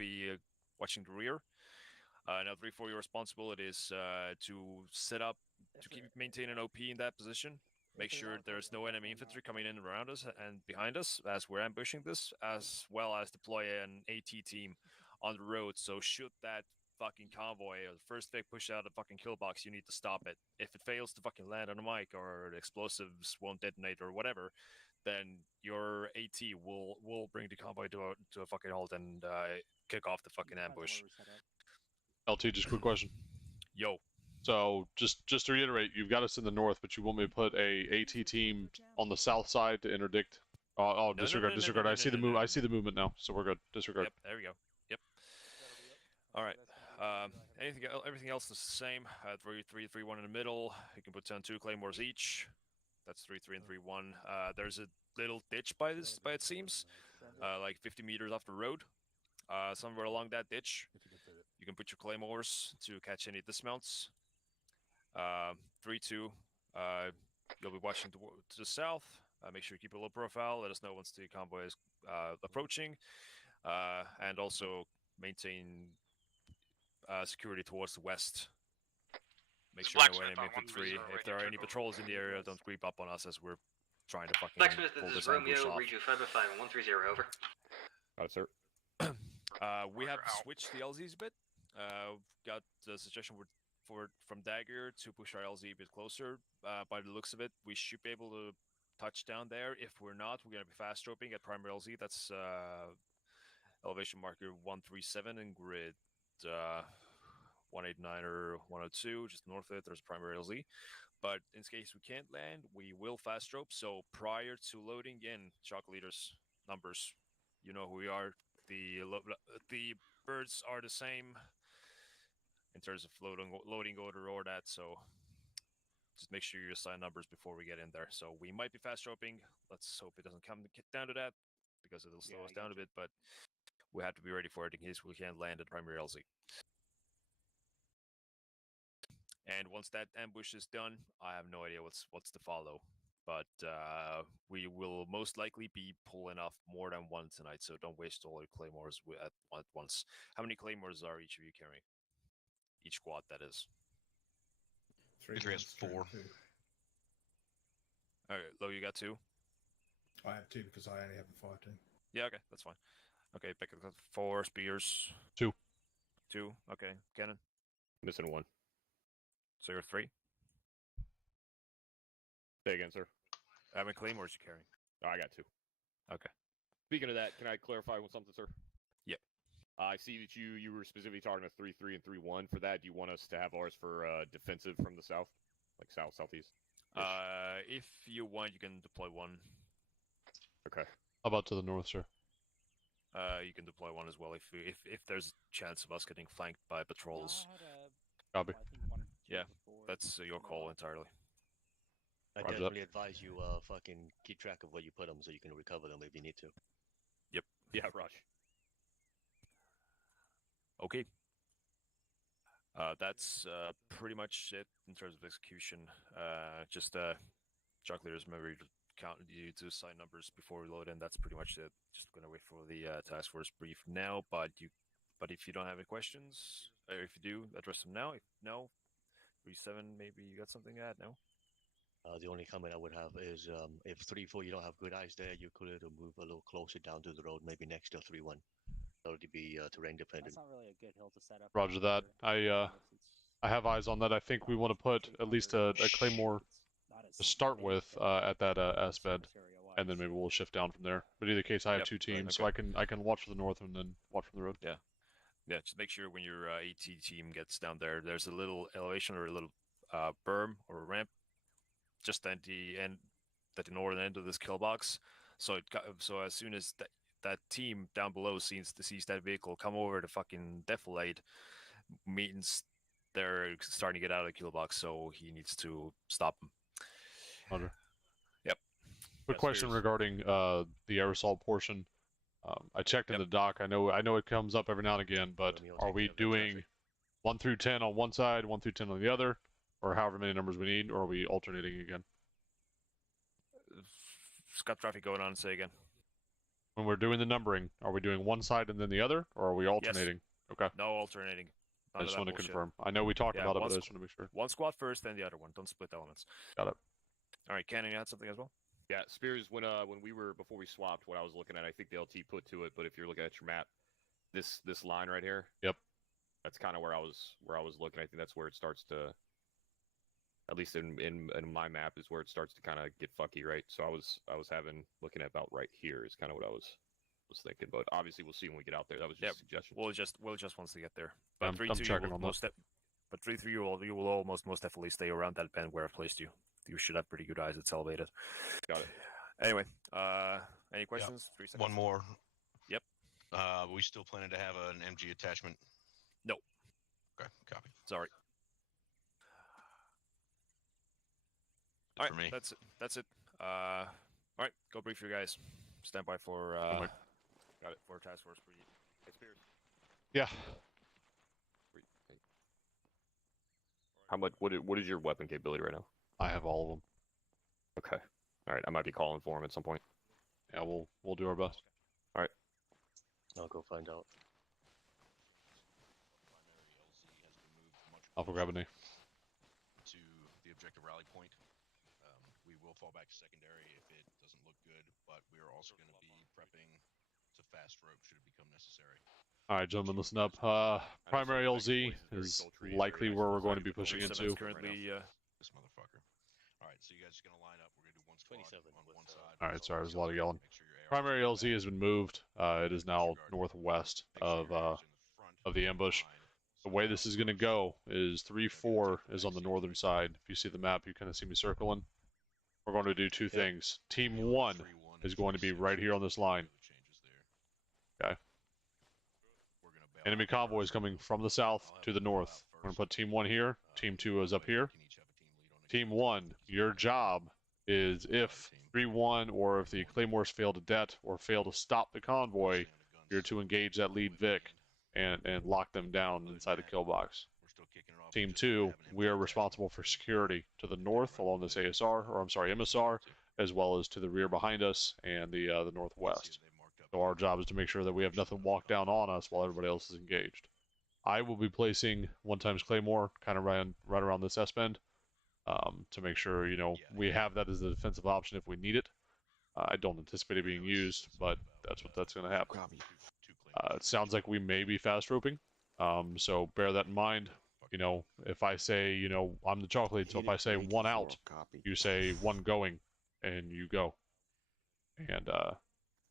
be watching the rear. Now 3-4, your responsibility is to set up, to maintain an OP in that position. Make sure there's no enemy infantry coming in around us and behind us as we're ambushing this, as well as deploy an AT team on the road. So shoot that fucking convoy, or the first they push out a fucking kill box, you need to stop it. If it fails to fucking land on a mic, or the explosives won't detonate or whatever, then your AT will bring the convoy to a fucking halt and kick off the fucking ambush. LT, just a quick question. Yo. So just to reiterate, you've got us in the north, but you want me to put a AT team on the south side to interdict? Oh, No, disregard. I see the move. I see the movement now, so we're good. Disregard. Yep, there we go. Yep. All right. Everything else is the same. 3-3-3-1 in the middle. You can put 10-2 claymores each. That's 3-3 and 3-1. There's a little ditch by it seems, like 50 meters off the road. Somewhere along that ditch, you can put your claymores to catch any dismounts. 3-2. You'll be watching to the south. Make sure you keep a low profile. Let us know once the convoy is approaching, and also maintain security towards the west. Make sure no enemy infantry. If there are any patrols in the area, don't creep up on us as we're trying to fucking Blacksmith, pull this this is ambush Romeo, off. read you 505-130, over. Got it, sir. We have switched the LZs a bit. Got the suggestion from Dagger to push our LZ a bit closer. By the looks of it, we should be able to touch down there. If we're not, we're going to be fast roping at primary LZ. That's elevation marker 137 in grid 189 or 102, just north of it. There's primary LZ. But in case we can't land, we will fast rope. So prior to loading in, shock leaders, numbers, you know who we are. The birds are the same in terms of loading order or that, so just make sure you assign numbers before we get in there. So we might be fast roping. Let's hope it doesn't come down to that, because it'll slow us down a bit, but we have to be ready for it in case we can't land at primary LZ. And once that ambush is done, I have no idea what's to follow. But we will most likely be pulling off more than one tonight, so don't waste all your claymores at once. How many claymores are each of you carrying? Each squad, that is. 3 has 4. Alright, Lo, you got 2? I have 2 because I only have a 5 team. Yeah, okay, that's fine. Okay, pick up 4 spears. 2. 2, okay. Cannon? Missing 1. So you're 3? Say again, sir. How many claymores you carrying? Oh, I got 2. Okay. Speaking of that, can I clarify something, sir? Yep. I see that you were specifically talking to 3-3 and 3-1. For that, do you want us to have ours for defensive from the south? Like south, southeast? If you want, you can deploy 1. Okay. How about to the north, sir? You can deploy 1 as well if there's a chance of us getting flanked by patrols. Copy. Yeah, that's your call entirely. I definitely advise you fucking keep track of where you put them so you can recover them if you need to. Yep. Yeah, rush. Okay. That's pretty much it in terms of execution. Just shock leaders, remember to count you to assign numbers before we load in. That's pretty much it. Just gonna wait for the task force brief now. But if you don't have any questions, or if you do, address them now. If no, 3-7, maybe you got something to add now. The only comment I would have is if 3-4 you don't have good eyes there, you could move a little closer down to the road, maybe next to 3-1. That would be terrain dependent. That's not really a good hill to set up. Roger that. I have eyes on that. I think we want to put at least a claymore to start with at that S-bed, and then maybe we'll shift down from there. But in either case, I have 2 teams, so I can watch for the north and then watch from the road. Yeah. Yeah, just make sure when your AT team gets down there, there's a little elevation or a little berm or a ramp just at the northern end of this kill box. So as soon as that team down below sees that vehicle come over to fucking defilade, means they're starting to get out of the kill box, so he needs to stop them. Roger. Yep. Quick question regarding the aerosol portion. I checked in the doc. I know it comes up every now and again, but are we doing 1 through 10 on one side, 1 through 10 on the other, or however many numbers we need, or are we alternating again? Got traffic going on. Say again. when we're doing the numbering, are we doing one side and then the other, or are we alternating? Okay. No alternating. I just want to confirm. I know we talked about it, but I just want to make sure. One squad first, then the other one. Don't split elements. Got it. All right, Cannon, you had something as well? Yeah, Spears. When we were before we swapped, what I was looking at, I think the LT put to it. But if you're looking at your map, this line right here. Yep. That's kind of where I was looking. I think that's where it starts to. At least in my map is where it starts to kind of get fucky, right? So I was looking at about right here is kind of what I was thinking. But obviously we'll see when we get out there. That was just a suggestion. We'll just once to get there. But I'm 3-2, checking on that. But 3-3, you will almost most definitely stay around that bend where I placed you. You should have pretty good eyes. It's elevated. Got it. Anyway, any questions? 3 seconds. One more. Yep. We still planning to have an MG attachment? No. Okay, copy. Sorry. Good All for right, me. that's it. All right, go brief your guys. Stand by for Got it. for task force brief. Hey, Spears. Yeah. How much? What is your weapon capability right now? I have all of them. Okay. All right. I might be calling for him at some point. Yeah, we'll do our best. I'll go find out. Alpha Gravity. To the objective rally point. We will fall back to secondary if it doesn't look good, but we are also going to be prepping to fast rope should it become necessary. All right, gentlemen, listen up. Primary LZ is likely where we're going to be pushing into. Currently, This motherfucker. All right, so you guys are going to line up. We're going to do one squad 27 on with, one side. All right, sorry, there's a lot of yelling. Make sure your arrows Primary are LZ has been moved. It is now northwest of the ambush. The way this is going to go is 3-4 is on the northern side. If you see the map, you kind of see me circling. We're going to do two things. Team 1 is going to be right here on this line. Okay. Enemy convoy is coming from the south to the north. We're going to put Team 1 here. Team 2 is up here. Team 1, your job is if 3-1 or if the Claymores fail to det or fail to stop the convoy, you're to engage that lead Vic and lock them down inside the kill box. Team 2, we are responsible for security to the north along this MSR, as well as to the rear behind us and the northwest. So our job is to make sure that we have nothing walk down on us while everybody else is engaged. I will be placing 1x Claymore kind of right around this S-bend to make sure, we have that as a defensive option if we need it. I don't anticipate it being used, but that's going to happen. It sounds like we may be fast roping, so bear that in mind. If I say, I'm the chocolate, so if I say 1 out, you say 1 going, and you go. And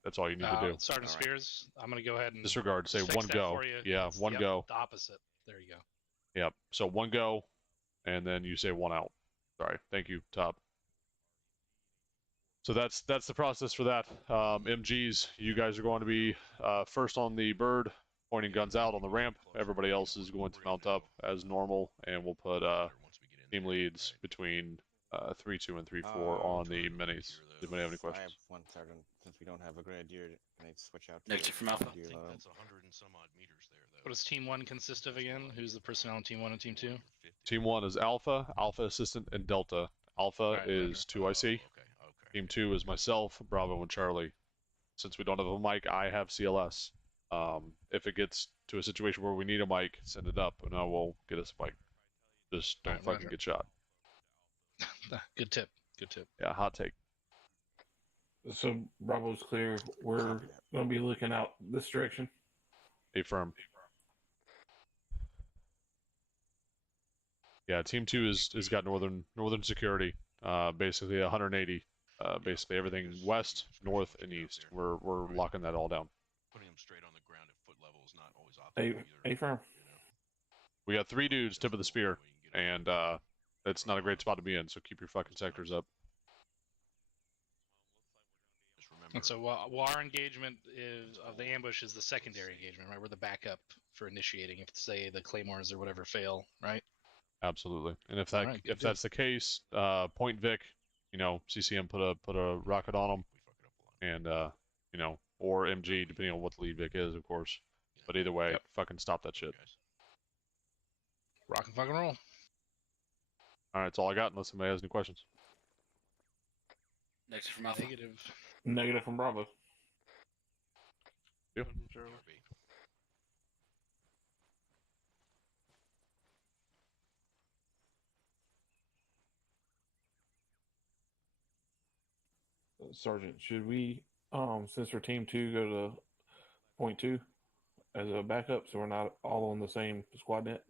that's all you need to do. Sergeant Spears, I'm going to go ahead and Disregard, say fix 1 that go. for you. Yeah, It's 1 go. The opposite. There you go. Yep, so 1 go, and then you say 1 out. Sorry, thank you, Top. So that's the process for that. MGs, you guys are going to be first on the bird, pointing guns out on the ramp. Everybody else is going to mount up as normal, and we'll put team leads between 3-2 and 3-4 on the minis. Does anybody have any I have questions? one, Sergeant. Since we don't have a grenadier, can I switch out? Negative from Alpha. I think that's 100 and some odd meters there, though. What does Team 1 consist of again? Who's the personnel in Team 1 and Team 2? Team 1 is Alpha, Alpha Assistant, and Delta. Alpha Right, is 2IC. Okay. Team 2 is myself, Bravo, and Charlie. Since we don't have a mic, I have CLS. If it gets to a situation where we need a mic, send it up, and I will get us a mic. Just don't Alright, fucking roger. get shot. Good tip. Good tip. Yeah, hot take. So Bravo's clear. We're going to be looking out this direction. Affirm. Yeah, Team 2 is got northern security. Basically 180. Basically everything west, north, and east. We're locking that all down. Putting them straight on the ground at foot level is not always optimal either. Affirm. We got 3 dudes, tip of the spear, and it's not a great spot to be in. So keep your fucking sectors up. Just remember, And so while our engagement of the ambush is the secondary engagement, right? We're the backup for initiating if, say, the Claymores or whatever fail, right? Absolutely. And if that Alright, good if that's the case, point Vic, CCM put a rocket on them, and or MG depending on what the lead Vic is, of course. But either way, fucking stop that shit. Rock and fucking roll. All right, that's all I got. Unless somebody has any questions. Negative from Alpha. Negative. Negative from Bravo. Yep. BRB. Sergeant, should we, since we're team 2, go to point 2 as a backup so we're not all on the same squad net?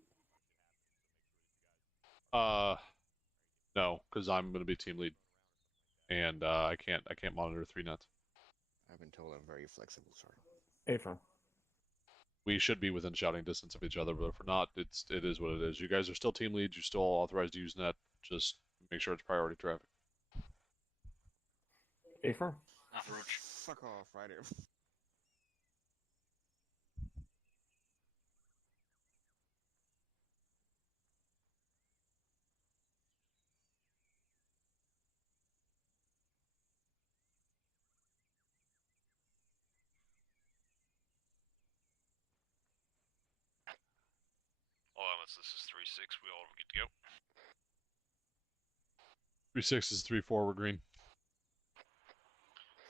No, because I'm going to be team lead, and I can't monitor 3 nets. I've been told I'm very flexible, sorry. Affirm. We should be within shouting distance of each other, but if we're not, it is what it is. You guys are still team leads. You're still authorized to use net. Just make sure it's priority traffic. Affirm. Fuck off, Ryder. All elements, this is 3-6. We all good to go. 3-6 is 3-4. We're green.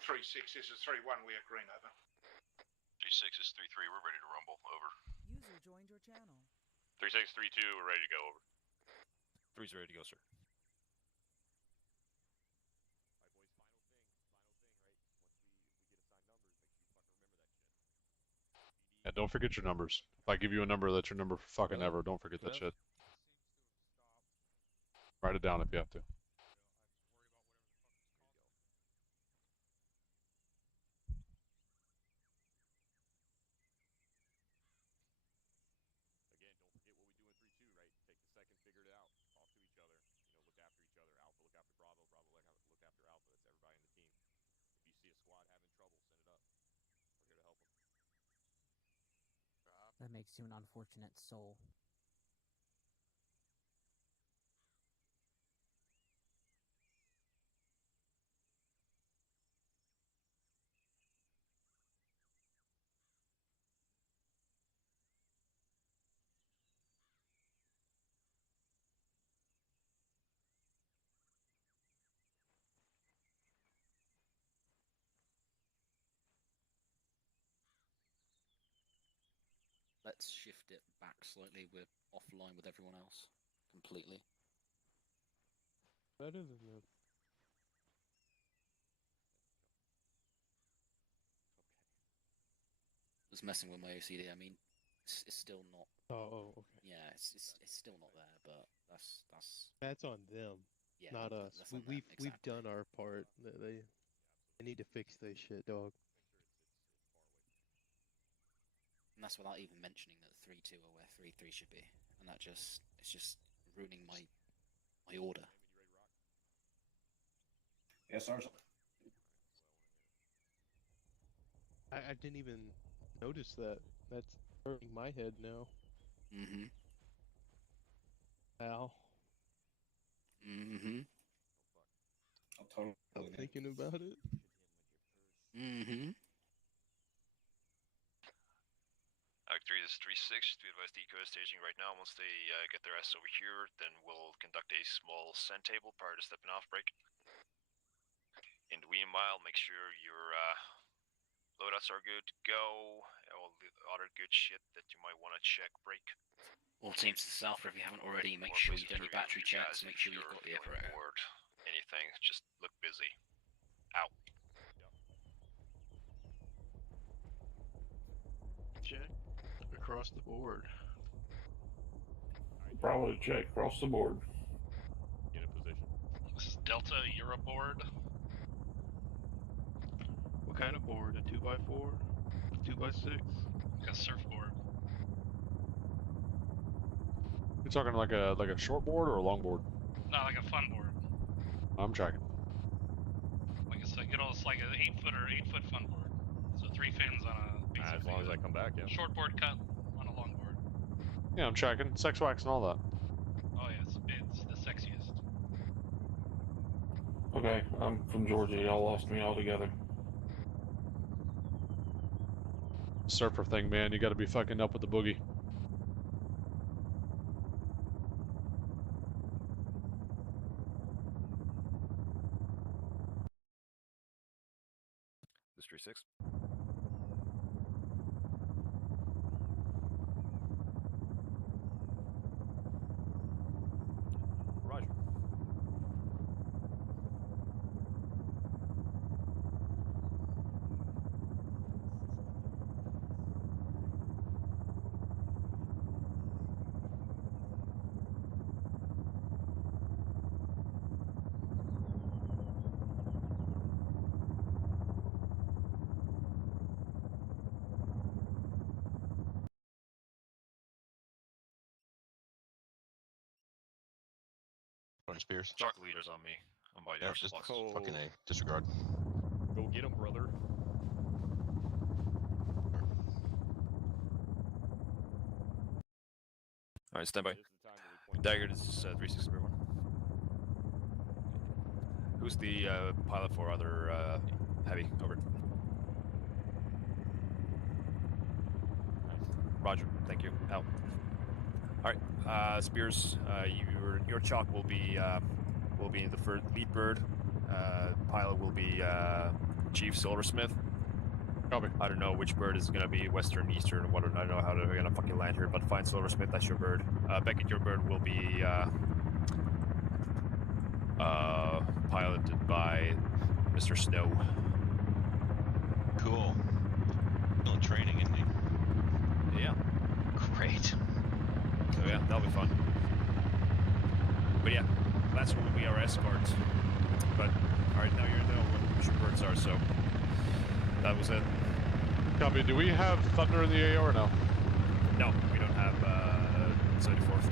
3-6, this is 3-1, we are green, over. 3-6 is 3-3, we're ready to rumble, over. User joined your channel. 3-6, 3-2, we're ready to go, over. 3's ready to go, sir. Yeah, don't forget your numbers. If I give you a number, that's your number for fucking ever. Don't forget that shit. Write it down if you have to. That makes you an unfortunate soul. Let's shift it back slightly. We're offline with everyone else completely. That isn't it. Just messing with my OCD. I mean, it's still not. Oh, okay. Yeah, it's still not there, but that's. That's on them, Yeah, not us. that's on them, We've exactly. done our part. They need to fix this shit, dog. And that's without even mentioning that 3-2 are where 3-3 should be, and it's just ruining my order. Yes, Sergeant. I didn't even notice that. That's hurting my head now. Mm-hmm. Ow. Mm-hmm. I'm thinking about it. Mm-hmm. 3, this is 3-6. We advise decoy staging right now. Once they get their ass over here, then we'll conduct a small send table prior to stepping off break. In the meanwhile, make sure your loadouts are good to go. All the other good shit that you might want to check break. All teams to the south, if you haven't already, make sure you've done your battery checks, make sure you've got the operator. Anything, just look busy. Out. Check across the board. Bravo check across the board. Get in position. This is Delta, you're aboard. What kind of board? A 2x4? 2x6? Like a surfboard. You're talking like a short board or a long board? Not like a fun board. I'm tracking. Like it's a good old, it's like an 8-foot fun board. So 3 fins on a basically As long as I come back, yeah. short board cut on a long board. Yeah, I'm tracking. Sex wax and all that. Oh yeah, it's the sexiest. Okay, I'm from Georgia. Y'all lost me altogether. Surfer thing, man. You got to be fucking up with the boogie. This 3-6. Tony Spears. Chalk leaders on me. I'm by the Yeah, arsenal just boxes. fucking A. Disregard. Go get him, brother. Alright, stand by. This is the time that we point Dagger, this is 360 everyone. Who's the pilot for other heavy? Over. Roger, thank you. Out. Alright, Spears, your chalk will be the first lead bird. Pilot will be Chief Silversmith. Copy. I don't know which bird is gonna be western, eastern, or what. I don't know how they're gonna fucking land here, but fine, Silversmith, that's your bird. Beckett, your bird will be piloted by Mr. Snow. Cool. Still in training, isn't he? Yeah. Great. So yeah, that'll be fun. But yeah, Lancer will be our escort. But alright, now you know what your birds are, so that was it. Copy. Do we have Thunder in the AO or no? No, we don't have 74th.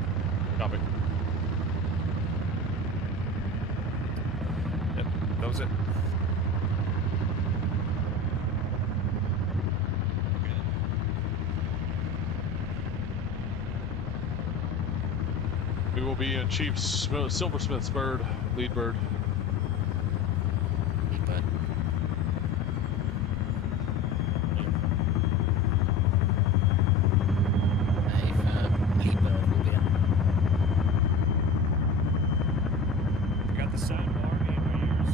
Copy. Yep, that was it. We will be in Chief Silversmith's bird, lead bird. Lead bird. Lead bird will be in. You got the sound alarm in my ears.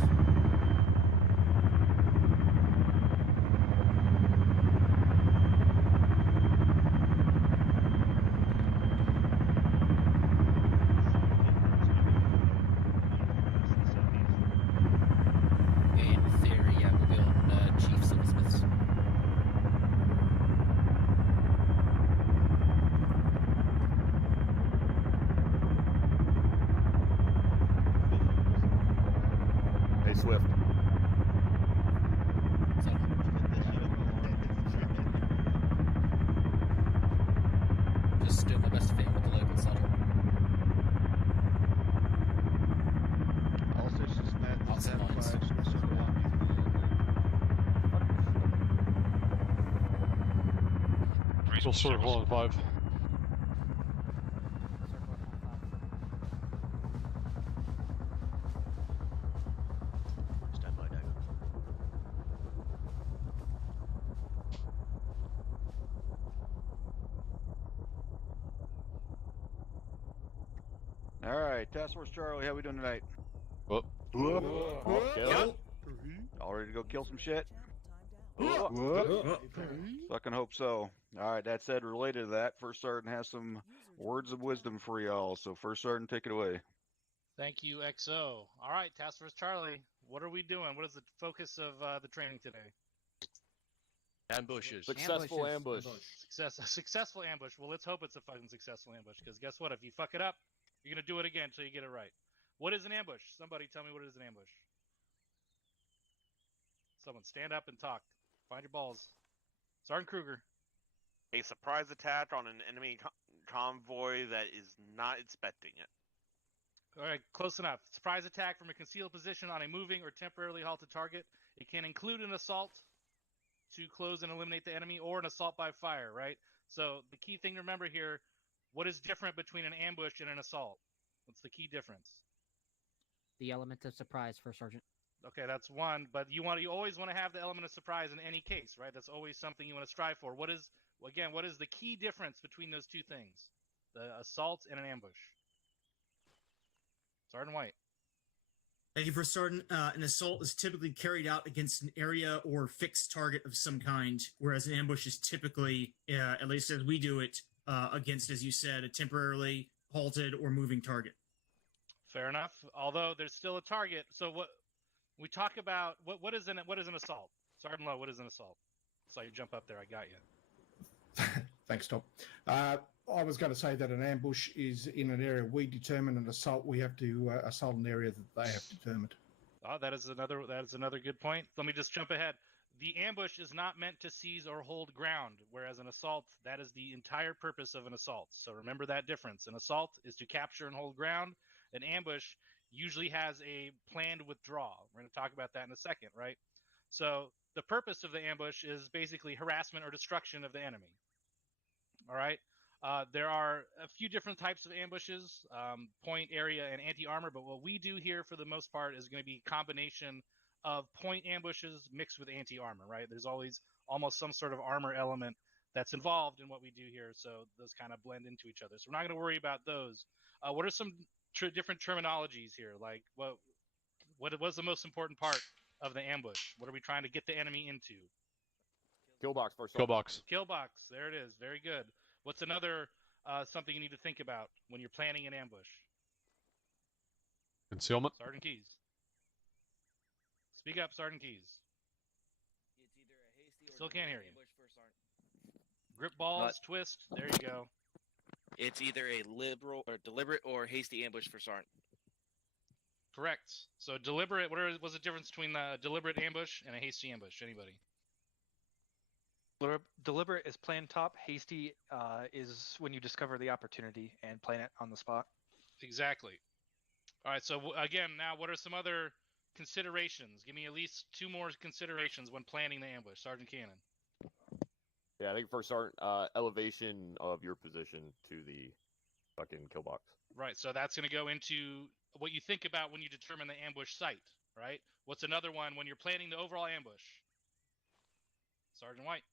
In theory, yeah, we'll be on Chief Silversmith's. Hey, Swift. Just do my best to fit in with the local sergeant. All stations met. Lots of mines. Circle line. We'll circle on 5. Stand by, Dagger. All right, Task Force Charlie, how we doing tonight? Whoop. Yep. All ready to go kill some shit? Fucking hope so. All right, that said, related to that, First Sergeant has some words of wisdom for y'all. So, First Sergeant, take it away. Thank you, XO. All right, Task Force Charlie, what are we doing? What is the focus of the training today? Ambushes. Successful ambush. Successful ambush. Well, let's hope it's a fucking successful ambush, because guess what? If you fuck it up, you're gonna do it again until you get it right. What is an ambush? Somebody tell me what is an ambush. Someone stand up and talk. Find your balls. Sergeant Kruger. A surprise attack on an enemy convoy that is not expecting it. All right, close enough. Surprise attack from a concealed position on a moving or temporarily halted target. It can include an assault to close and eliminate the enemy, or an assault by fire, right? So the key thing to remember here, what is different between an ambush and an assault? What's the key difference? The element of surprise, First Sergeant. Okay, that's one, but you always want to have the element of surprise in any case, right? That's always something you want to strive for. What is the key difference between those two things? The assault and an ambush. Sergeant White. Thank you, First Sergeant. An assault is typically carried out against an area or fixed target of some kind, whereas an ambush is typically, at least as we do it, against, as you said, a temporarily halted or moving target. Fair enough. Although there's still a target. So what we talk about, what is an assault? Sergeant Lowe, what is an assault? So you jump up there. I got you. Thanks, Tom. I was going to say that an ambush is in an area we determine, an assault we have to assault an area that they have determined. Oh, that is another good point. Let me just jump ahead. The ambush is not meant to seize or hold ground, whereas an assault, that is the entire purpose of an assault. So remember that difference. An assault is to capture and hold ground. An ambush usually has a planned withdrawal. We're going to talk about that in a second, right? So the purpose of the ambush is basically harassment or destruction of the enemy. All right. There are a few different types of ambushes, point, area, and anti-armor, but what we do here for the most part is going to be a combination of point ambushes mixed with anti-armor, right? There's always almost some sort of armor element that's involved in what we do here, so those kind of blend into each other. So we're not going to worry about those. What are some different terminologies here? Like, what was the most important part of the ambush? What are we trying to get the enemy into? Kill box first. Kill box. Kill box. There it is. Very good. What's another something you need to think about when you're planning an ambush? Concealment. Sergeant Keys. Speak up, Sergeant Keys. It's either a hasty Still or can't hear you. ambush for Sergeant. Grip balls, twist. There you go. It's either a liberal or deliberate or hasty ambush for Sergeant. Correct. So deliberate. What's the difference between a deliberate ambush and a hasty ambush? Anybody? Deliberate is plan top. Hasty is when you discover the opportunity and plan it on the spot. Exactly. All right. So again, now what are some other considerations? Give me at least 2 more considerations when planning the ambush, Sergeant Cannon. Yeah, I think first start elevation of your position to the fucking kill box. Right. So that's going to go into what you think about when you determine the ambush site. Right. What's another one when you're planning the overall ambush? Sergeant White.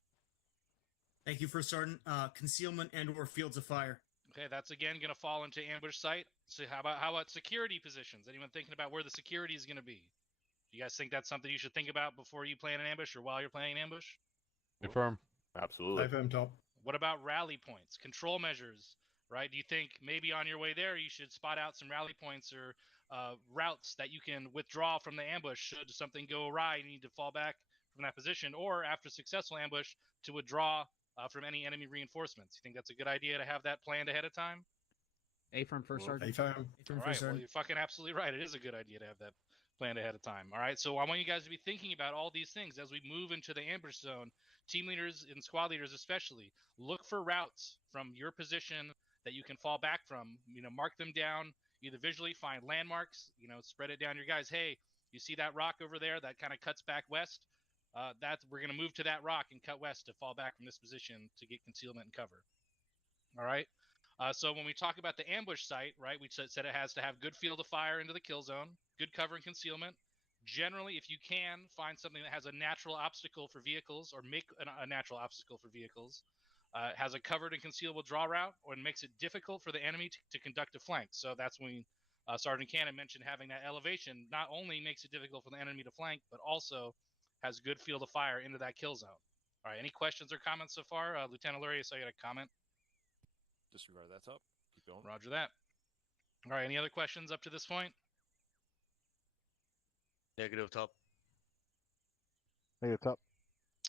Thank you, First Sergeant. Concealment and/or fields of fire. Okay, that's again going to fall into ambush site. So how about security positions? Anyone thinking about where the security is going to be? Do you guys think that's something you should think about before you plan an ambush or while you're planning an ambush? Confirm. Absolutely. Confirm top. What about rally points, control measures? Right? Do you think maybe on your way there you should spot out some rally points or routes that you can withdraw from the ambush should something go awry and you need to fall back from that position, or after successful ambush to withdraw from any enemy reinforcements? You think that's a good idea to have that planned ahead of time? Affirm first, Sergeant. Affirm. All right, well, you're fucking absolutely right. It is a good idea to have that planned ahead of time. All right, so I want you guys to be thinking about all these things as we move into the ambush zone. Team leaders and squad leaders especially, look for routes from your position that you can fall back from. You know, mark them down, either visually, find landmarks, you know, spread it down your guys. Hey, you see that rock over there that kind of cuts back west? We're going to move to that rock and cut west to fall back from this position to get concealment and cover. All right. So when we talk about the ambush site, right, we said it has to have good field of fire into the kill zone, good cover and concealment. Generally, if you can, find something that has a natural obstacle for vehicles or make a natural obstacle for vehicles. Has a covered and concealable draw route, or it makes it difficult for the enemy to conduct a flank. So that's when Sergeant Cannon mentioned having that elevation not only makes it difficult for the enemy to flank, but also has good field of fire into that kill zone. All right, any questions or comments so far? Lieutenant Lurie, I saw you had a comment. Disregard that top. Keep going. Roger that. All right, any other questions up to this point? Negative top. Negative top.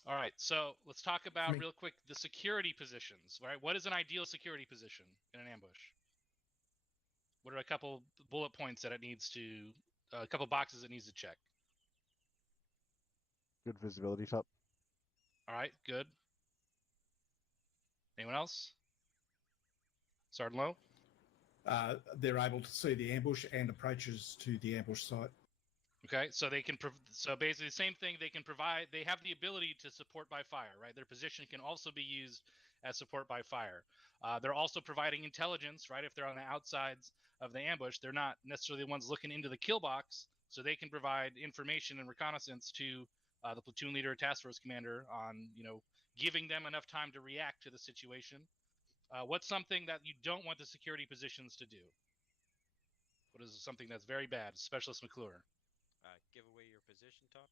All right, so let's talk about real quick the security positions. Right, what is an ideal security position in an ambush? What are a couple bullet points that it needs to, a couple boxes it needs to check? Good visibility top. All right, good. Anyone else? Sergeant Lowe? They're able to see the ambush and approaches to the ambush site. Okay, so they can. So basically, the same thing. They can provide. They have the ability to support by fire, right? Their position can also be used as support by fire. They're also providing intelligence, right? If they're on the outsides of the ambush, they're not necessarily the ones looking into the kill box, so they can provide information and reconnaissance to the platoon leader or task force commander on, you know, giving them enough time to react to the situation. What's something that you don't want the security positions to do? What is something that's very bad? Specialist McClure. Give away your position, top.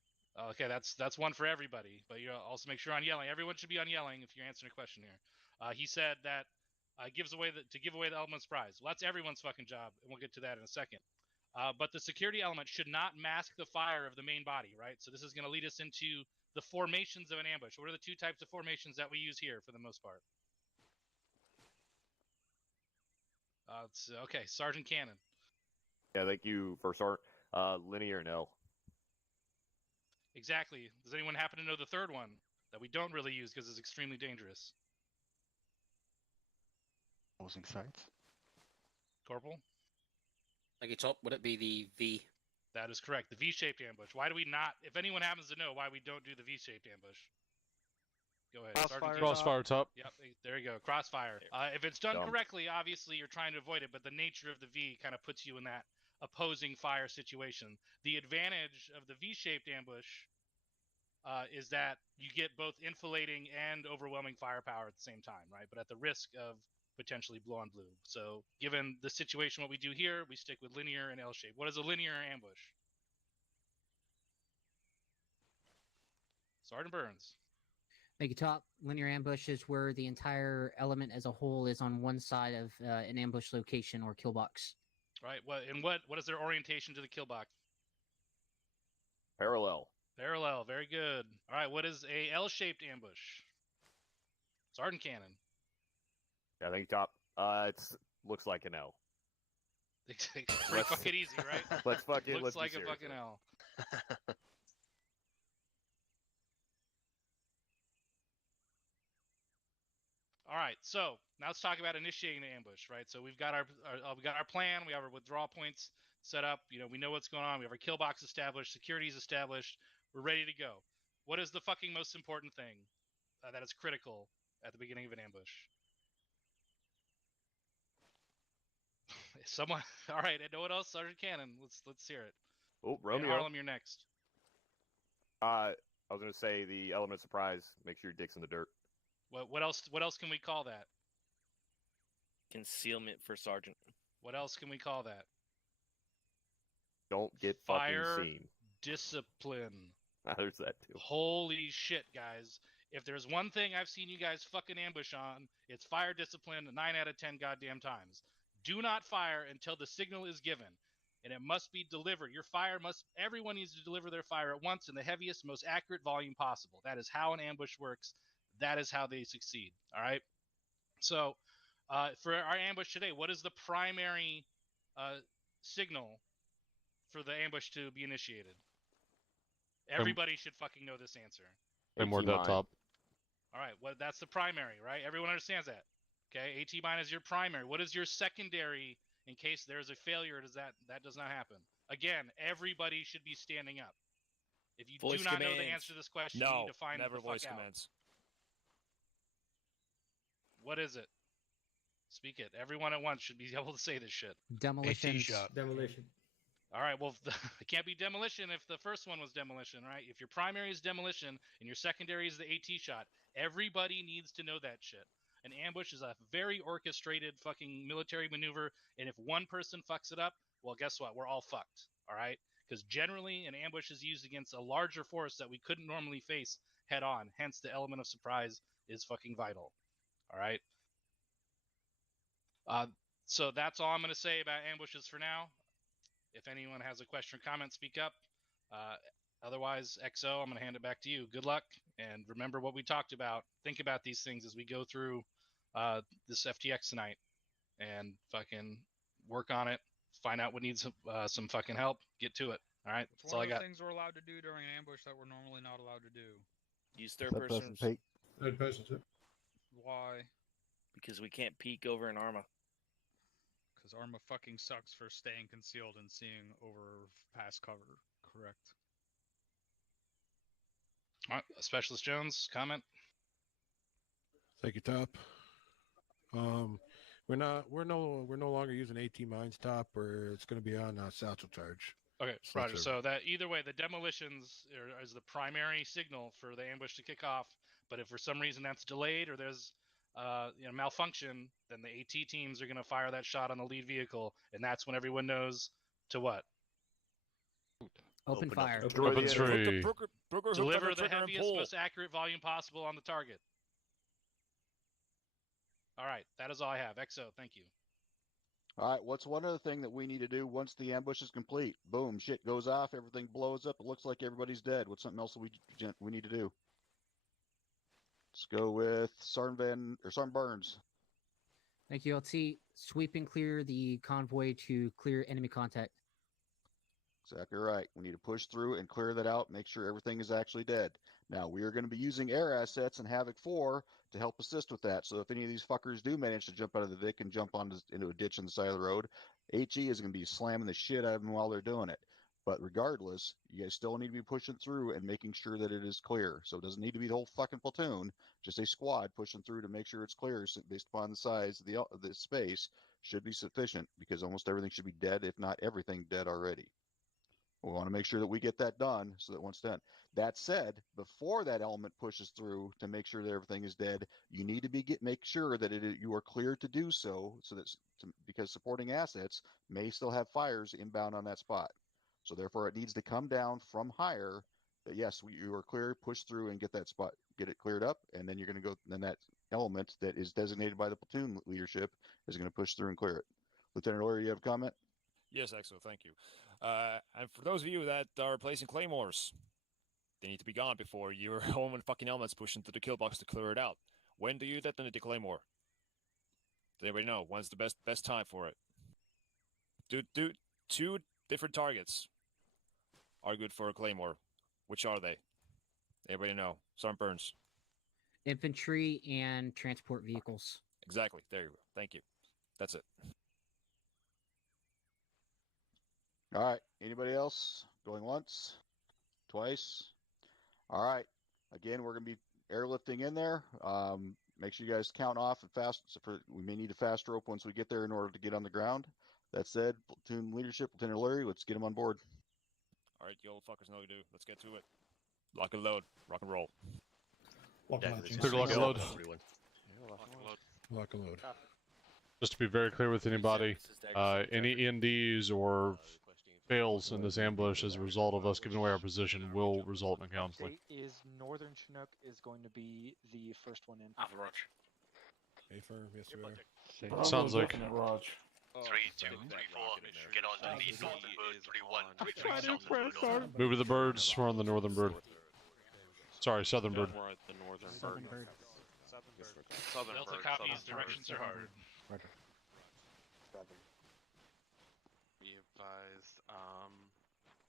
Okay, that's one for everybody, but you also make sure on yelling. Everyone should be on yelling if you're answering a question here. He said that give away the element's prize. Well, that's everyone's fucking job, and we'll get to that in a second. But the security element should not mask the fire of the main body, right? So this is going to lead us into the formations of an ambush. What are the 2 types of formations that we use here for the most part? Okay, Sergeant Cannon. Yeah, thank you, First Sergeant. Linear and L. Exactly. Does anyone happen to know the third one that we don't really use because it's extremely dangerous? Opposing sites. Corporal? Like top, would it be the V? That is correct. The V-shaped ambush. Why do we not? If anyone happens to know why we don't do the V-shaped ambush, go ahead. Crossfire top. Yep, there you go. Crossfire. If it's done Dumb. correctly, obviously you're trying to avoid it, but the nature of the V kind of puts you in that opposing fire situation. The advantage of the V-shaped ambush is that you get both infilating and overwhelming firepower at the same time, right? But at the risk of potentially blue on blue. So given the situation, what we do here, we stick with linear and L-shape. What is a linear ambush? Sergeant Burns. Thank you, Top. Linear ambush is where the entire element as a whole is on one side of an ambush location or kill box. Right. What is their orientation to the kill box? Parallel. Parallel. Very good. All right. What is a L-shaped ambush? Sergeant Cannon. Yeah, I think top. It looks like an L. Pretty fucking easy, right? Let's fucking looks let's like be a serious fucking here. L. All right, so now let's talk about initiating the ambush, right? So we've got our plan, we have our withdrawal points set up. You know, we know what's going on. We have our kill box established, security's established. We're ready to go. What is the fucking most important thing that is critical at the beginning of an ambush? Someone. All right, and no one else. Sergeant Cannon. Let's hear it. Oh, And Romeo. Harlem, you're next. I was gonna say the element of surprise. Make sure your dick's in the dirt. What else? What else can we call that? Concealment for Sergeant. What else can we call that? Don't get Fire fucking seen. discipline. There's that too. Holy shit, guys. If there's one thing I've seen you guys fucking ambush on, it's fire discipline 9 out of 10 goddamn times. Do not fire until the signal is given. And it must be delivered. Everyone needs to deliver their fire at once in the heaviest, most accurate volume possible. That is how an ambush works. That is how they succeed. All right? So, for our ambush today, what is the primary signal for the ambush to be initiated? Everybody should fucking know this answer. And more that top. All right, that's the primary, right? Everyone understands that. Okay, AT mine is your primary. What is your secondary in case there's a failure? That does not happen? Again, everybody should be standing up. If you Voice do not know the commands. answer to this question, No, you need to find never the fuck voice out. commands. What is it? Speak it. Everyone at once should be able to say this shit. Demolition. Demolition. All right, well, it can't be demolition if the first one was demolition, right? If your primary is demolition and your secondary is the AT shot, everybody needs to know that shit. An ambush is a very orchestrated fucking military maneuver, and if one person fucks it up, well, guess what? We're all fucked, all right? Because generally, an ambush is used against a larger force that we couldn't normally face head on. Hence, the element of surprise is fucking vital, all right? So that's all I'm going to say about ambushes for now. If anyone has a question or comment, speak up. Otherwise, XO, I'm going to hand it back to you. Good luck, and remember what we talked about. Think about these things as we go through this FTX tonight, and fucking work on it. Find out what needs some fucking help. Get to it. All right, It's that's all one I of the got. things we're allowed to do during an ambush that we're normally not allowed to do. Use third person. Third person, sir. Why? Because we can't peek over an Arma. Because Arma fucking sucks for staying concealed and seeing over past cover. Correct. All right, Specialist Jones, comment. Thank you, Top. We're no longer using AT mines, Top, or it's going to be on satchel charge. Okay, Yes, Roger. sir. So that either way, the demolitions is the primary signal for the ambush to kick off. But if for some reason that's delayed or there's malfunction, then the AT teams are going to fire that shot on the lead vehicle, and that's when everyone knows to what? Open fire. Open tree. Deliver the heaviest, most accurate volume possible on the target. All right, that is all I have. XO, thank you. All right, what's one other thing that we need to do once the ambush is complete? Boom, shit goes off, everything blows up, it looks like everybody's dead. What's something else we need to do? Let's go with Sergeant Burns. Thank you, LT. Sweep and clear the convoy to clear enemy contact. Exactly right. We need to push through and clear that out, make sure everything is actually dead. Now, we are going to be using air assets and Havoc 4 to help assist with that. So if any of these fuckers do manage to jump out of the Vic and jump into a ditch on the side of the road, HE is going to be slamming the shit out of them while they're doing it. But regardless, you guys still need to be pushing through and making sure that it is clear. So it doesn't need to be the whole fucking platoon, just a squad pushing through to make sure it's clear based upon the size of the space should be sufficient, because almost everything should be dead, if not everything dead already. We want to make sure that we get that done so that once done. That said, before that element pushes through to make sure that everything is dead, you need to make sure that you are clear to do so, because supporting assets may still have fires inbound on that spot. So therefore, it needs to come down from higher. That yes, you are clear, push through and get that spot, get it cleared up, and then you're going to go. Then that element that is designated by the platoon leadership is going to push through and clear it. Lieutenant Lawyer, you have a comment? Yes, excellent. Thank you. And for those of you that are placing claymores, they need to be gone before your own fucking elements push into the kill box to clear it out. When do you detonate the claymore? Does anybody know? When's the best time for it? Do 2 different targets are good for a claymore. Which are they? Anybody know? Sergeant Burns. Infantry and transport vehicles. Exactly. There you go. Thank you. That's it. All right. Anybody else? Going once? Twice? All right. Again, we're going to be airlifting in there. Make sure you guys count off and fast. We may need a fast rope once we get there in order to get on the ground. That said, platoon leadership, Lieutenant Larry, let's get him on board. All right, you old fuckers know what to do. Let's get to it. Lock and load. Rock and roll. Lock and load. Lock and load. Lock and load. Just to be very clear with anybody, any ENDs or fails in this ambush as a result of us giving away our position will result in a conflict. Is Northern Chinook is going to be the first one in. Alpha Roach. A-firm, yes we are. Sounds like... 3, 2, 3, 4. Get on to the northern bird. 3, 1. Move to the birds. We're on the northern bird. Sorry, southern bird. We're at the northern Southern bird. bird. Southern Delta bird. copies. Southern Directions bird. are hard. Roger. Be advised,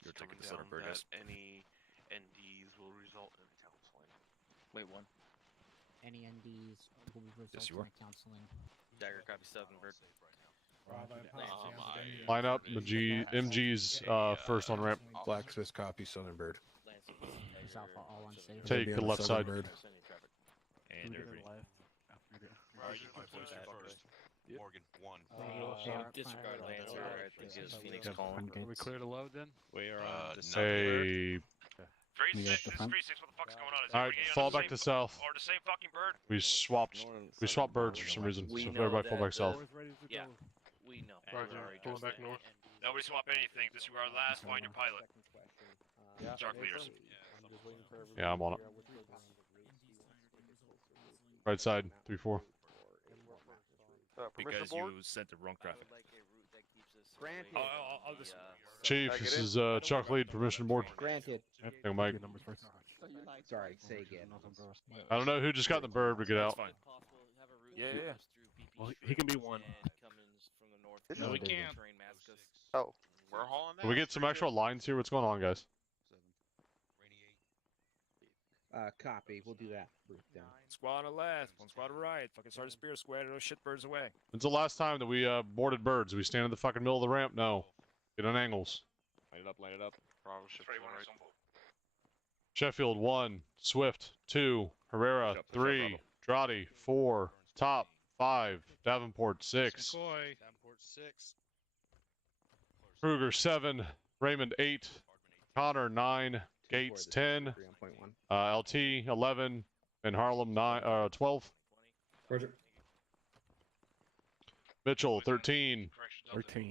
You're taking the coming southern down bird, that yes. any NDs will result in counseling. Wait, one. Any NDs will result Yes, you in are. a counseling. Dagger copy Southern Bird. Line up. MG's first on ramp. Black Swiss copy, Southern Bird. Is Alpha all unsafe? Take Be the on left Southern side. Bird. And everybody. Alright, you can close it first. Morgan, 1. Disregard Lancer. I think it was Phoenix calling. Are we clear to load then? We are on the Hey. 3-6, this is 3-6. What the fuck's going on? Is All right, everybody fall on the back to same- south. Or the same fucking bird? We swapped birds for some reason. We So know everybody fall that back south. Yeah, we know. Roger. Pulling back north. Nobody swap anything. Disregard last. Find your pilot. Shark leaders. Yeah, I'm on it. Right side, 3-4. Because you sent the wrong traffic. I'll just... Chief, this is Chuck Lead, permission board. Granted. Hey, Mike. Sorry, say again. I don't know who just got in the bird, but get out. Yeah. Well, he can be one. No, we can't. Oh, we're hauling that. Can we get some actual lines here? What's going on, guys? Copy. We'll do that. Squad on the left, one squad on the right. Fucking Sergeant Spear square those shit birds away. When's the last time that we boarded birds? We stand in the fucking middle of the ramp? No. Get on angles. Line it up. Bravo ship to the right. Sheffield 1, Swift 2, Herrera 3, Drotty 4, Top 5, Davenport 6, McCoy. Davenport 6. Kruger 7, Raymond 8, Connor 9, Gates 10, LT 11, and Harlem 12. Roger. Mitchell 13,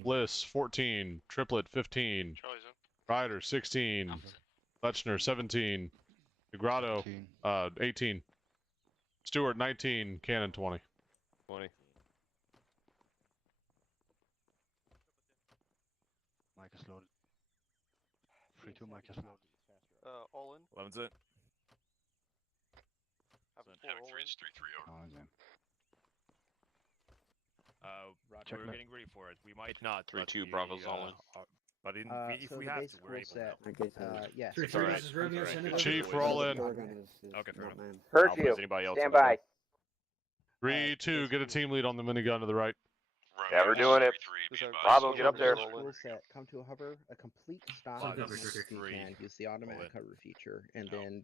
Bliss 14, Triplet 15, Ryder 16, Lechner 17, DeGrotto 18, Stewart 19, Cannon 20. 20. Mic is loaded. 3-2 mic is loaded. All in. 11's it. Having 3 is 3-3 over. We're getting ready for it. We might not. 3-2, Bravo's all in. But if So we the have base to, we're able set. to. Yes. It's all right. Chief, we're all in. Okay, fair enough. Heard you. Anybody else Stand by. 3-2, get a team lead on the minigun to the right. Yeah, we're doing it. Bravo, get up there. Rule set, come to a hover, a complete stop. If you can, use the automatic hover feature, and then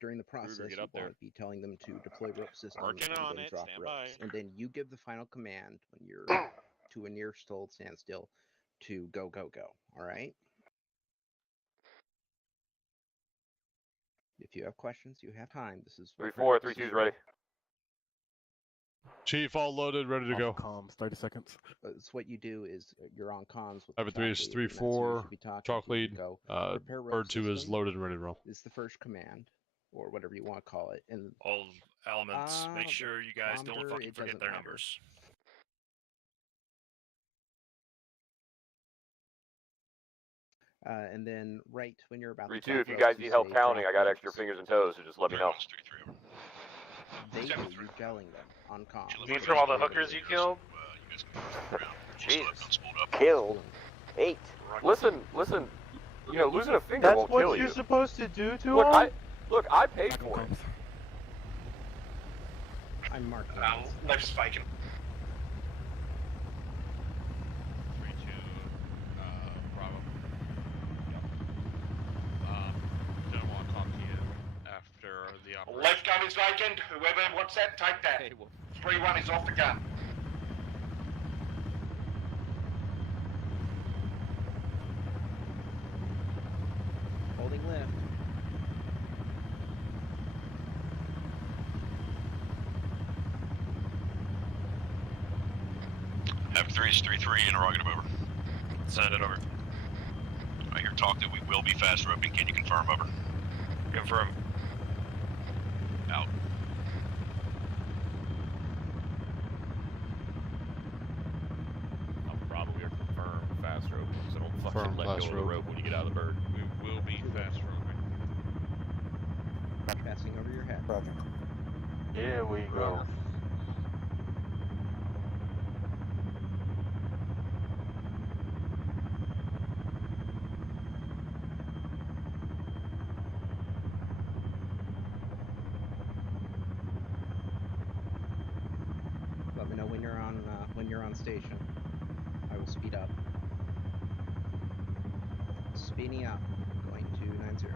during the process, you want to be telling them to deploy rope systems Working and on then it, drop stand ropes. by. And then you give the final command when you're to a near standstill to go, go, go. All right? If you have questions, you have time. This is 3-4, 3-2's ready. Chief, all loaded, ready to go. Comms, 30 seconds. It's what you do is you're on comms with Ivan the 3 is chalk lead, and that's who you 3-4, should be talking chalk to. You lead. go, prepare rope Bird 2 is system loaded and ready to roll. is the first command, or whatever you want to call it. And All elements, make sure you guys don't kilometer, fucking it forget doesn't their matter. numbers. And then right when you're about 3-2, to if you guys need help counting, I got extra fingers and toes, so just let me know. They do, you gelling them on comms. These from all the hookers you killed? Jesus. Killed? 8. Listen, you know, losing a finger That's won't what kill you're you. supposed to do to Look, him? I paid for it. I'm marking. Left spiking. 3-2, Bravo. Don't want to talk to you after the operation. Left gun is vacant. Whoever wants that, take that. 3-1 is off the gun. Holding lift. F3 is 3-3, interrogative over. Send it over. I hear talk that we will be fast roping. Can you confirm over? Confirm. Out. Bravo, we are confirmed fast rope, so don't fucking Confirmed let fast go of the rope. rope when you get out of the bird. We will be fast roping. Passing over your head. Here we go. Let me know when you're on station. I will speed up. Speeding up, going to 90.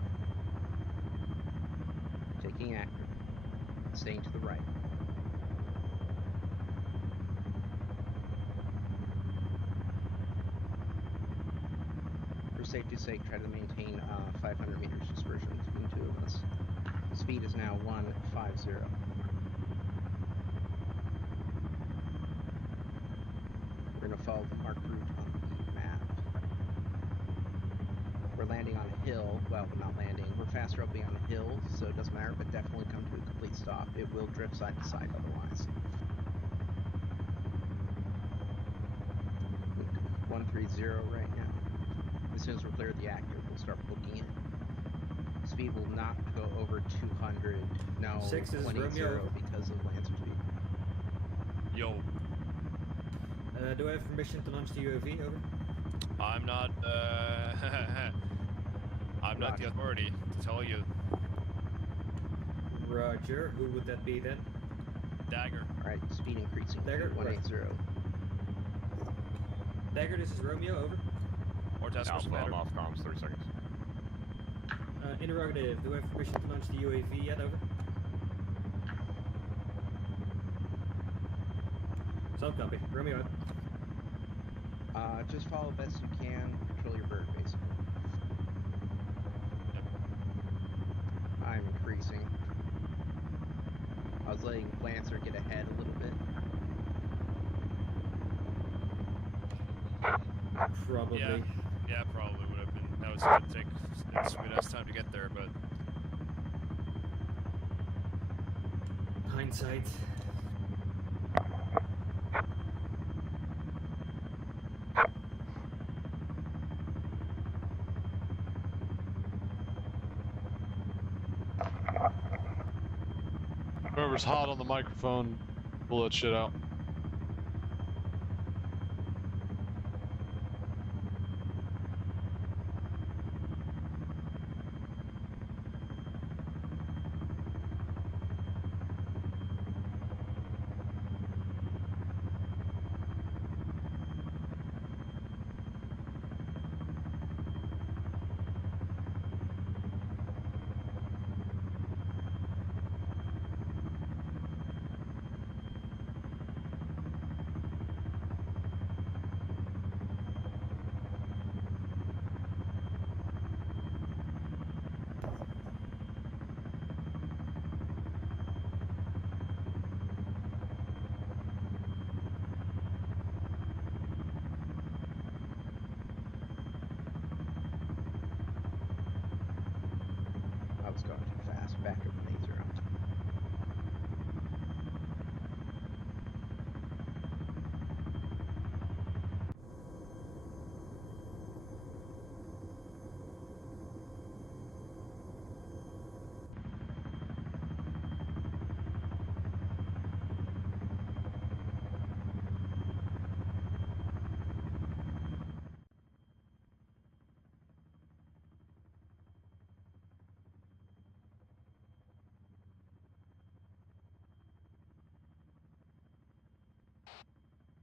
Taking active. Staying to the right. For safety's sake, try to maintain 500 meters dispersion between two of us. Speed is now 150. We're going to follow the marked route on the map. We're landing on a hill. Well, we're not landing. We're fast roping on a hill, so it doesn't matter, but definitely come to a complete stop. It will drift side to side otherwise. 130 right now. As soon as we're clear of the active, we'll start booking it. Speed will not go over 200. No, 6 is 20 Romeo. because of Lancer speed. Yo. Do I have permission to launch the UAV? Over. I'm not, I'm not the authority to tell you. Roger. Who would that be then? Dagger. Alright, speed increasing. Dagger, 180. Dagger, this is Romeo. Over. Or task force Alpha, commander. I'm off comms, 30 seconds. Interrogative. Do I have permission to launch the UAV yet? Over. Solid copy. Romeo. Just follow best you can. Control your bird, basically. I'm increasing. I was letting Lancer get ahead a little bit. Probably. Yeah, probably would have been. That was gonna take a sweet ass time to get there, but Hindsight. Whoever's hot on the microphone, pull that shit out.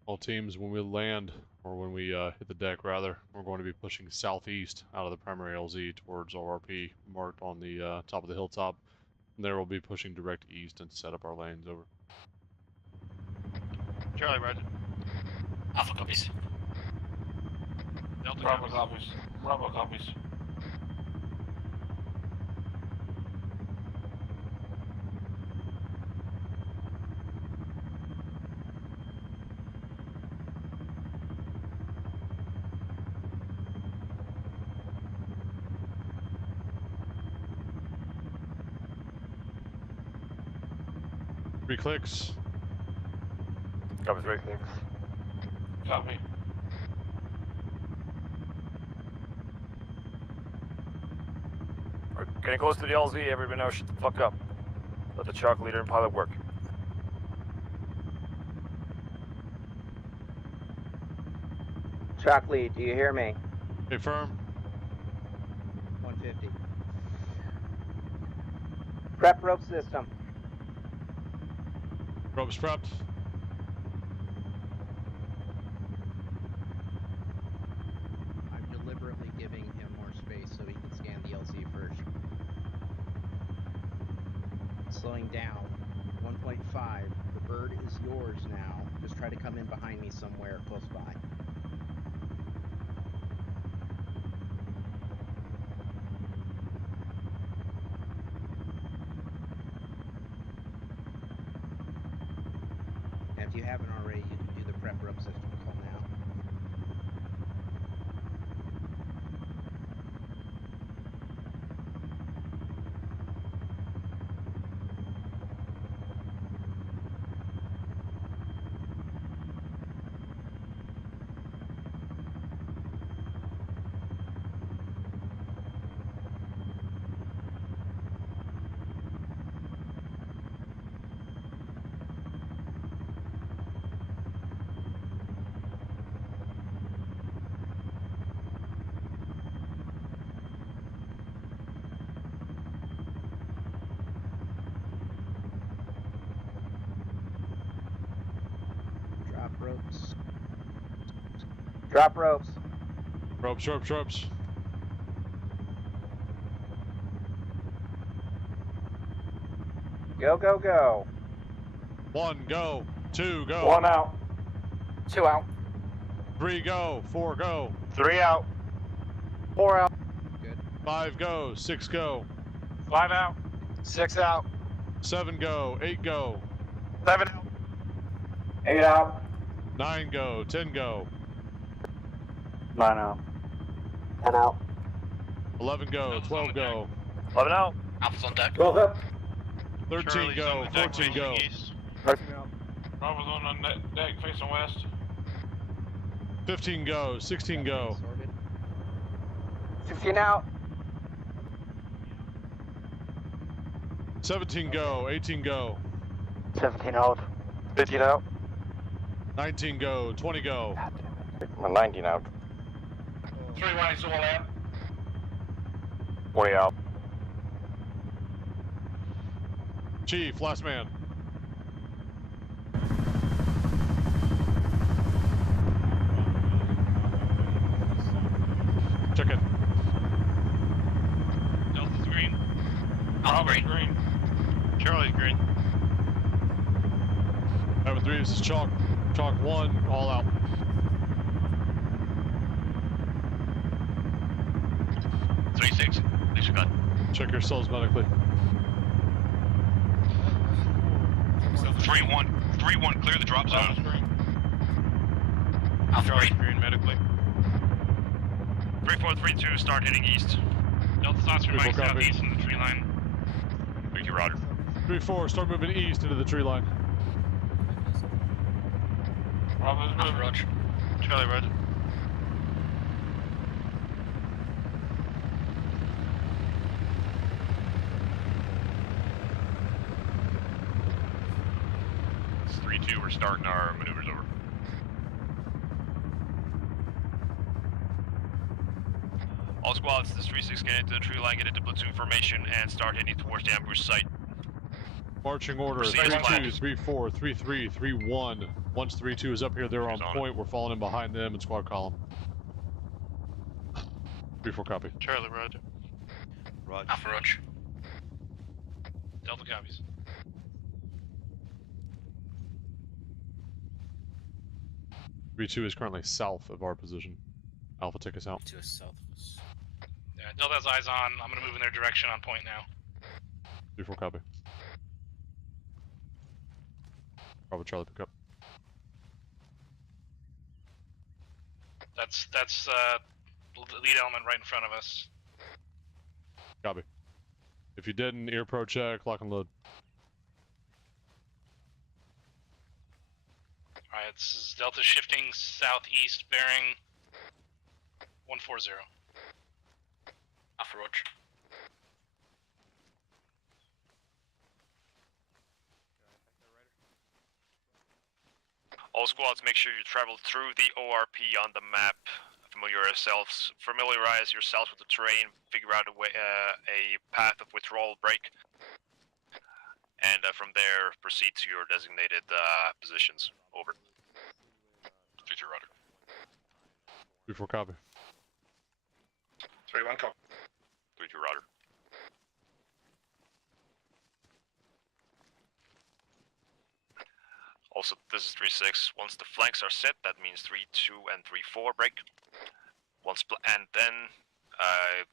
All teams, when we land, or when we hit the deck rather, we're going to be pushing southeast out of the primary LZ towards ORP, marked on the top of the hilltop. And there we'll be pushing direct east and set up our lanes. Over. Charlie, roger. Alpha copies. Delta Bravo copies. Bravo copies. Three clicks. Copy 3 clicks. Copy. We're getting close to the LZ. Everybody now shut the fuck up. Let the chalk leader and pilot work. Chalk lead, do you hear me? Confirm. 150. Prep rope system. Ropes prepped. I'm deliberately giving him more space so he can scan the LZ first. Slowing down. 1.5. The bird is yours now. Just try to come in behind me somewhere close by. And if you haven't already, you can do the prep rope system call now. Drop ropes. Drop ropes. Ropes, ropes, ropes. Go, go, go. 1, go. 2, go. 1 out. 2 out. 3, go. 4, go. 3 out. 4 out. Good. 5, go. 6, go. 5 out. 6 out. 7, go. 8, go. 7 out. 8 out. 9, go. 10, go. 9 out. 10 out. 11, go. 12, go. 11 out. Alpha's on deck. 12 up. 13, Charlie's go. on the deck 14, go. facing east. 13 out. Bravo's on the deck facing west. 15, go. 16, go. 16 out. 17, go. 18, go. 17 out. 15 out. 19, go. 20, go. 19 out. 3-1 is all out. 20 out. Chief, last man. Check it. Delta's green. Bravo's green. Charlie's green. Over 3, this is chalk. Chalk 1, all out. 3-6. Leash gun. Check yourselves medically. 3-1. 3-1. Clear the drop zone. Charlie's green medically. 3-4-3-2. Start heading east. Delta's on Three, my four, copy. southeast in the tree line. 3-2. Roger. 3-4, start moving east into the tree line. Bravo's moving. Roger. Charlie, roger. It's 3-2. We're starting our maneuvers over. All squads, this 3-6 get into the tree line, get into platoon formation, and start heading towards the ambush site. Marching order, Proceed as 3-2, planned. 3-4, 3-3, 3-1. Once 3-2 is up here, they're on point. We're falling in behind them in squad column. 3-4 copy. Charlie, roger. Roger. Alpha roger. Delta copies. 3-2 is currently south of our position. Alpha, take us out. To us south. Yeah, Delta has eyes on. I'm gonna move in their direction on point now. 3-4 copy. Bravo Charlie, pick up. That's lead element right in front of us. Copy. If you didn't, ear pro check, lock and load. Alright, it's Delta shifting southeast, bearing 140. Alpha roger. All squads, make sure you travel through the ORP on the map. Familiarize yourselves with the terrain. Figure out a way, a path of withdrawal break, and from there proceed to your designated positions. Over. 3-2 roger. 3-4 copy. 3-1 copy. 3-2 roger. Also, this is 3-6. Once the flanks are set, that means 3-2 and 3-4 break. And then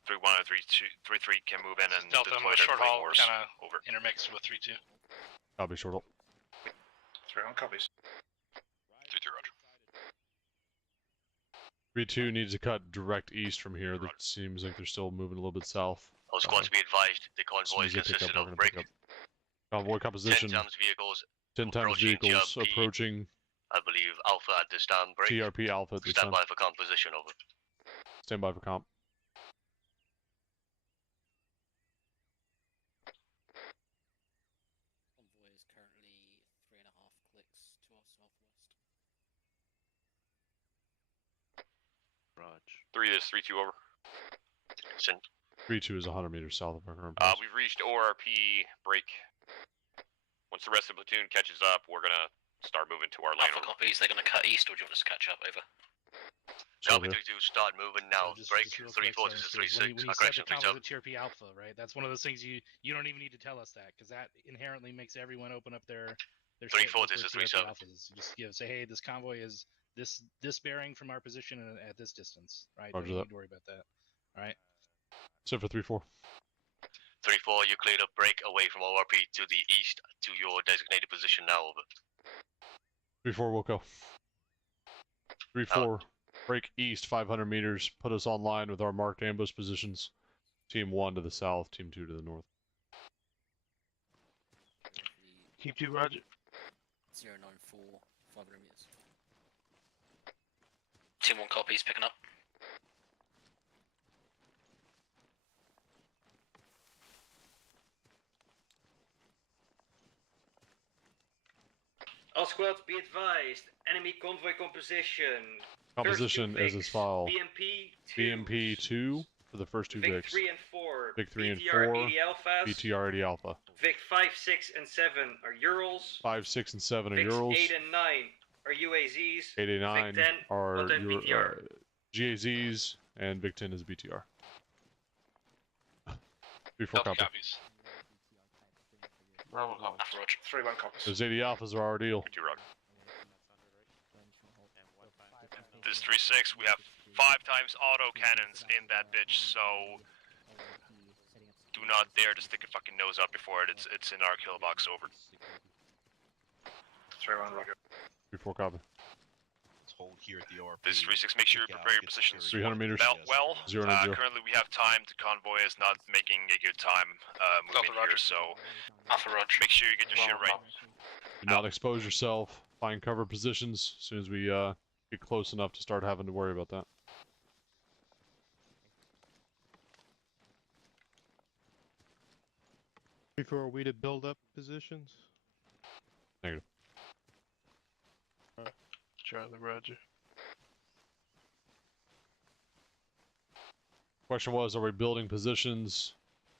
3-1 and 3-3 can move in and Delta, I'm deploy gonna their short haul, claymores. kind of Over. intermix with 3-2. Copy, short haul. 3-1 copies. 3-2 roger. 3-2 needs to cut direct east from here. That seems like they're still moving a little bit south. All squads be advised, the convoy is consisted of break. Convoy composition. 10 times vehicles. 10 times vehicles approaching. I believe Alpha at this time break. TRP Alpha at this time. Stand by for composition, over. Stand by for comp. Convoy is currently 3.5 clicks to our southwest. Raj. 3 is 3-2 over. Send. 3-2 is 100 meters south of our current. We've reached ORP break. Once the rest of the platoon catches up, we're gonna start moving to our lane. Alpha copies, they're gonna cut east, or do you want us to catch up? Over. Copy 3-2, start moving now. Break. 3-4, this is 3-6. When you said the convoy is TRP Alpha, right? That's one of those things you don't even need to tell us that, because that inherently makes everyone open up their 3-4, this is 3-7. Just say, hey, this convoy is this bearing from our position at this distance, right? Roger Don't that. need to worry about that. All right. Set for 3-4. 3-4, you cleared a break away from ORP to the east to your designated position now, over. 3-4 will go. 3-4, break east 500 meters. Put us online with our marked ambush positions. Team 1 to the south, Team 2 to the north. Team 2, roger. 094, 500 meters. Team 1 copies, picking up. All squads be advised, enemy convoy composition. Composition is as follows. BMP 2 for the first two Vic Vics. 3 and 4. Vic 3 and BTR 4. 80 alphas. BTR 80 Alpha. Vic 5, 6, and 7 are Urals. 5, 6, and 7 are Vics Urals. 8 and 9 are UAZs. 8 and 9 Vic 10, are Delta and BTR. GAZs, and Vic 10 is BTR. 3-4 copy. Copies. Bravo copy. 3-1 copies. Those 80 Alphas are our deal. This is 3-6, we have 5 times auto cannons in that bitch, so do not dare to stick a fucking nose up before it. It's in our kill box, over. 3-1 roger. 3-4 copy. Let's hold here at the ORP. This is 3-6, make sure you prepare your positions 300 meters. well. 090. Currently we have time, the convoy is not making a good time moving here, so Alpha Roger, make sure you get your shit right. Do not expose yourself. Find cover positions as soon as we get close enough to start having to worry about that. Before we to build up positions? Negative. Charlie, roger. Question was, are we building positions?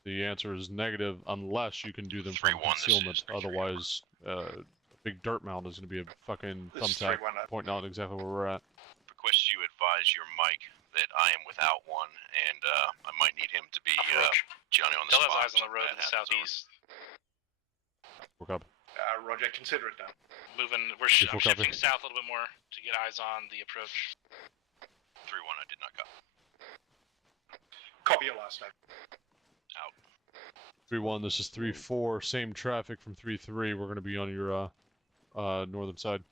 The answer is negative, unless you can do them from concealment. Otherwise, big dirt mound is going to be a fucking This is thumbtack 3-1 up. pointing out exactly where we're at. Request you advise your mic that I am without one, and I might need him to be Johnny on the Still spot. has eyes on the road to the southeast. Work up. Roger, consider it done. Moving, I'm Full copy. shifting south a little bit more to get eyes on the approach. 3-1, I did not copy. Copy your last name. Out. 3-1, this is 3-4, same traffic from 3-3. We're going to be on your northern side.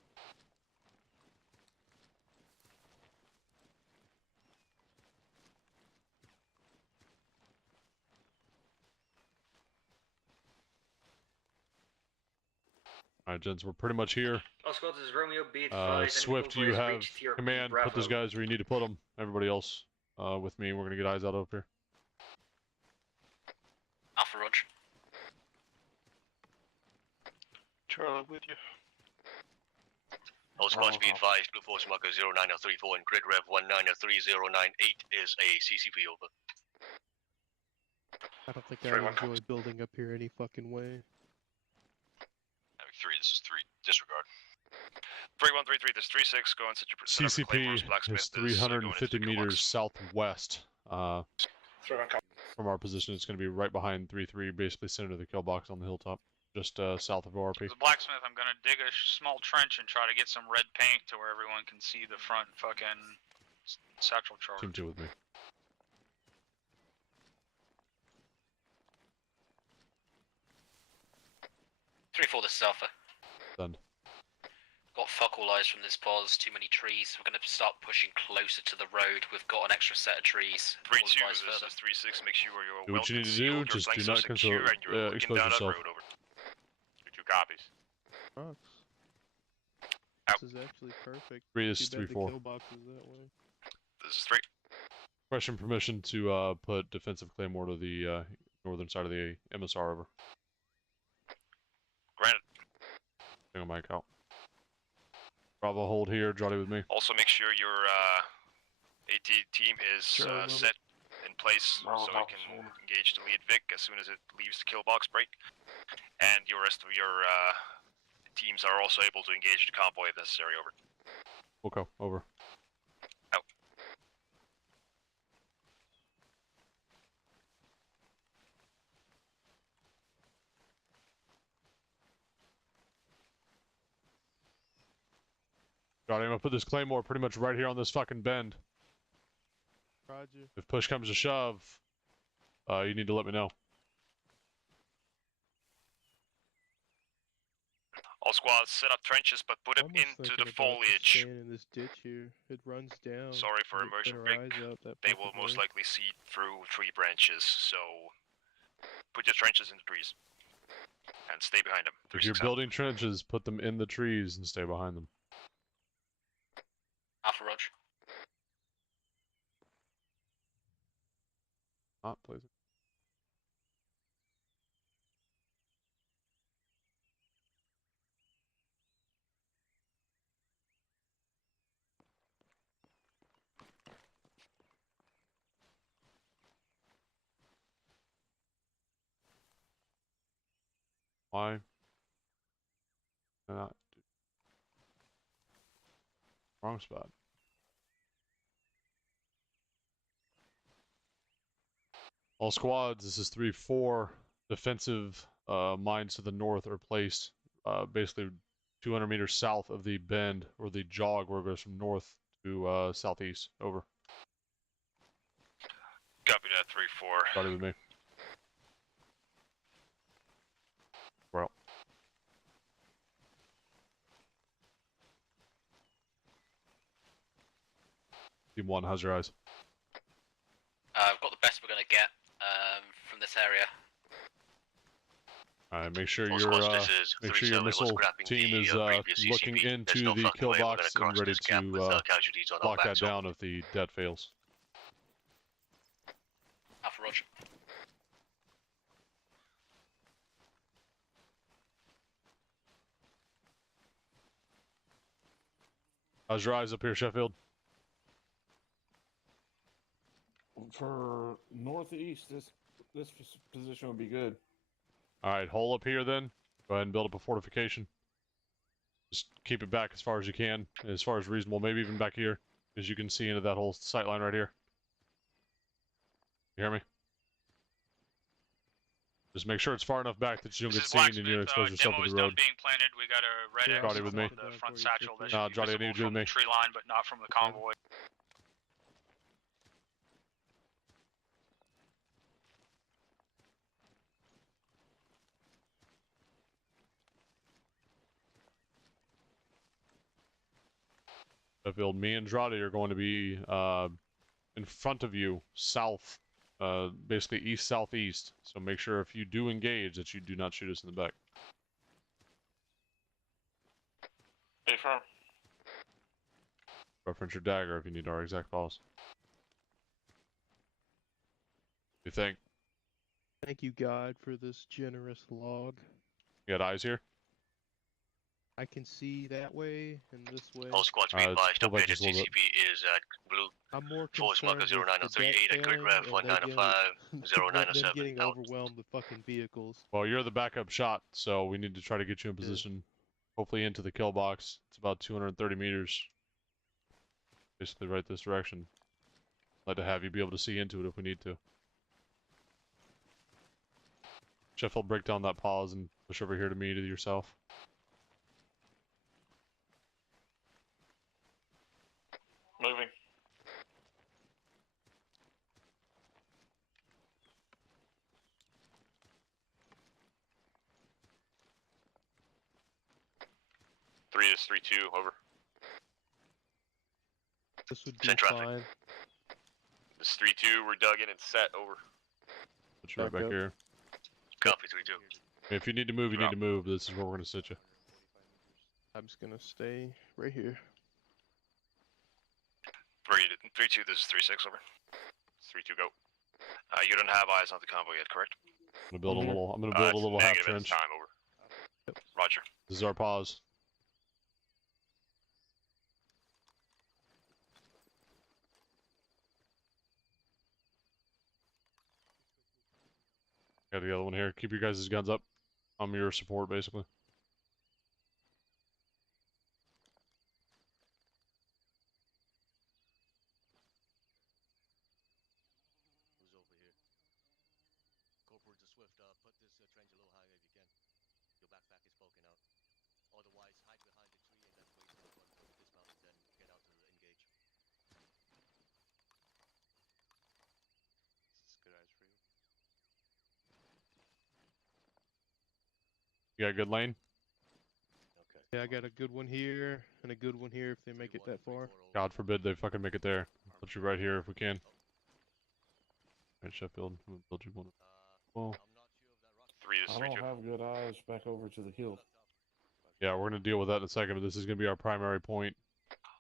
Alright, gents, we're pretty much here. All squads, is Romeo be advised. Swift, you have command. Put those guys where you need to put them. Everybody else with me. We're going to get eyes out up here. Alpha Roger. Charlie with you. All squads be advised, Blue Force Marker 09034 and Grid Rev 1903098 is a CCP over. I don't think I would enjoy building up here any fucking way. Havoc 3, this is 3. Disregard. 3133, this 36, go and set your CCP is 350 meters southwest from our position. It's going to be right behind 3-3, basically center of the kill box on the hilltop, just south of ORP. As a blacksmith, I'm gonna dig a small trench and try to get some red paint to where everyone can see the front fucking satchel charge. Team 2 with me. Three, four, this is Alpha. Done. Got fuck all eyes from this pause, too many trees. We're going to start pushing closer to the road. We've got an extra set of trees. 3-2, this is 3-6, make sure you're Do what you need to do, just do not expose yourself. 2 copies. This is actually perfect. 3 is Too bad 3-4. The kill box is that way. This is 3. Question permission to put defensive claymore to the northern side of the MSR over. Granted. Hang on, Mike out. Bravo, hold here. Jolly with me. Also, make sure your AT team is set in place so it can engage the lead Vic as soon as it leaves the kill box break. And your rest of your teams are also able to engage the convoy if necessary. Over. Okay, over. Out. Jolly, I'm gonna put this claymore pretty much right here on this fucking bend. Roger. If push comes to shove, you need to let me know. All squads set up trenches, but put them into the foliage. In this ditch here, it runs down. Sorry for immersion, Vic. They will most likely see through tree branches, so put your trenches in the trees and stay behind them. If you're building trenches, put them in the trees and stay behind them. Alpha Roger. Not please. Why? Not. Wrong spot. All squads, this is 3-4. Defensive mines to the north are placed basically 200 meters south of the bend, or the jog, where it goes from north to southeast. Over. Copy that, 3-4. Body with me. We're out. Team 1, how's your eyes? I've got the best we're going to get from this area. Alright, make sure your missile team is looking into the kill box and ready to lock that down if the dead fails. Alpha Roger. How's your eyes up here, Sheffield? For northeast, this position would be good. Alright, hole up here then. Go ahead and build up a fortification. Just keep it back as far as you can, as far as reasonable, maybe even back here, as you can see into that whole sight line right here. You hear me? Just make sure it's far enough back that you don't get seen and you don't expose yourself to the road. Being planted. We got a red X Jotty with me. on the front satchel. That No, should be Jotty, I need you visible with from me. the tree line, but not from the convoy. Sheffield, me and Jotty are going to be in front of you, south, basically east-southeast. So make sure if you do engage that you do not shoot us in the back. Affirm. Reference your dagger if you need our exact pause. What do you think? Thank you, God, for this generous log. You got eyes here? I can see that way and this way. All squads be advised, updated CCP is at blue. I'm more Force concerned marker with the 0938 deck at quick failing rev and them 1905 getting 0907 out. overwhelmed with fucking vehicles. Well, you're the backup shot, so we need to try to get you in position. Hopefully into the kill box. It's about 230 meters. Basically right this direction. I'd like to have you be able to see into it if we need to. Sheffield, break down that pause and push over here to me to yourself. Moving. Three is 3-2, over. This would be Send traffic. fine. This is 3-2, we're dug in and set, over. Put you right back here. Copy 3-2. If you need to move, you need to move. This is where we're going to sit you. I'm just gonna stay right here. 3-2, this is 3-6, over. 3-2, go. You don't have eyes on the convoy yet, correct? I'm gonna build a little. I'm gonna build a little half negative at this trench. time, over. Roger. This is our pause. Got the other one here. Keep your guys' guns up. I'm your support, basically. Who's over here? Corporal to Swift, put this trench a little higher if you can. Your backpack is poking out. Otherwise, hide behind the tree and then wait for the front to dismount and then get out to engage. This is good eyes for you. You got a good lane? Okay. Yeah, I got a good one here and a good one here if they make it that far. God forbid they fucking make it there. Put you right here if we can. Alright, Sheffield. I'm gonna build you one. Well, 3 is I 3-2. don't have good eyes back over to the hill. yeah, we're gonna deal with that in a second, but this is gonna be our primary point.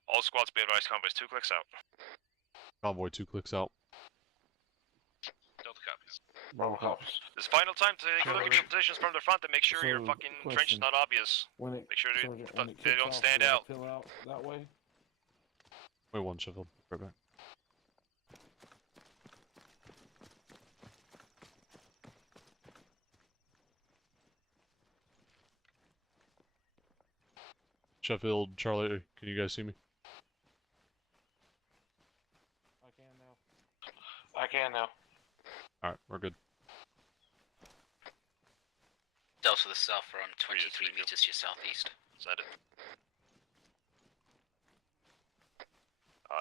All squads be advised, convoys 2 clicks out. Convoy 2 clicks out. Delta copies. Bravo copies. This final time to take a look at your positions from the front and make sure your So, fucking trench is question. not obvious. When it, Make sure Sergeant, when it they kicks don't off, stand do I out. Peel out that way. Wait one, Sheffield. Right back. Sheffield, Charlie, can you guys see me? I can now. I can now. Alright, we're good. Delta to the south, around 23 meters to your southeast. Is that it?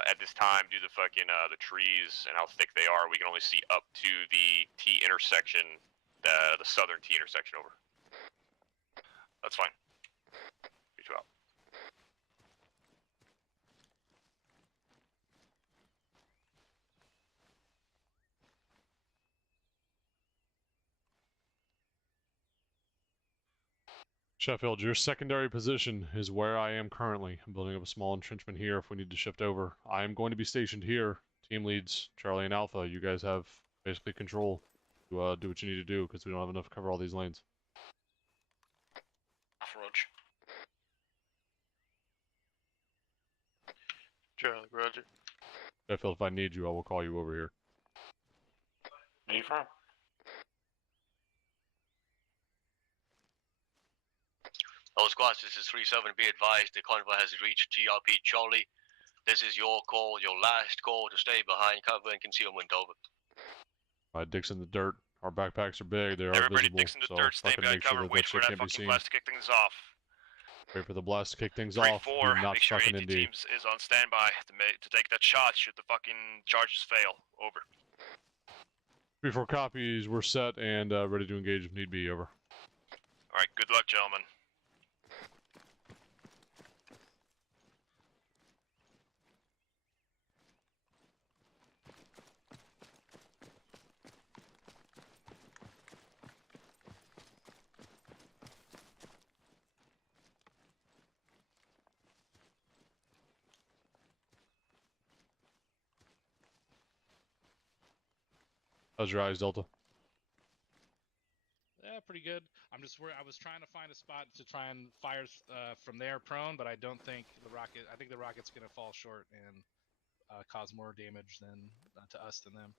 At this time, due to the fucking the trees and how thick they are, we can only see up to the T intersection, the southern T intersection. Over. That's fine. 3-2 out. Sheffield, your secondary position is where I am currently. I'm building up a small entrenchment here if we need to shift over. I am going to be stationed here. Team leads, Charlie and Alpha. You guys have basically control to do what you need to do because we don't have enough to cover all these lanes. Roger. Charlie, roger. Sheffield, if I need you, I will call you over here. Affirm. All squads, this is 3-7. Be advised, the convoy has reached TRP Charlie. This is your call, your last call to stay behind cover and concealment. Over. Dick's in the dirt. Our backpacks are big. They are Everybody visible. dicks in the So dirt, stay fucking behind make sure cover, that wait that for shit that can't be fucking seen. blast to kick things off. Wait for the blast to kick things 3-4, off. Do not make sure fucking AT ND. teams is on standby to take that shot should the fucking charges fail. Over. 3-4 copies. We're set and ready to engage if need be. Over. Alright, good luck, gentlemen. How's your eyes, Delta? Yeah, pretty good. I'm just worried. I was trying to find a spot to try and fire from there prone, but I don't think the rocket. I think the rocket's gonna fall short and cause more damage than to us than them.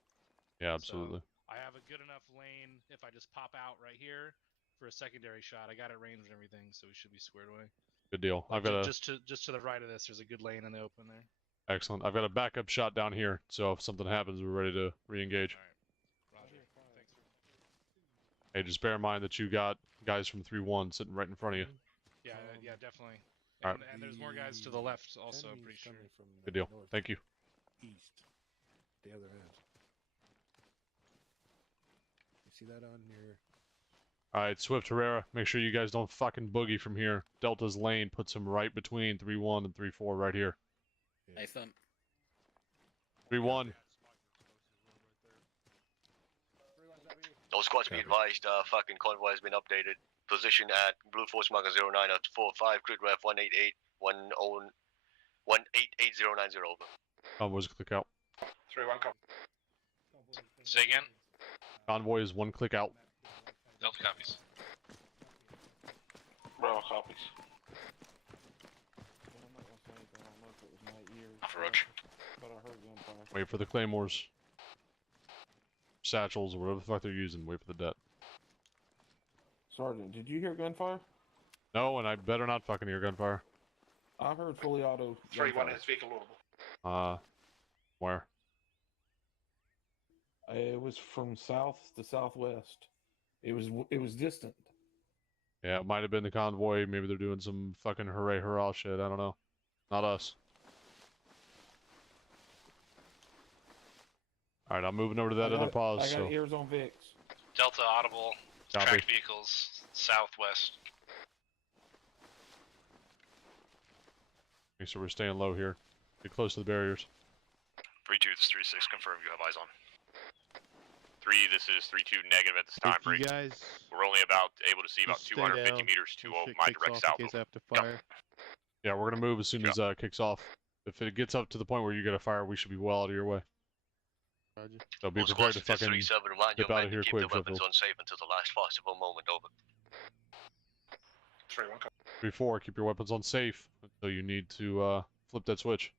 Yeah, absolutely. So I have a good enough lane if I just pop out right here for a secondary shot. I got it ranged and everything, so we should be squared away. Good deal. Like, I've got a just to the right of this. There's a good lane in the open there. excellent. I've got a backup shot down here, so if something happens, we're ready to re-engage. Roger. Thanks. Hey, just bear in mind that you got guys from 3-1 sitting right in front of you. Yeah, yeah, definitely. All And, right. and there's more guys to the left also. I'm pretty sure. Good deal. Thank you. East, the other end. You see that on your... All right, Swift Herrera, make sure you guys don't fucking boogie from here. Delta's lane puts him right between 3-1 and 3-4 right here. Hey, firm. 3-1. All squads be advised, fucking convoy has been updated. Position at Blue Force marker 0945, grid ref 188 188090. Over. Convoy's click out. 3-1 copy. Say again? Convoy is 1 click out. Delta copies. Bravo copies. Alpha Roach. But I heard gunfire. Wait for the claymores. Satchels, or whatever the fuck they're using. Wait for the det. Sergeant, did you hear gunfire? No, and I better not fucking hear gunfire. I heard fully auto. 3-1 is vehicle audible. Where? It was from south to southwest. It was distant. Yeah, it might have been the convoy. Maybe they're doing some fucking hooray hurrah shit. I don't know. Not us. Alright, I'm moving over to that other pause. I got ears on Vix. Delta audible. Copy. Tracked vehicles southwest. Okay, so we're staying low here. Get close to the barriers. 3-2, this is 3-6, confirm you have eyes on. 3, this is 3-2 negative at this time. If you guys We're only able to see about just stay 250 down meters to if it my kicks direct off south. in case I have to fire. Yeah, we're gonna move as soon as it kicks off. If it gets up to the point where you gotta fire, we should be well out of your way. Roger. So be All prepared squads, to this is fucking 3-7. Remind dip your out men of to here keep quick, their weapons Sheffield. unsafe until the last possible moment. Over. 3-1 copy. 3-4, keep your weapons on safe until you need to flip that switch.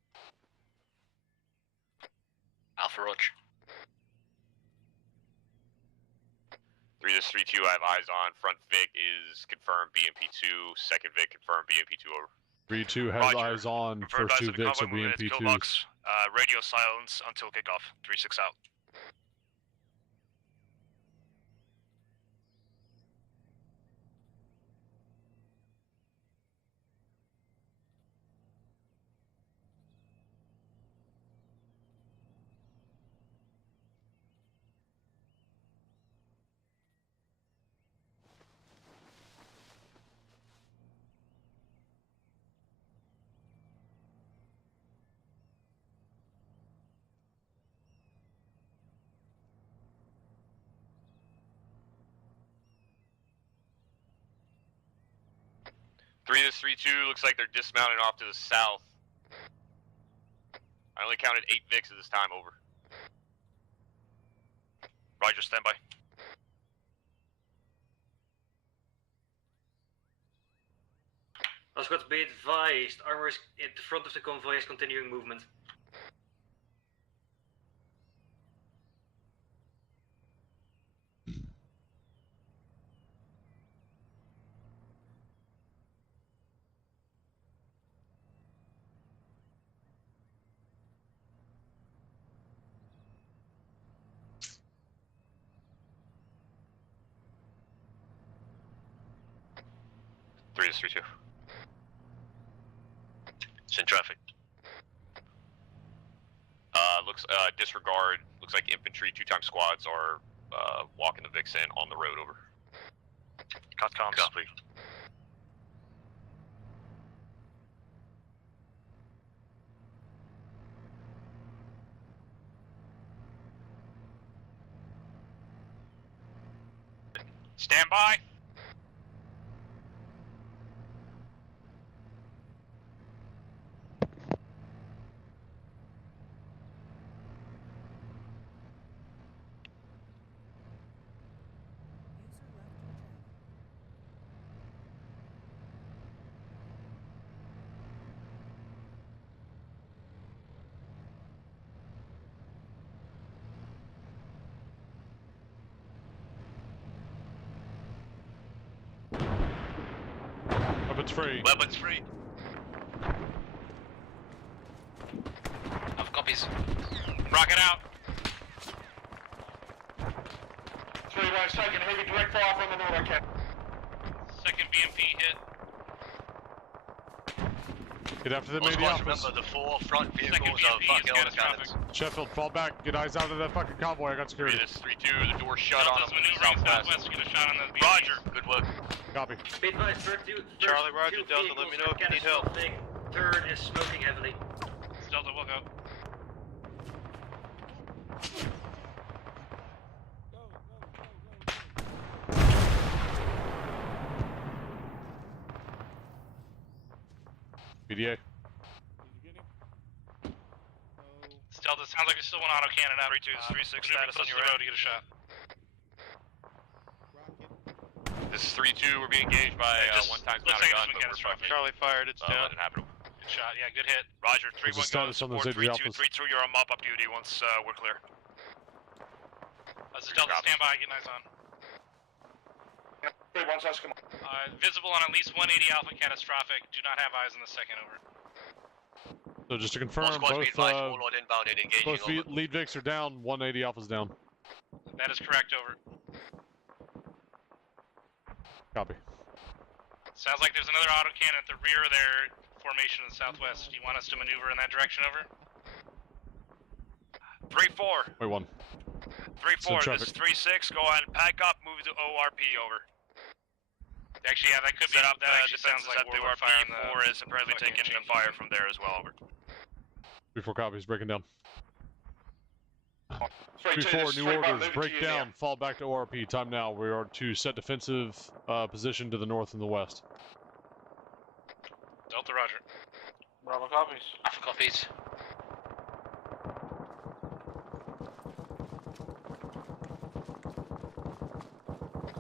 Alpha Roach. 3, this is 3-2, I have eyes on. Front Vic is confirmed BMP2. Second Vic confirmed BMP2. Over. 3-2 has Roger. eyes on. Confirmed First eyes 2 on the Vics are convoy moving into BMP2s. pillbox. Radio silence until kickoff. 3-6 out. This 3-2 looks like they're dismounting off to the south. I only counted 8 Vics at this time. Over. Roger, standby. All squads, be advised. Armor is at the front of the convoy is continuing movement. 3 is 3-2. It's in traffic. Disregard. Looks like infantry 2-time squads are walking the Vixen on the road. Over. Cut comms. Copy. Stand by. Weapons free. Weapons free. Have copies. Rocket out. 3-1's taking heavy direct fire from the north cap. Second BMP hit. Get after them, All maybe squads, office. remember the 4 front vehicles Second are BMP fucking is on the cannons. Sheffield, fall back. Get eyes out of that fucking convoy. I got security. 3 is 3-2. The door's shut on Delta's them in the maneuvering southwest. southwest to get a shot on those BMPs. Roger. Good work. Copy. Be advised, Charlie, Roger, Delta, let me know if you need help. Third is smoking heavily. Delta, we'll go. PDA. Delta, sounds like you're still one auto cannon out. 3-2, 3-6 status on your road to get a shot. This is 3-2. We're being engaged by one-time looks counter like gun. it's been catastrophic. Charlie fired, it's down. Let it happen. Good shot, yeah, good hit. Roger, There's a 3-1 status go on those support, 3-2, 8 alphas. 3-2, you're on mop-up duty once we're clear. This is Delta, stand by, get eyes on. 3-1's us, come on. Visible on at least 180 Alpha catastrophic. Do not have eyes on the second, over. So just to All confirm, squads be both advised, Warlord inbounded, engaging over. lead Vics are down. 180 alphas down. That is correct, over. Copy. Sounds like there's another autocannon at the rear of their formation in the southwest. Do you want us to maneuver in that direction, over? 3-4. Wait, 1. 3-4, this is 3-6, go on, pack up, move to ORP, over. Actually, yeah, that could Set be. up the That actually sounds defenses like at the Warlord ORP, firing the 4 is apparently fucking taking change. fire from there as well, over. 3-4 copies, breaking down. 3-2, 3-4, this is new 3-1, orders, moving break to you down, fall back to ORP. Time now. We are to set defensive position to the north and the west. Delta, roger. Bravo copies. Alpha copies.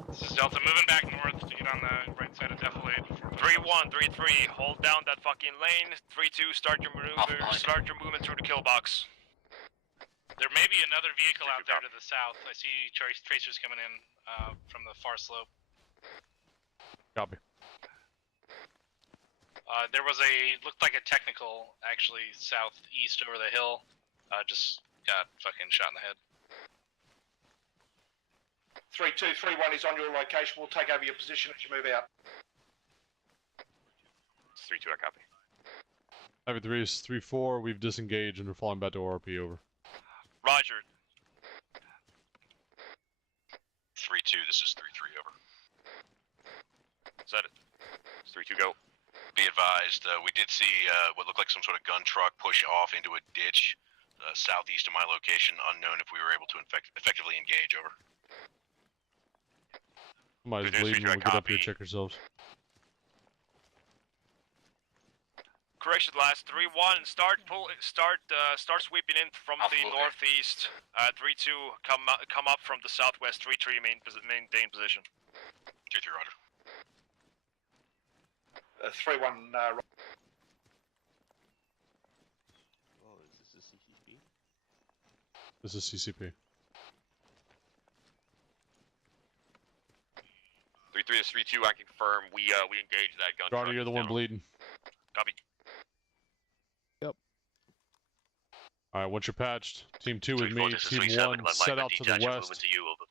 This is Delta moving back north to get on the right side of Defilade. 3-1, 3-3, hold down that fucking lane. 3-2, start your maneuver, start your movement through the kill box. There may be another vehicle out there to the south. I see tracers coming in from the far slope. Copy. There was looked like a technical actually southeast over the hill. Just got fucking shot in the head. 3-2, 3-1 is on your location. We'll take over your position as you move out. It's 3-2, I copy. Heavy 3 is 3-4. We've disengaged and we're falling back to ORP. Over. Roger. 3-2, this is 3-3, over. Is that it? It's 3-2, go. Be advised, we did see what looked like some sort of gun truck push off into a ditch southeast of my location, unknown if we were able to effectively engage, over. Somebody's bleeding. We'll get up here, check yourselves. Correction, last 3-1, start sweeping in from the northeast. 3-2, come up from the southwest. 3-3, maintain position. 3-3, roger. 3-1, Oh, is this a CCP? This is CCP. 3-3 is 3-2, I confirm. We engaged that gun Roger, truck. you're the one bleeding. Copy. Yep. Alright, once you're patched, Team 2 with 3-4, me, this is Team 3-7, 1 let set light out to the detach and west. movement to you, over.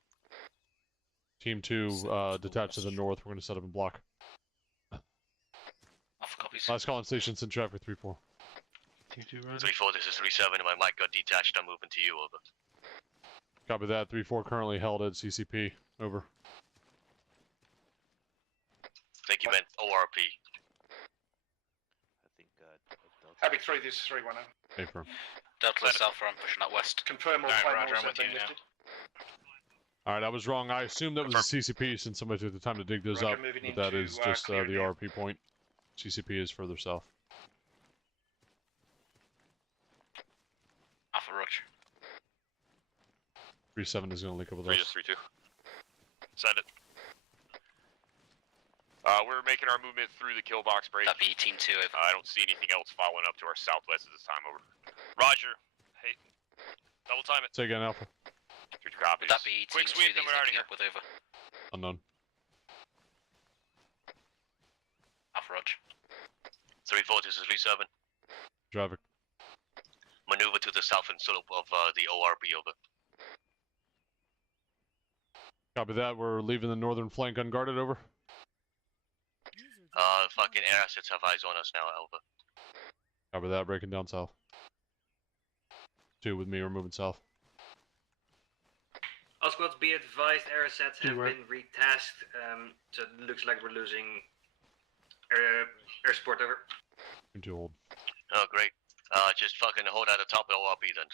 Team 2 detach to the north. We're going to set up a block. Last call on station, send traffic 3-4. 3-4, this is 3-7. My mic got detached. I'm moving to you. Over. Copy that. 3-4 currently held at CCP. Over. I think you meant ORP. Happy 3, this is 3-1. Hey, firm. Delta South, I'm pushing out west. Confirm all claymores have been lifted. Alright, I was wrong. I assumed that was a CCP since somebody took the time to dig those Roger, up. moving But that into, is just the clear now. RP point. CCP is further south. Alpha Roger. 3-7 is going to link up with 3 us. is 3-2. Send it. We're making our movement through the kill box break. That'd be Team 2 over. I don't see anything else following up to our southwest at this time. Over. Roger. Hey, double time it. Say again, Alpha. 2 copies. Would that be Team Quick 2 sweep, that and he's we're out of linking here. up with over? Unknown. Alpha Roger. 3-4, this is 3-7. Traffic. Maneuver to the southern slope of the ORP. Over. Copy that. We're leaving the northern flank unguarded. Over. Fucking air assets have eyes on us now. Over. Copy that. Breaking down south. 2 with me. We're moving south. All squads, be advised, air assets have right. been retasked, so it looks like we're losing air support. Over. I'm too old. Oh, great. Just fucking hold at the top of the ORP then,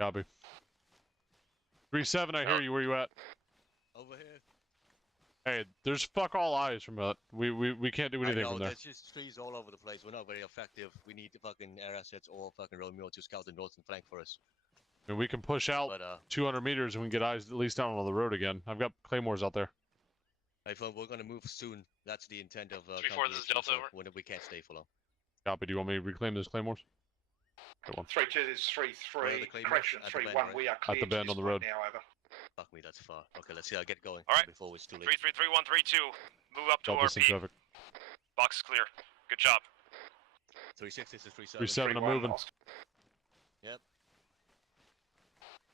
3-4. Copy. 3-7, I hear you. Where you at? Over here. Hey, there's fuck all eyes from it. We can't do anything I know, from there. there's just trees all over the place. We're not very effective. We need the fucking air assets or fucking Romeo to scout the northern flank for us. And we can push out But, 200 meters and we can get eyes at least down on the road again. I've got claymores out there. Hey, fun, we're gonna move soon. That's the intent of 3-4, this is Delta, over. when we can't stay for long. Copy. Do you want me to reclaim those claymores? Good one. 3-2, this is 3-3. Correction, 3-1. We are At clear the bend to on the this road. point now. Over. Fuck me, that's far. Okay, let's see. I'll get going. All right. Before it's too late. 3-3-3-1-3-2. Move up to Delta some ORP. traffic. Box is clear. Good job. 3-6, this is 3-7. 3-7, I'm moving. Yep.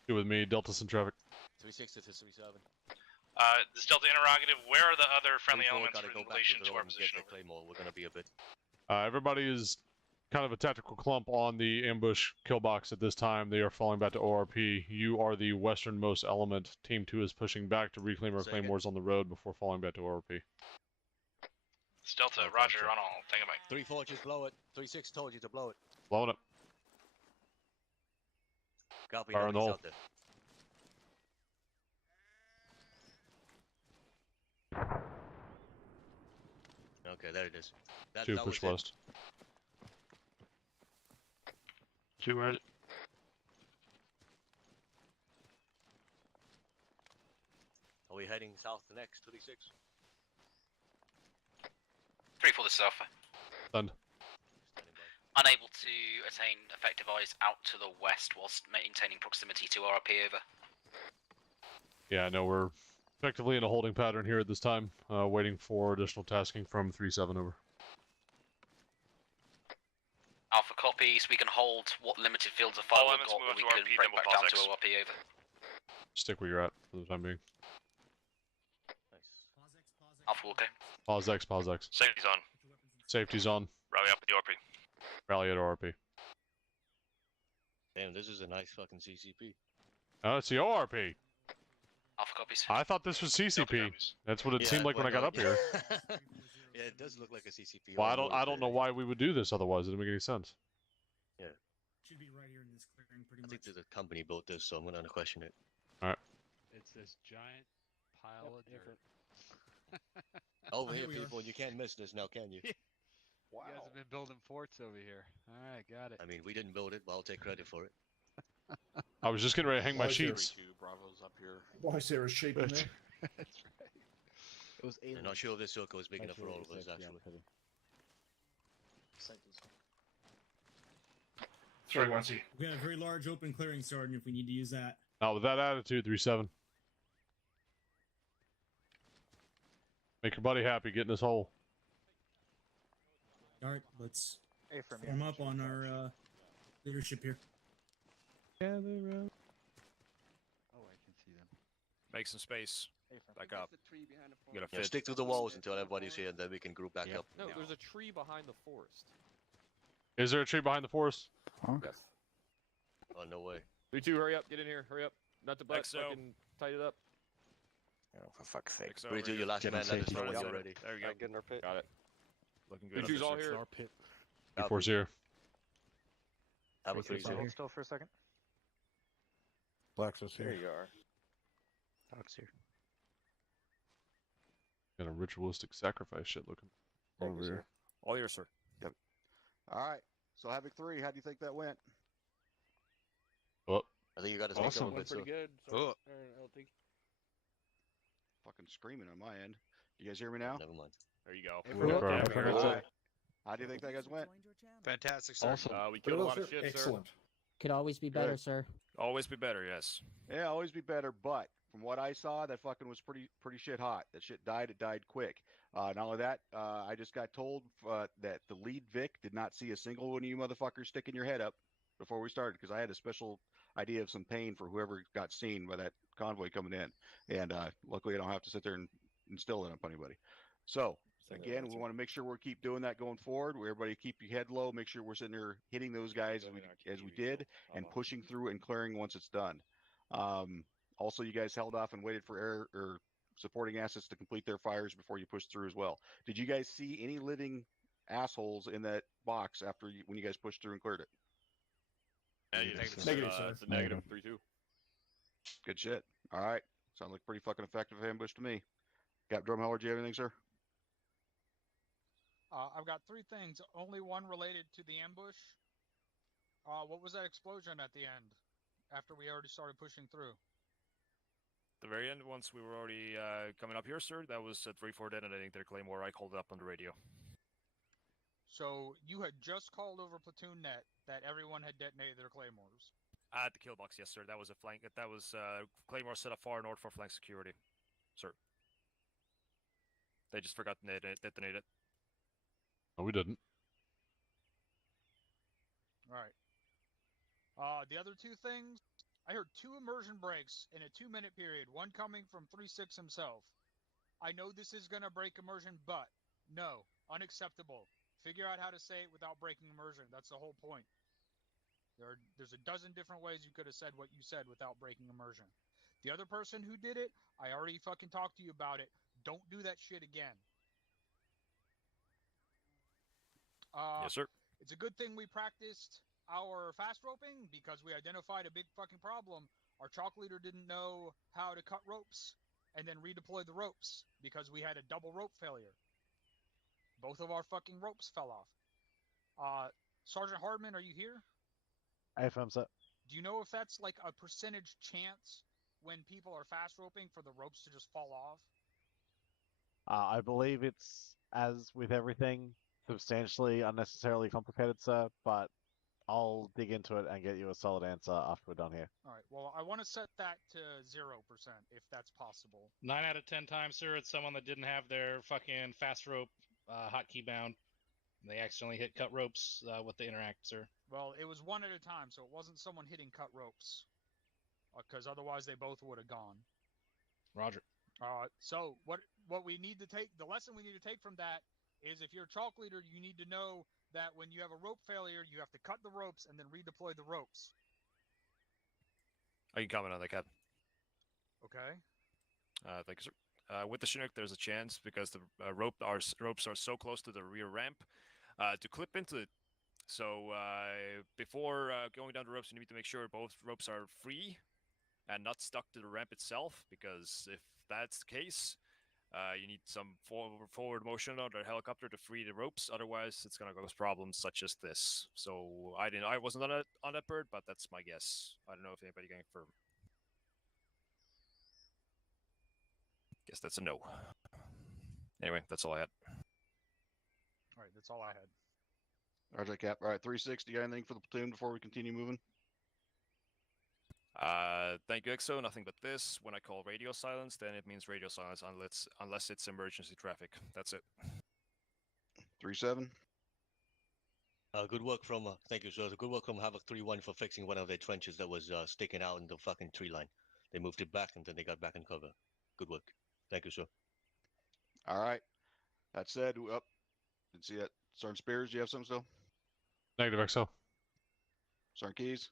2 with me. Delta some traffic. 3-6, this is 3-7. This Delta interrogative, where are the other friendly 3-4, elements gotta in go back relation the to our road and get position? the Claymore. We're gonna be a bit. Everybody is kind of a tactical clump on the ambush kill box at this time. They are falling back to ORP. You are the westernmost element. Team 2 is pushing back to reclaim our claymores on the road before falling back to ORP. It's Delta, Roger, on all. Think about 3-4, just blow it. 3-6 told you to blow it. Blowing it. Copy, Fire in the nobody's hole. out there. Okay, there it is. 2 that push was it. west. 2 right. Are we heading south next, 36? 3-4, this is Alpha. Done. Unable to attain effective eyes out to the west whilst maintaining proximity to RP over. Yeah, no, we're effectively in a holding pattern here at this time, waiting for additional tasking from 3-7 over. Alpha copies, we can hold what limited fields of fire we've got, but we can break back down to ORP over. Stick where you're at for the time being. Alpha, okay. Pause X, pause X. Safety's on. Safety's on. Rally up at the ORP. Rally at ORP. Damn, this is a nice fucking CCP. Oh, it's the ORP. Alpha copies. I thought this was CCP. That's what it seemed like when I got up here. Yeah, it does look like a CCP. Well, I don't know why we would do this otherwise. It didn't make any sense. Yeah. Should be right here in this clearing, pretty I much. think the company built this, so I'm gonna question it. All right. It's this giant pile of dirt. Over here, people, you can't miss this now, can you? Wow. You guys have been building forts over here. All right, got it. I mean, we didn't build it, but I'll take credit for it. I was just getting ready to hang my sheets. Bravo's up here. Why is there a sheep in there? That's right. It was I'm not sure if this circle is big enough for all of us, actually. 3-1. We got a very large open clearing, Sergeant, if we need to use that. Now, with that attitude, 3-7. Make your buddy happy getting this hole. Alright, let's form up on our leadership here. Gather around. Oh, I can see them. Make some space. Back up. You gotta Yeah, fit. stick to the walls until everybody's here, and then we can group back up. No, there's a tree behind the forest. Is there a tree behind the forest? Yes. Oh, no way. 3-2, hurry up, get in here, hurry up. Not the butt, XO. fucking tight it up. Oh, for fuck's sake. 3-2, your last man, let us know when you're ready. There you go. Get in our pit. Got it. Looking good. 3-2's all here. B4's here. Have a 3-2. Hold still for a second. Blacks was here. There you are. Dog's here. Got a ritualistic sacrifice shit looking over here. All yours, sir. Yep. All right. So Havoc 3, how do you think that went? Oh. I think you got his Awesome. a bit, Pretty good. Oh. LT. Fucking screaming on my end. You guys hear me now? Never mind. There you go. Hey, Confirm. Yeah, we heard All it. right. How do you think that guys went? Fantastic, sir. Awesome. We killed a lot of shit, sir. Excellent. Could always be better, sir. Always be better, yes. Yeah, always be better, but from what I saw, that fucking was pretty shit hot. That shit died. It died quick. Not only that, I just got told that the lead Vic did not see a single one of you motherfuckers sticking your head up before we started, because I had a special idea of some pain for whoever got seen by that convoy coming in, and luckily I don't have to sit there and instill it up anybody. So again, we want to make sure we keep doing that going forward. Where everybody keep your head low, make sure we're sitting there hitting those guys as we did, and pushing through and clearing once it's done. Also, you guys held off and waited for air or supporting assets to complete their fires before you pushed through as well. Did you guys see any living assholes in that box after when you guys pushed through and cleared it? Negative, sir. It's a negative 3-2. Good shit. All right. Sounds like pretty fucking effective ambush to me. Cap Drumheller, do you have anything, sir? I've got three things. Only one related to the ambush. What was that explosion at the end? After we already started pushing through. The very end, once we were already coming up here, sir, that was at 3-4 detonating their Claymore. I called it up on the radio. So you had just called over platoon net that everyone had detonated their claymores. At the kill box, yes, sir. That was a flank. That was Claymore set up far north for flank security, sir. They just forgot to detonate it. No, we didn't. All right. The other two things, I heard 2 immersion breaks in a 2-minute period, one coming from 3-6 himself. I know this is going to break immersion, but no, unacceptable. Figure out how to say it without breaking immersion. That's the whole point. There's a dozen different ways you could have said what you said without breaking immersion. The other person who did it, I already fucking talked to you about it. Don't do that shit again. Yes, sir. It's a good thing we practiced our fast roping because we identified a big fucking problem. Our chalk leader didn't know how to cut ropes and then redeploy the ropes because we had a double rope failure. Both of our fucking ropes fell off. Sergeant Hardman, are you here? I have thumbs up. Do you know if that's like a percentage chance when people are fast roping for the ropes to just fall off? I believe it's, as with everything, substantially unnecessarily complicated, sir, but I'll dig into it and get you a solid answer after we're done here. All right, well, I want to set that to 0%, if that's possible. 9 out of 10 times, sir, it's someone that didn't have their fucking fast rope hotkey bound. They accidentally hit cut ropes with the interact, sir. Well, it was one at a time, so it wasn't someone hitting cut ropes. Because otherwise they both would have gone. Roger. So what we need to take, the lesson we need to take from that is if you're a chalk leader, you need to know that when you have a rope failure, you have to cut the ropes and then redeploy the ropes. I can comment on that, Cap. Okay. Thank you, sir. With the Chinook, there's a chance because the ropes are so close to the rear ramp to clip into it. So before going down the ropes, you need to make sure both ropes are free and not stuck to the ramp itself, because if that's the case, you need some forward motion on the helicopter to free the ropes. Otherwise, it's gonna cause problems such as this. So I wasn't on that bird, but that's my guess. I don't know if anybody can confirm. Guess that's a no. Anyway, that's all I had. All right, that's all I had. Roger, Cap. All right, 360. You got anything for the platoon before we continue moving? Thank you, EXO. Nothing but this. When I call radio silence, then it means radio silence unless it's emergency traffic. That's it. 3-7. Good work from, thank you, sir. Good work from Havoc 3-1 for fixing one of their trenches that was sticking out in the fucking tree line. They moved it back and then they got back in cover. Good work. Thank you, sir. All right. That said, didn't see it. Sergeant Spears, do you have something still? Negative XO. Sergeant Keys?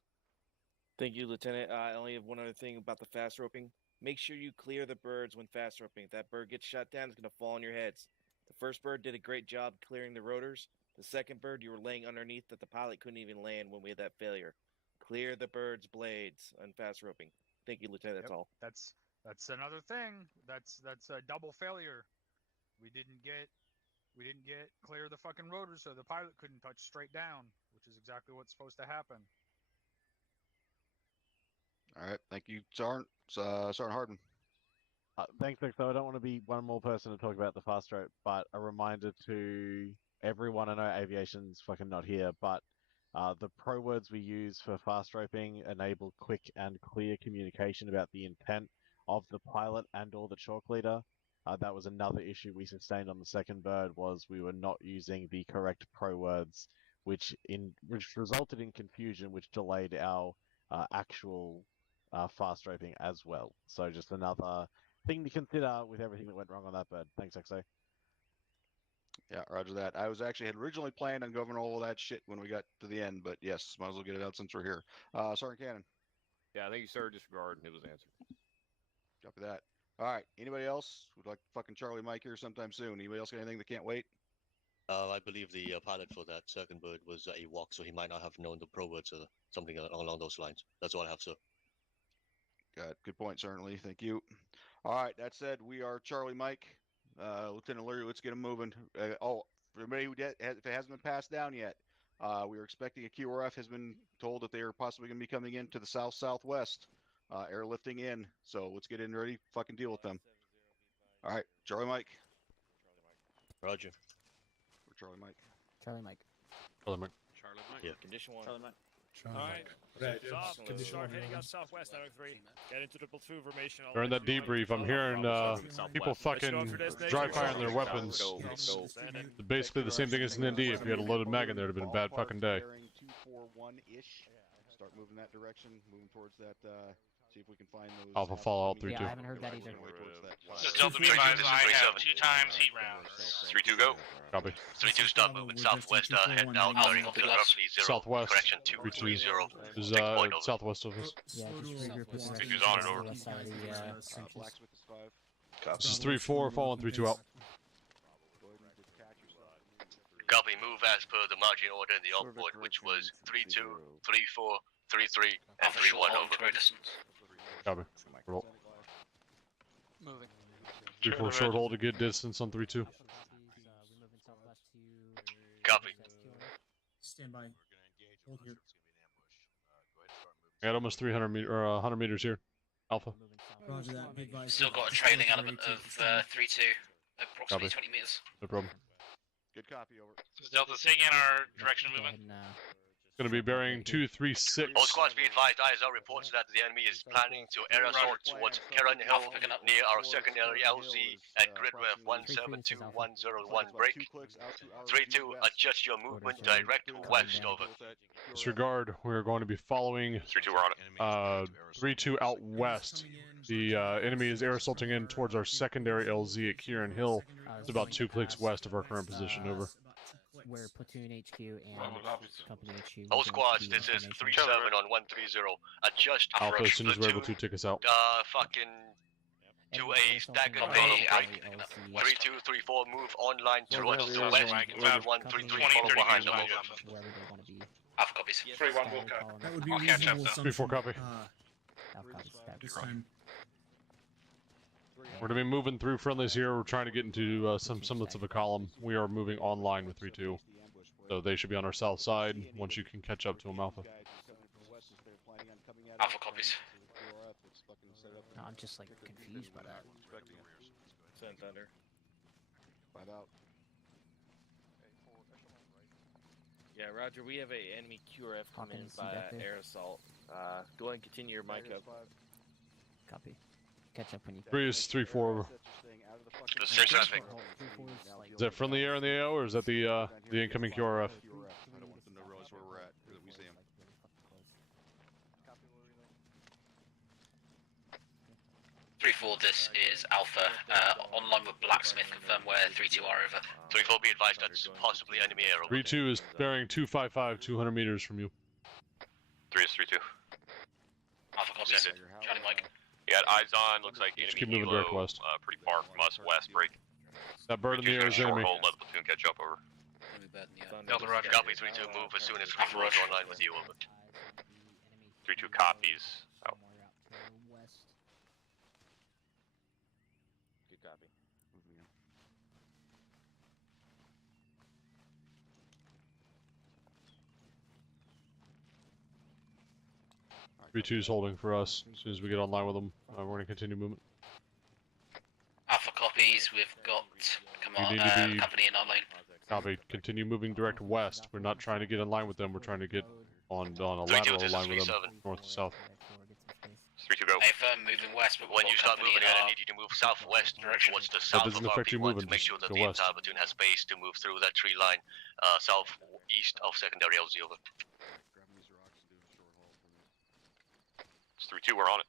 Thank you, Lieutenant. I only have one other thing about the fast roping. Make sure you clear the birds when fast roping. If that bird gets shot down, it's going to fall on your heads. The first bird did a great job clearing the rotors. The second bird, you were laying underneath that the pilot couldn't even land when we had that failure. Clear the bird's blades on fast roping. Thank you, Lieutenant. That's all. That's another thing. That's a double failure. We didn't get clear the fucking rotors, so the pilot couldn't touch straight down, which is exactly what's supposed to happen. All right. Thank you, Sergeant. Sergeant Harden. Thanks, Nick. So I don't want to be one more person to talk about the fast rope, but a reminder to everyone. I know aviation's fucking not here, but the pro words we use for fast roping enable quick and clear communication about the intent of the pilot and or the chalk leader. That was another issue we sustained on the second bird, was we were not using the correct pro words, which resulted in confusion, which delayed our actual fast roping as well. So just another thing to consider with everything that went wrong on that bird. Thanks, XO. Yeah, roger that. I had originally planned on going all of that shit when we got to the end, but yes, might as well get it out since we're here. Sergeant Cannon. Yeah, thank you, sir. Disregard. It was answered. Copy that. All right. Anybody else would like fucking Charlie Mike here sometime soon? Anybody else got anything that can't wait? I believe the pilot for that second bird was a walk, so he might not have known the pro words or something along those lines. That's all I have, sir. Got it. Good point, certainly. Thank you. All right. That said, we are Charlie Mike. Lieutenant Leary, let's get him moving. For everybody if it hasn't been passed down yet, we are expecting a QRF has been told that they are possibly going to be coming into the southwest, airlifting in. So let's get in ready, fucking deal with them. All right, Charlie Mike. Roger. We're Charlie Mike. Charlie Mike. Charlie Mike. Charlie Mike. Yeah. Condition 1. Charlie Mike. Alright, start heading out southwest, 903. Get into the platoon formation. During that debrief, I'm hearing people fucking dry firing their weapons. It's basically the same thing as an ND. If you had a loaded mag in there, it'd have been a bad fucking day. 241-ish. Start moving that direction, moving towards that. See if we can find those. Alpha Fallout 3-2. Yeah, I haven't heard that either. Delta be advised, I have 2 times heat rounds. 3-2 go. Copy. 3-2 start moving southwest, head down, turning to roughly 0. Southwest. Correction 230. Is southwest of us. Yeah, just regroup with us. 3-2's on and over. This is 3-4, following 3-2 out. Copy, move as per the marching order in the outboard, which was 3-2, 3-4, 3-3, and 3-1 over. Copy. Roll. Moving. 3-4 short hold, a good distance on 3-2. Copy. Stand by. Hold here. I got almost 100 meters here. Alpha. Roger that. Be advised. Still got a trailing element of 3-2, approximately 20 meters. No problem. Good copy, over. Is Delta taking our direction of movement? Going to be bearing 236. All squads be advised, ISR reports that the enemy is planning to air assault towards Heron Hill near our secondary LZ at grid ref 172101 break. 3-2, adjust your movement direct west, over. Disregard, we're going to be following 3-2, we're on it. 3-2 out west. The enemy is air assaulting in towards our secondary LZ at Kieran Hill. It's about 2 clicks west of our current position, over. Where platoon HQ and company HQ. All squads, this is 3-7 on 130. Adjust Alpha, as soon as we're able to, take us out. Fucking to a staggered break. 3-2, 3-4, move online towards the west. 1-3-3, follow behind them, over. Alpha copies. 3-1 will go. That would be I'll catch up, reasonable though. assumption. 3-4 copy. This time. We're going to be moving through friendlies here. We're trying to get into some semblance of a column. We are moving online with 3-2. So they should be on our south side once you can catch up to them, Alpha. Alpha copies. No, I'm just like confused by that. Send thunder. 5 out. Yeah, Roger, we have a enemy QRF coming in by air assault. Go ahead and continue your mic up. Copy. Catch up when you. 3 is 3-4. Is that friendly air in the AO, or is that the incoming QRF? I don't want them to realize where we're at, that we see them. 3-4, this is Alpha. Online with Blacksmith, confirm where 3-2 are over. 3-4, be advised that's possibly enemy air over. 3-2 is bearing 255, 200 meters from you. 3 is 3-2. Alpha copies. Charlie Mike. You got eyes on, looks like enemy keep moving direct west. Pretty far from us, west, break. That bird in the air is enemy. Hold, let the platoon catch up, over. Delta Roger, copy, 3-2, move as soon as 3-4 is online with you, over. 3-2 copies. Out. Good copy. 3-2 is holding for us. As soon as we get online with them, we're going to continue movement. Alpha copies, we've got You need to be company in our lane. Copy. Continue moving direct west. We're not trying to get in line with them. We're trying to get on a lateral line with them, north to south. 3-2 go. Hey, firm, moving west, but When you start moving again, I need you to move southwest towards the south of RP1 to make sure that the entire platoon has space to move through that tree line southeast of secondary LZ, over. It's 3-2, we're on it.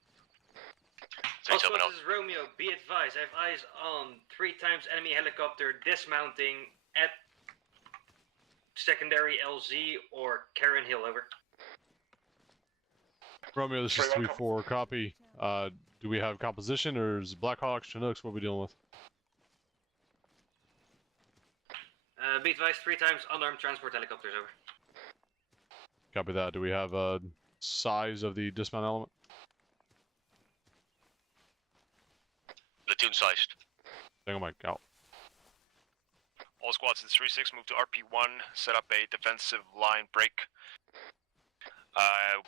Also, this is Romeo. Be advised, I have eyes on 3 times enemy helicopter dismounting at secondary LZ or Karen Hill, over. Romeo, this is 3-4. Copy. Do we have composition, or is it Blackhawks, Chinooks? What are we dealing with? Be advised, 3 times unarmed transport helicopters, over. Copy that. Do we have a size of the dismount element? Platoon sized. Tango Mike, out. All squads in 3-6 move to RP1, set up a defensive line break.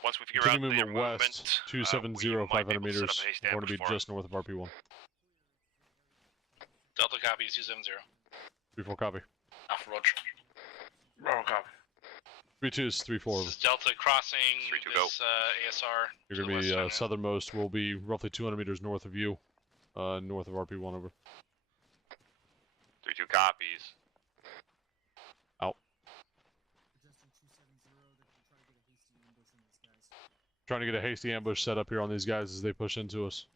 Once we figure out Continue their movement west, movement, 270, 500 meters. We're going to be for just north of RP1. Delta copy, 270. 3-4 copy. Alpha Roger. Wrong copy. 3-2 is 3-4. This is Delta crossing this ASR. You're going to be southernmost. We'll be roughly 200 meters north of you. North of RP1, over. 3-2 copies. Out. Trying to get a hasty ambush set up here on these guys as they push into us.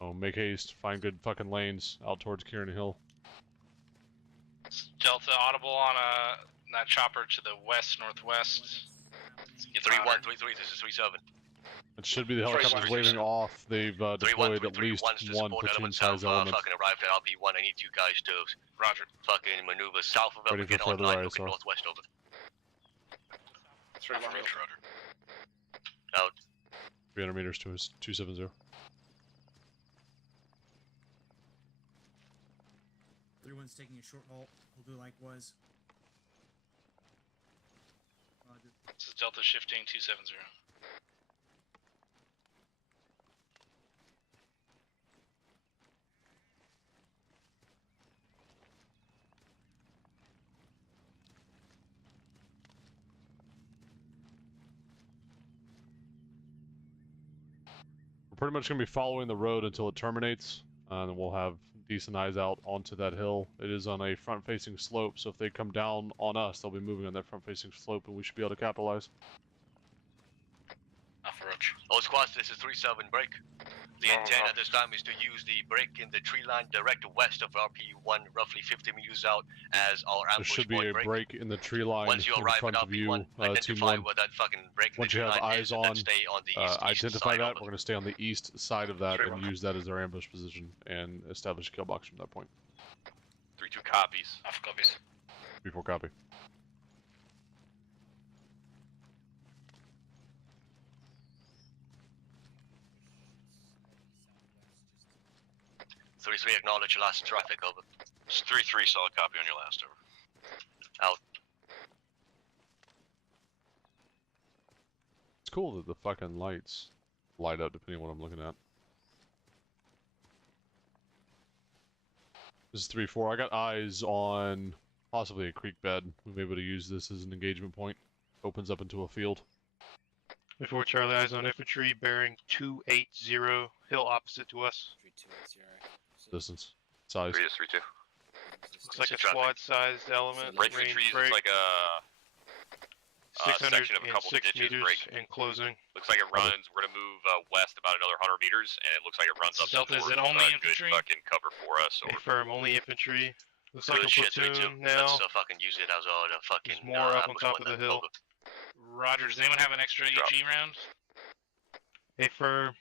Oh, make haste. Find good fucking lanes out towards Kieran Hill. Delta audible on that chopper to the west-northwest. 3-1, 3-3, this is 3-7. It should be the helicopters waving off. They've deployed at least one platoon-size element. Fucking arrived at RP1. I need you guys to fucking maneuver south of it and get online, looking northwest over. 3-1, Roger. Out. 300 meters to 270. 3-1's taking a short halt. We'll do likewise. Roger. This is Delta shifting 270. We're pretty much going to be following the road until it terminates, and then we'll have decent eyes out onto that hill. It is on a front-facing slope, so if they come down on us, they'll be moving on that front-facing slope, and we should be able to capitalize. Alpha Roger. All squads, this is 3-7 break. The intent at this time is to use the break in the tree line direct west of RP1, roughly 50 meters out, as our ambush. There should be a break in the tree line Once you in arrive front at of you, RP1, Team identify 1. where that fucking break in Once the you tree have line eyes is, and on, then stay on the east identify side that. of it. We're going to stay on the east side of that and use that as our ambush position and establish a kill box from that point. 3-2 copies. Alpha copies. 3-4 copy. Three acknowledge last traffic, over. It's 3-3, solid copy on your last, over. Out. It's cool that the fucking lights light up depending on what I'm looking at. This is 3-4. I got eyes on possibly a creek bed. We'll be able to use this as an engagement point. Opens up into a field. Before Charlie, eyes on infantry bearing 280, hill opposite to us. Distance. Size. 3 is 3-2. Looks like a squad-sized element. Infantry is like a section of a couple 6 ditches meters break. and closing. Looks like it runs. We're gonna move west about another 100 meters, and it looks like it runs up. Delta, is it towards, only good infantry? fucking cover for us. Over. Affirm, only infantry. Looks like a Good shit, platoon 3-2. now. Let's fucking use it as all the fucking. There's more up on top of the hill. Roger, does anyone have an extra HE round? Affirm.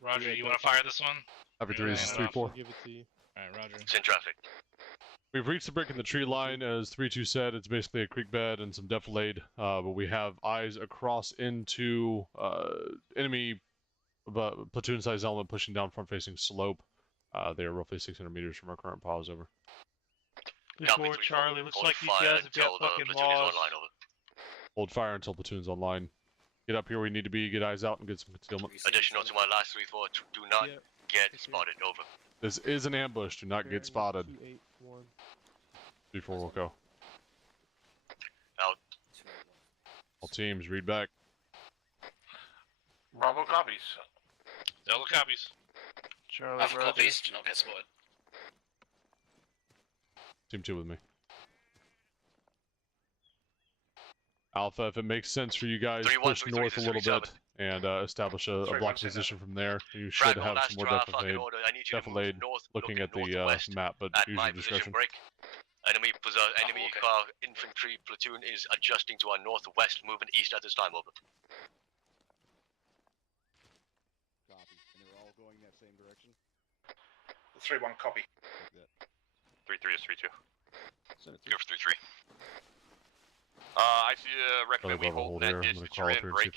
Roger, you want to fire this one? Every 3 is 3-4. Give it to you. Alright, Roger. It's in traffic. We've reached the break in the tree line, as 3-2 said. It's basically a creek bed and some defilade, but we have eyes across into enemy platoon-sized element pushing down front-facing slope. They are roughly 600 meters from our current pause. Over. Before Charlie, looks like you guys have got fucking lost. Hold fire until platoon's online. Get up here where you need to be, get eyes out, and get some concealment. Additional to my last 3-4. Do not get spotted. Over. This is an ambush. Do not get spotted. 3-4 will go. Out. All teams, read back. Bravo copies. Delta copies. Charlie, Alpha copies, do not get spotted. Team 2 with me. Alpha, if it makes sense for you guys, push north a little bit and establish a block position from there. You should have some more defilade looking at the map, but use your discretion. Enemy car infantry platoon is adjusting to our northwest, moving east at this time. Over. Copy. And they're all going that same direction? 3-1 copy. 3-3 is 3-2. Go for 3-3. I recommend we hold that ditch that you're in, break.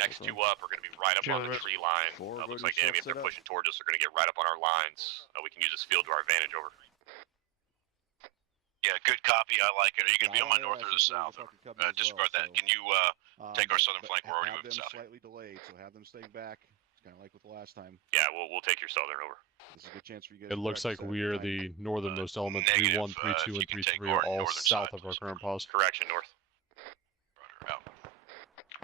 Next two up are going to be right up on the tree line. Looks like the enemy, if they're pushing towards us, are going to get right up on our lines. We can use this field to our advantage. Over. Yeah, good copy. I like it. Are you going to be on my north or the south? Disregard that. Can you take our southern flank? We're already moving south. Slightly delayed, so have them stay back. It's kind of like with the last time. Yeah, we'll take your southern. Over. This is a good chance for you guys. It looks like we are the northernmost element. 3-1, 3-2, and 3-3 are all south of our current pause. Correction, north.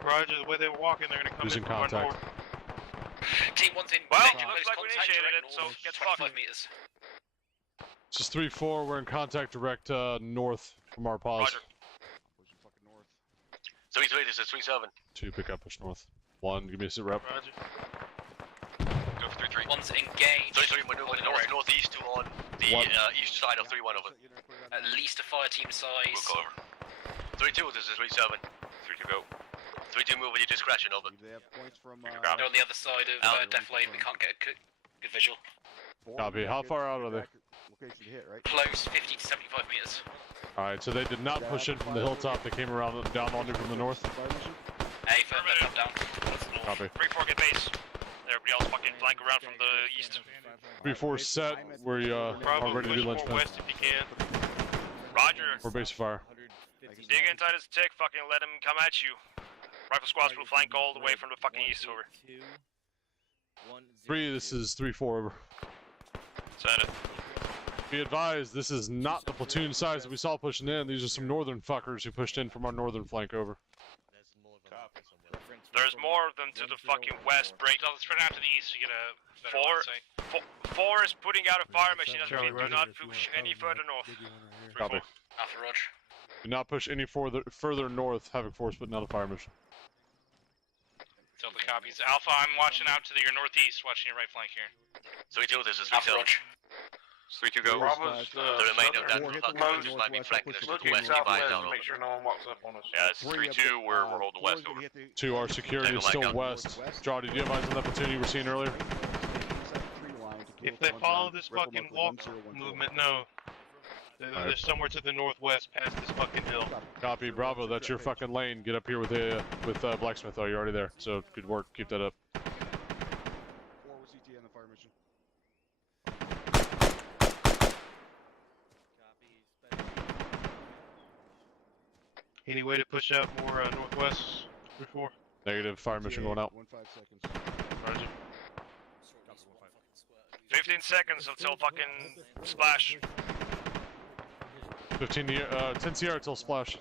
Roger, the way they were walking, they're going to come Losing in from our contact. north. Team 1's in. Well, looks like we initiated it, so get fucked. 25 meters. This is 3-4. We're in contact direct north from our pause. Roger. 3-3, this is 3-7. 2, pick up, push north. 1, give me a sit rep. Roger. Go for 3-3. 1's engaged. 3-3, maneuver northeast to on the east side of 3-1. Over. At least a fire team size. We'll go over. 3-2, this is 3-7. 3-2, go. 3-2, move with your discretion. Over. They have points from. They're on the other side of defilade. We can't get a good visual. Copy. How far out are they? Location to hit, right? Close, 50 to 75 meters. Alright, so they did not push in from the hilltop. They came around down on you from the north. A for come down. Copy. 3-4 get base. Everybody else fucking flank around from the east. 3-4 set. We are ready to do linchpin. West if you can. Roger. We're base fire. Dig in tight as a tick. Fucking let him come at you. Rifle squads will flank all the way from the fucking east. Over. 3, this is 3-4. Over. Send it. Be advised, this is not the platoon size that we saw pushing in. These are some northern fuckers who pushed in from our northern flank. Over. There's more of them to the fucking west. Break. Let's spread out to the east to get a better line sight. 4 is putting out a fire machine. Do not push any further north. Copy. Alpha Roger. Do not push any further north. Havoc Force putting out a fire mission. Delta copies. Alpha, I'm watching out to your northeast, watching your right flank here. 3-2, this is Alpha 3-7. Roger. 3-2, go. Bravo's The remainder of that fucking might be flanking us to the west. Keep eyes out. Make sure no one walks up on us. Yeah, this is 3-2. We're holding west. Over. 2, our security is still west. Jody, do you have eyes on that platoon you were seeing earlier? If they follow this fucking walk movement, no. They're somewhere to the northwest past this fucking hill. Copy, Bravo. That's your fucking lane. Get up here with Blacksmith. Oh, you're already there. So good work. Keep that up. 4 with CT on the fire mission. Any way to push out more northwest before? Negative. Fire mission going out. 5 seconds. Roger. 15 seconds until fucking splash. 10 CR till splash.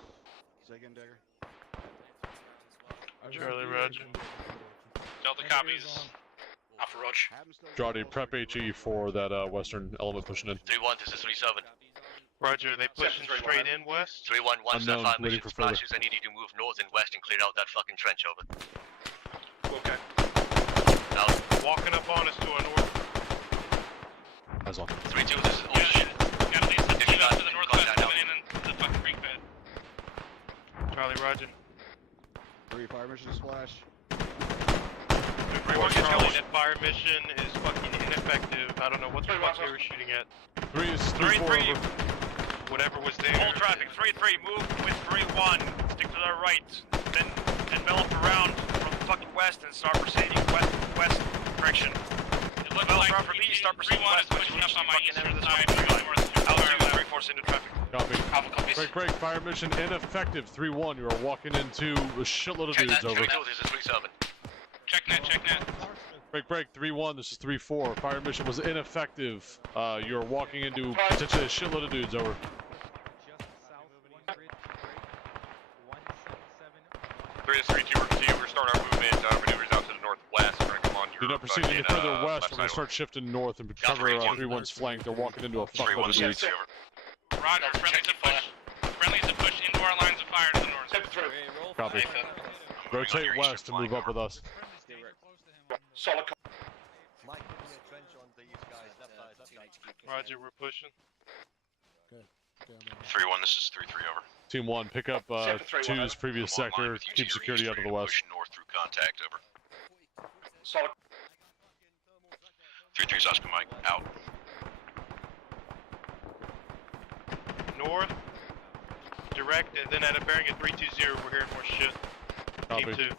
Say again, Dagger. Charlie, Roger. Delta copies. Alpha Roger. Jody, prep HE for that western element pushing in. 3-1, this is 3-7. Roger, they pushing straight in west? 3-1, once that Unknown, fire waiting mission for further. splashes, I need you to move north and west and clear out that fucking trench, over. Okay. Now, Walking up on us to our north. Eyes on. 3-2, this is... Oh shit. Got at least a team up to the northwest coming in the fucking creek bed. Charlie, Roger. 3 fire mission splash. Everyone Charlie, that fire mission is fucking ineffective. I don't know what the fuck they were shooting at. 3 is 3-4 over. Whatever was there. Hold traffic, 3-3, move with 3-1, stick to the right, then envelop around from the fucking west and start proceeding west direction. It looks Envelop like around from east, start proceeding 3-1 is west, pushing up on my eastern this side, one. Altitude 3-4 into traffic. Copy. Alpha copies. Break, fire mission ineffective. 3-1, you are walking into a shitload of dudes, over. 3-2, this is 3-7. Check net. Break, 3-1, this is 3-4. Fire mission was ineffective. You're walking into potentially a shitload of dudes, over. 3 is 3-2, we're continuing. We're starting our movement. Maneuvers out to the northwest. We're gonna come on. Do not proceed any further west. We're going to start shifting north and cover 3-1's flank. They're walking into a fuckload of dudes. Roger, friendly's to push into our lines of fire to the north. Copy. Rotate west and move up with us. Solid. Roger, we're pushing. 3-1, this is 3-3, over. Team 1, pick up 2's previous sector. Keep security out of the west. North through contact, over. Solid. 3-3's Oscar Mike, out. North, direct, and then at a bearing of 320, we're hearing more shit. Copy. Team 2.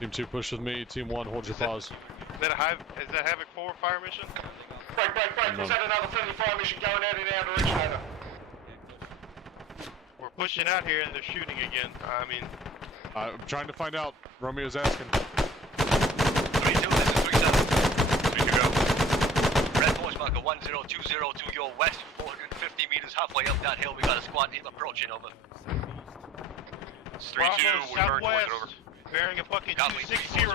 Team 2, push with me. Team 1, hold your pause. Is that Havoc 4 fire mission? Break. Was that another friendly fire mission going out in our direction, over? We're pushing out here and they're shooting again. I mean... I'm trying to find out. Romeo's asking. 3-2, this is 3-7. 3 to go. Red Force marker 1020 to your west, 450 meters halfway up that hill. We got a squad team approaching, over. 3-2, we're turning towards it, over. Bearing a fucking 260. Hill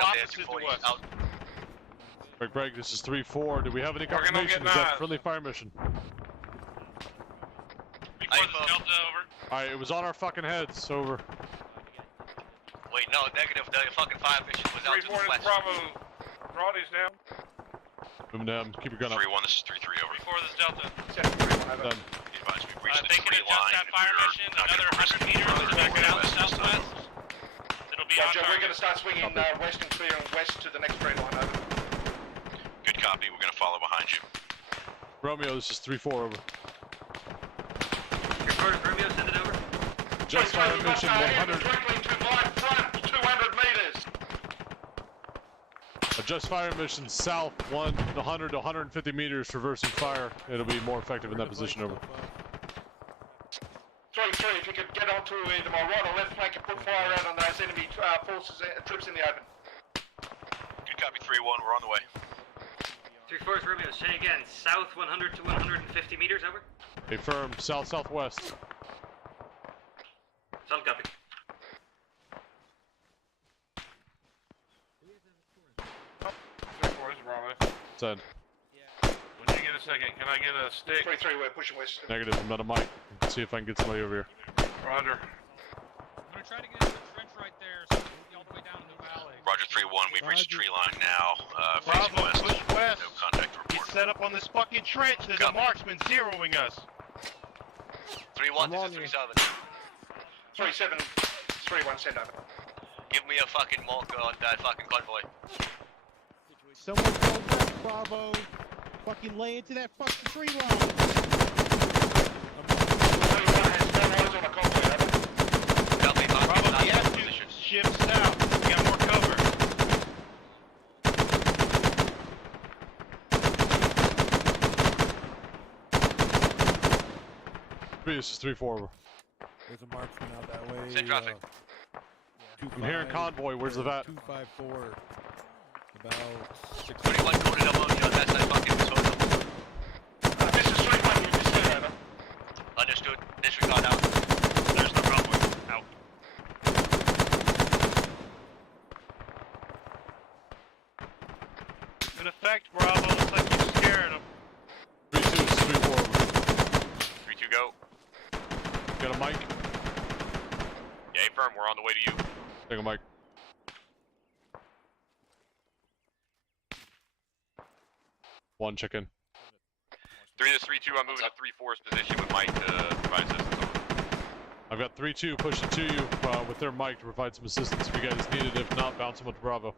opposite to us. Out. Break, this is 3-4. Do we have any confirmation? Is that friendly fire mission? Before the Delta, over. Alright, it was on our fucking heads, over. Wait, no, negative. The fucking fire mission was out to the west. Bravo. Roddy's down. Moving down. Keep your gun up. 3-1, this is 3-3, over. Before this Delta. Done. Advise we've reached They the can 3 adjust line. that fire mission another 100 meters and back it out southwest. It'll be on Roger, target. we're going to start swinging west and clearing west to the next trade line, over. Good copy, we're going to follow behind you. Romeo, this is 3-4, over. Romeo, send it over. Just fire mission 100. Directly to my front, 200 meters. Adjust fire mission south 100 to 150 meters, traversing fire. It'll be more effective in that position, over. 3-3, if you could get onto either my right or left flank and put fire out on those enemy forces, troops in the open. Good copy, 3-1, we're on the way. 3-4 is Romeo, say again, south 100 to 150 meters, over. A firm south-southwest. Solid copy. Send. When you get a second, can I get a stick? 3-3, we're pushing west. Negative, I'm out of mic. Let's see if I can get somebody over here. Roger. I'm gonna try to get into the trench right there, so we'll be all the way down in the valley. Roger, 3-1, we've reached the tree line now. Facing Bravo, west. push west. No contact report. Get set up on this fucking trench. There's a marksman zeroing us. 3-1, this is 3-7. 3-7, 3-1, send over. Give me a fucking marker on that fucking convoy. Someone go west, Bravo. Fucking lay into that fucking tree line. Bravo, the F2 shift south. We got more cover. This is 3-4, over. There's a marksman out that way. Send traffic. I'm hearing convoy. Where's the vat? 254. About 6. 21 coded up on you on that side fucking total. This is 3-1, you just send over. Understood. Disregard out. There's no convoy. Out. In effect, Bravo, looks like you scared him. Got a mic? Yeah, firm, we're on the way to you. Take a mic. One, check in. 3 to 3-2, I'm moving to 3-4's position with Mike to provide assistance. I've got 3-2 pushing to you with their mic to provide some assistance if you guys need it. If not, bounce them up to Bravo.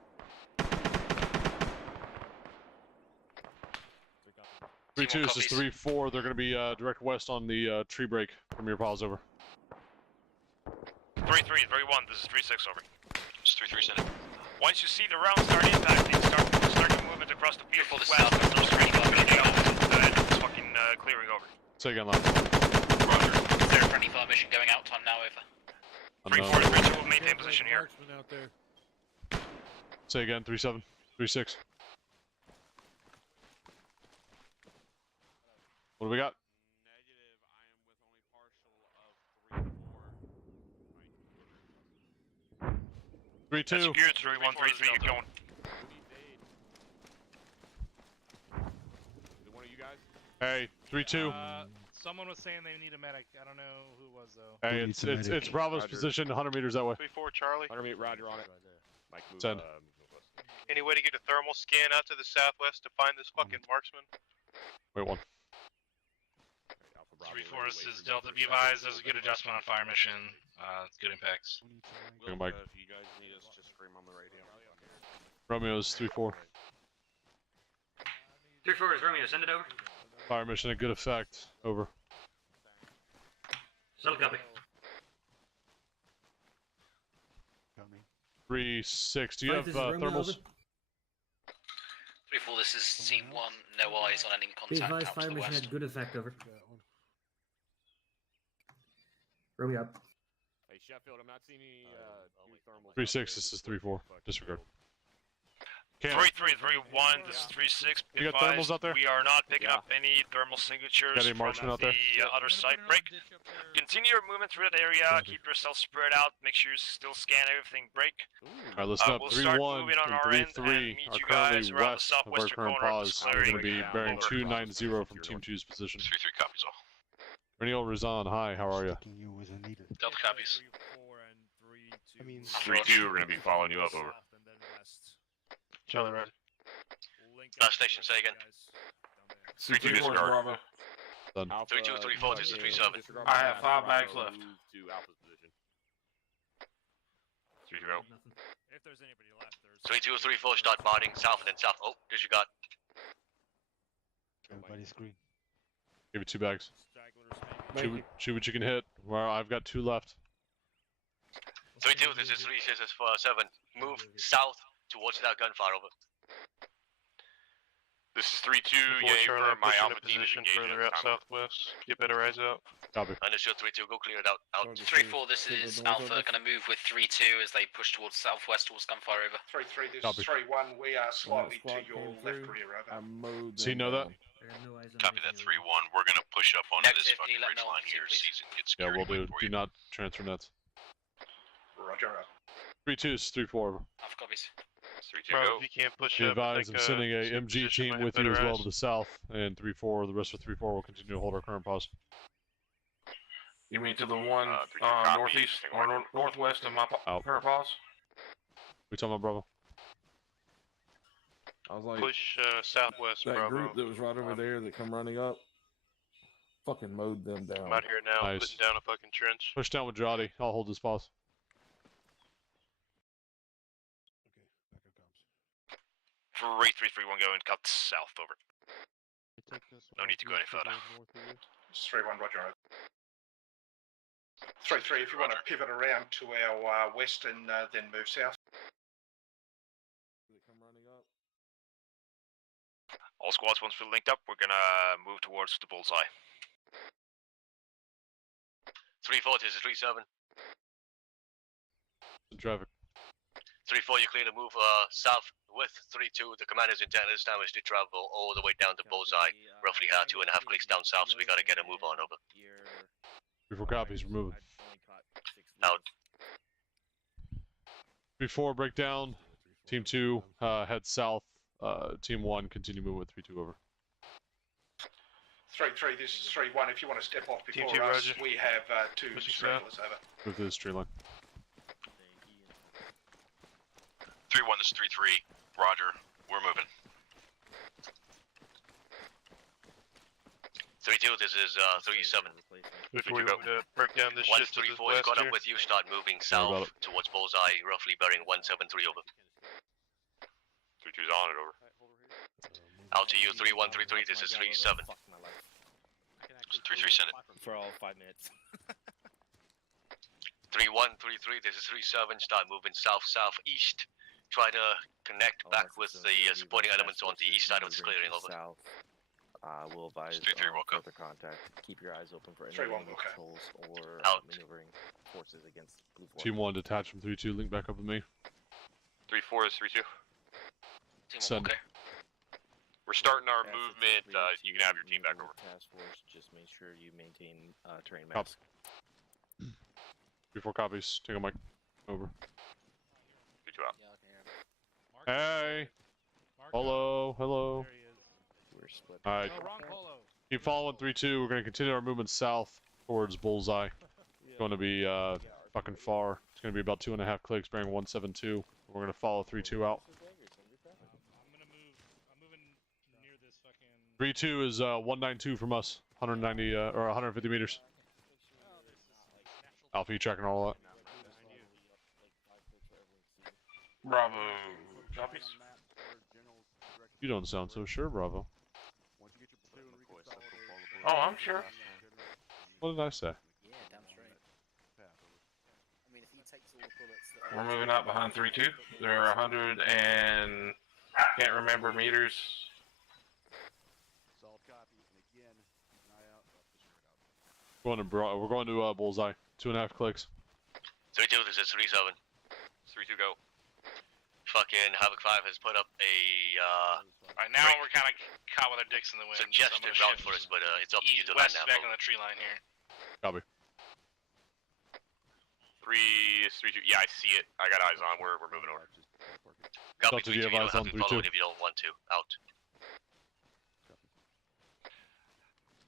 3-2, this is 3-4. They're going to be direct west on the tree break from your pause, over. 3-3, 3-1, this is 3-6, over. Just 3-3, send it. Once you see the round start impacting, start your movement across the field west. It's fucking clearing over. Say again, loud. Roger. Is there a friendly fire mission going out on now, over? 3-4 to 3-2 will maintain position here. Out there. Say again, 3-7, 3-6. What do we got? That's good, 3-1, 3-3, you're going. One of you guys? Hey, 3-2. Someone was saying they need a medic. I don't know who it was though. Hey, it's Bravo's Roger. position, 100 meters that way. 3-4, Charlie. 100 meter, Roger on it. Mike, move, Send. move west. Any way to get a thermal scan out to the southwest to find this fucking marksman? Wait, one. 3-4, this is Delta. Be advised, there's a good adjustment on fire mission. Good impacts. Take a mic. If you guys need us, just scream on the radio. Romeo's 3-4. 3-4 is Romeo, send it over. Fire mission at good effect. Over. Solid copy. 3-6. Do you have thermals? 3-4, this is Team 1, no eyes on any Be contact advised, out to fire the mission west. had good effect, over. Romeo up. Hey, Sheffield, I'm not seeing any new thermals. 3-6, this is 3-4. Disregard. 3-3, 3-1, this is 3-6. You got thermals out there? We are not picking up any thermal signatures Got any from marksmen out there? the other side. Break. Continue your movement through that area. Keep yourself spread out. Make sure you still scan everything. Break. Alright, listen up. We'll start 3-1 moving on our and end and 3-3 meet are you guys currently around the west of our southwestern current corner of this pause. We're going to clearing. be bearing 290 from Team 2's position. 3-3 copies all. Renio Razan, hi, how are you? Delta copies. 3-2, we're gonna be following you up, over. Charlie, red. Station, say again. 3-2 disregard. Done. 3-2, 3-4, this is 3-7. I have 5 bags left. To Alpha's position. 3-0. If there's anybody left, there's 3-2, 3-4, start boarding south and then south. Oh, disregard. Everybody screen. Give it 2 bags. Shoot what you can hit. Well, I've got 2 left. 3-2, this is 3-6-7. Move south towards that gunfire, over. This is 3-2, yeah, for my Alpha team is engaged further out southwest. Get better eyes out. Copy. Understood, 3-2, go clear it out. 3-4, this is Alpha, going to move with 3-2 as they push towards southwest towards gunfire, over. 3-3, this Copy. is 3-1. We are slightly to your left rear, over. Does he know that? Copy that 3-1. We're gonna push up onto this Negative, fucking can you let ridge me know, line here. please? Season gets Yeah, security we'll do. wait for Do you. not transfer nets. Roger, up. 3-2 is 3-4. Alpha copies. 3-2, Bro, go. if you can't push Be up, I advised, think, I'm sending a same MG position team might have with you as better well eyes. to the south, and 3-4, the rest of 3-4 will continue to hold our current pause. You mean to the one 3-2 copy. northeast or northwest of my Out. current pause? We talking about Bravo? I was like, Push southwest, that Bravo. group that was right over there that come running up, fucking mowed them down. I'm out here now, Nice. putting down a fucking trench. Push down with Jotty. I'll hold this pause. for rate 331 going cut south, over. No need to go any further. It's 3-1, roger. 3-3, if you want to pivot around to our west and then move south. All squads, once we're linked up, we're gonna move towards the bullseye. 3-4, this is 3-7. Traffic. 3-4, you clear to move south with 3-2. The commander's intent this time is to travel all the way down to bullseye, roughly 2.5 clicks down south, so we gotta get a move on, over. 3-4 copies, we're moving. Out. 3-4 breakdown. Team 2 head south. Team 1 continue moving with 3-2 over. 3-3, this is 3-1. If you want to step off before Team 2, us, Roger. we have 2 Mr. stragglers over. Move to this tree line. 3-1, this is 3-3. Roger, we're moving. 3-2, this is 3-7. Before we to break down this shit to the 1-3-4 is west caught here. up with you. Start moving south towards Bullseye, roughly bearing 173 over. 3-2's on it, over. Out to you, 3-1, 3-3, this is 3-7. 3-3, send it. For all 5 minutes. 3-1, 3-3, this is 3-7, start moving south-southeast. Try to connect back with the supporting elements on the east side of this clearing, over. South. We'll advise 3-3, further contact. Keep your eyes open for any 3-1, enemy patrols or maneuvering forces against Blue 4. Team 1 detach from 3-2, link back up with me. 3-4 is 3-2. Send. Okay. We're starting our movement. You can have your team back over. Task force, just make sure you maintain terrain Cop. maps. 3-4 copies. Take a mic. Over. 3-2 out. Hey. Hello. Hello. We're split. All right. Keep following 3-2. We're going to continue our movement south towards Bullseye. It's going to be fucking far. It's going to be about 2.5 clicks, bearing 172. We're going to follow 3-2 out. 3-2 is 192 from us. 190 or 150 meters. Alpha, you tracking all that? Bravo. Copies. You don't sound so sure, Bravo. Oh, I'm sure. What did I say? Yeah, damn straight. I mean, if he takes all the bullets that We're moving out behind 3-2. There are 100 and can't remember meters. We're going to Bullseye. 2.5 clicks. 3-2, this is 3-7. 3-2, go. Fucking Havoc 5 has put up a, Right now, we're kind of caught with our dicks in the wind. suggested route for us, but it's up to you to land West now. back on the tree line here. Copy. 3-2, yeah, I see it. I got eyes on, we're moving over. Copy, Delta, do you 3-2, have you don't eyes have on to follow 3-2? it if you don't want to. Out.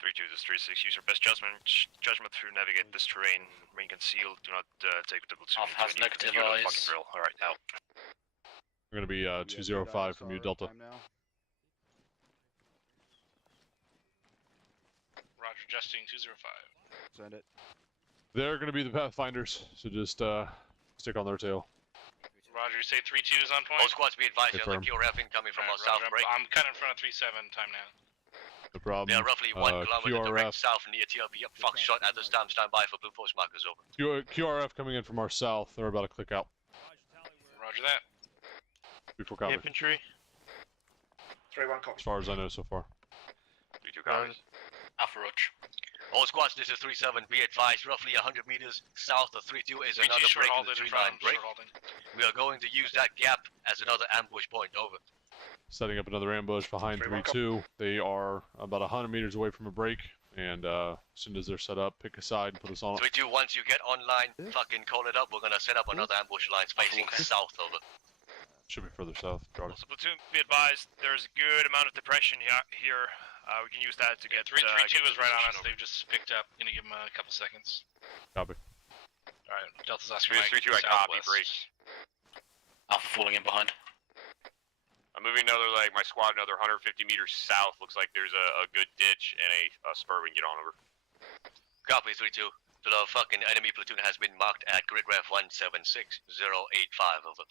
3-2, this is 3-6. Use your best judgment to navigate this terrain. Remain concealed. Do not take the platoon. Has negative eyes. Fucking drill. All right, out. We're going to be 205 from you, Delta. Roger, adjusting 205. Send it. They're going to be the Pathfinders, so just stick on their tail. Roger, you say 3-2 is on point? All squads be advised, you have Confirm. the QRF incoming from our Roger, south break. I'm kind of in front of 3-7 time now. No problem. They are roughly 1 kilometer direct QRF. south near TLP. Up, Foxtrot at this time. Stand by for blue force markers, over. QRF coming in from our south. They're about to click out. Roger that. Before copy. Infantry. 3-1 copy. As far as I know so far. 3-2 copies. Alpha Roach. All squads, this is 3-7. Be advised, roughly 100 meters south of 3-2 is 3-2 another short break in halted the in tree line front, break. short halted. We are going to use that gap as another ambush point, over. Setting up another ambush behind 3-2. They are about 100 meters away from a break, and as soon as they're set up, pick a side and put us on it. 3-2, once you get online, fucking call it up. We're gonna set up another ambush lines facing south, over. Should be further south. Roger. Also, platoon, be advised, there's a good amount of depression here. We can use that to get 3-2 get is right on us. position over. They've just picked up. Gonna give them a couple seconds. Copy. Alright, Delta's asking 3-2, I copy, break. Alpha falling in behind. I'm moving my squad another 150 meters south. Looks like there's a good ditch and a spur we can get on over. Copy, 3-2. The fucking enemy platoon has been marked at grid ref 176085, over.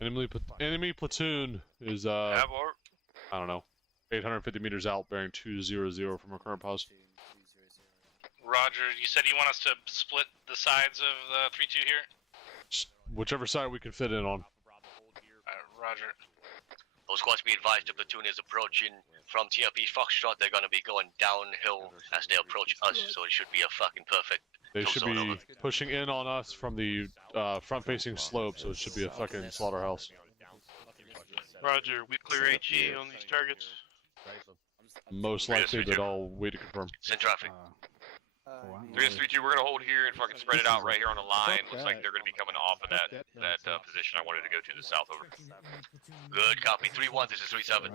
Enemy platoon is I don't know, 850 meters out, bearing 200 from our current pause. Roger, you said you want us to split the sides of the 3-2 here? Whichever side we can fit in on. Roger. Those squads be advised the platoon is approaching from TLP Foxtrot. They're gonna be going downhill as they approach us, so it should be a fucking perfect. They should be pushing in on us from the front-facing slope, so it should be a fucking slaughterhouse. Roger, we clear HE on these targets. Most likely, but I'll wait to confirm. Send traffic. 3 is 3-2, we're gonna hold here and fucking spread it out right here on the line. Looks like they're gonna be coming off of that position I wanted to go to the south over. Good copy. 3-1, this is 3-7.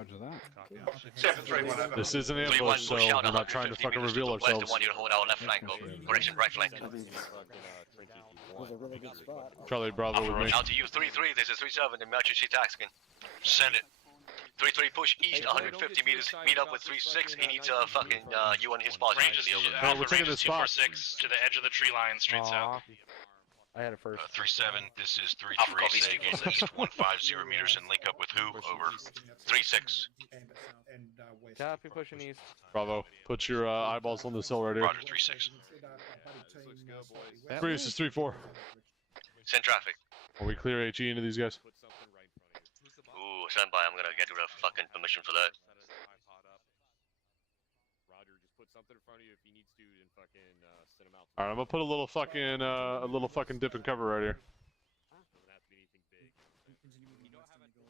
7-3-1. This is an ambush, so we're not trying to fucking reveal ourselves. West, 1 unit hold our left flank. Correction, right flank. Charlie Bravo with me. Out to you, 3-3, this is 3-7, emergency taxing. Send it. 3-3, push east 150 meters, meet up with 3-6, he needs fucking you on his position. We're taking this spot. 4-6 to the edge of the tree line, straight south. I had it first. 3-7, this is 3-3, stay east 150 meters and link up with who? Over. 3-6. Copy, pushing east. Bravo, put your eyeballs on this hill right here. Roger, 3-6. 3 is 3-4. Send traffic. Are we clear HE into these guys? Ooh, stand by, I'm gonna get you a fucking permission for that. Roger, just put something in front of you if he needs to and fucking send him out. Alright, I'm gonna put a little fucking dip and cover right here. Doesn't have to be anything big.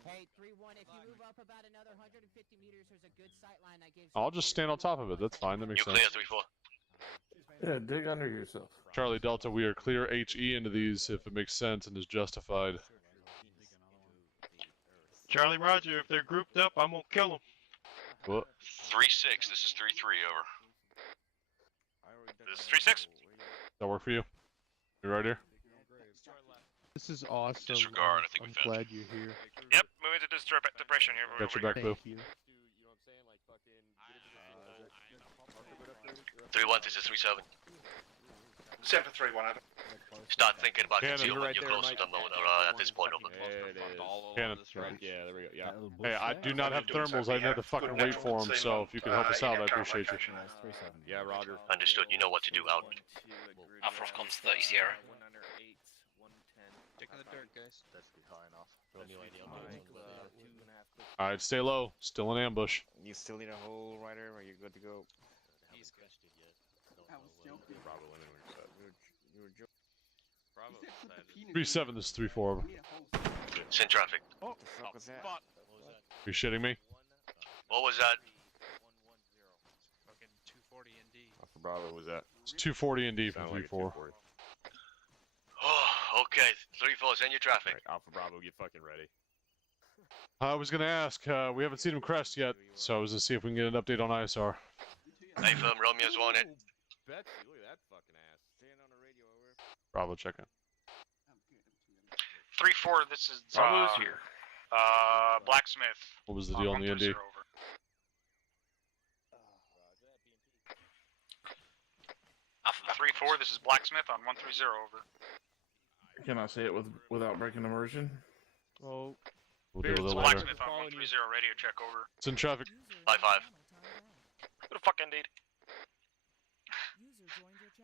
Hey, 3-1, if you move up about another 150 meters, there's a good sight line that gives... I'll just stand on top of it, that's fine, that makes sense. You clear, 3-4. Yeah, dig under yourself. Charlie Delta, we are clear HE into these if it makes sense and is justified. Charlie Roger, if they're grouped up, I'm gonna kill them. What? 3-6, this is 3-3, over. This is 3-6. That work for you? You right here? This is awesome. Disregard, I think I'm we found glad you're here. Yep, moving to this depression here. Got your back, boo. 3-1, this is 3-7. 7-3-1, over. Start thinking about Cannon, concealment, right you're there, close to them at this point, over. There it is. Cannon. Yeah, there we go. Yeah. Hey, I do not have thermals, I had to fucking wait for them, so if you can help us out, I appreciate you. Yeah, Roger. Understood, you know what to do, out. Alpha Off comes 30 Sierra. Taking the dirt, guys. That's high enough. Alright, stay low. Still in ambush. You still need a hole, Ryder, or you're good to go? He's questioned yet. Bravo, You were joking. 3-7, this is 3-4. Send traffic. What the fuck was that? You shitting me? What was that? Fucking 240 ND. Alpha Bravo was that? It's 240 ND for 3-4. Oh, okay, 3-4, send your traffic. Right, Alpha Bravo, get fucking ready. I was gonna ask, we haven't seen him crest yet, so I was gonna see if we can get an update on ISR. Hey, firm, Romeo's on it. Betsy, look at that fucking ass. Stand on the radio, over. Bravo, check in. 3-4, this is here. Blacksmith. What was the deal on the ND? Alpha 3-4, this is Blacksmith on 130, over. Can I say it without breaking immersion? Oh. We'll deal with it later. Blacksmith on 130, radio check, over. It's in traffic. 5-5. Who the fuck indeed?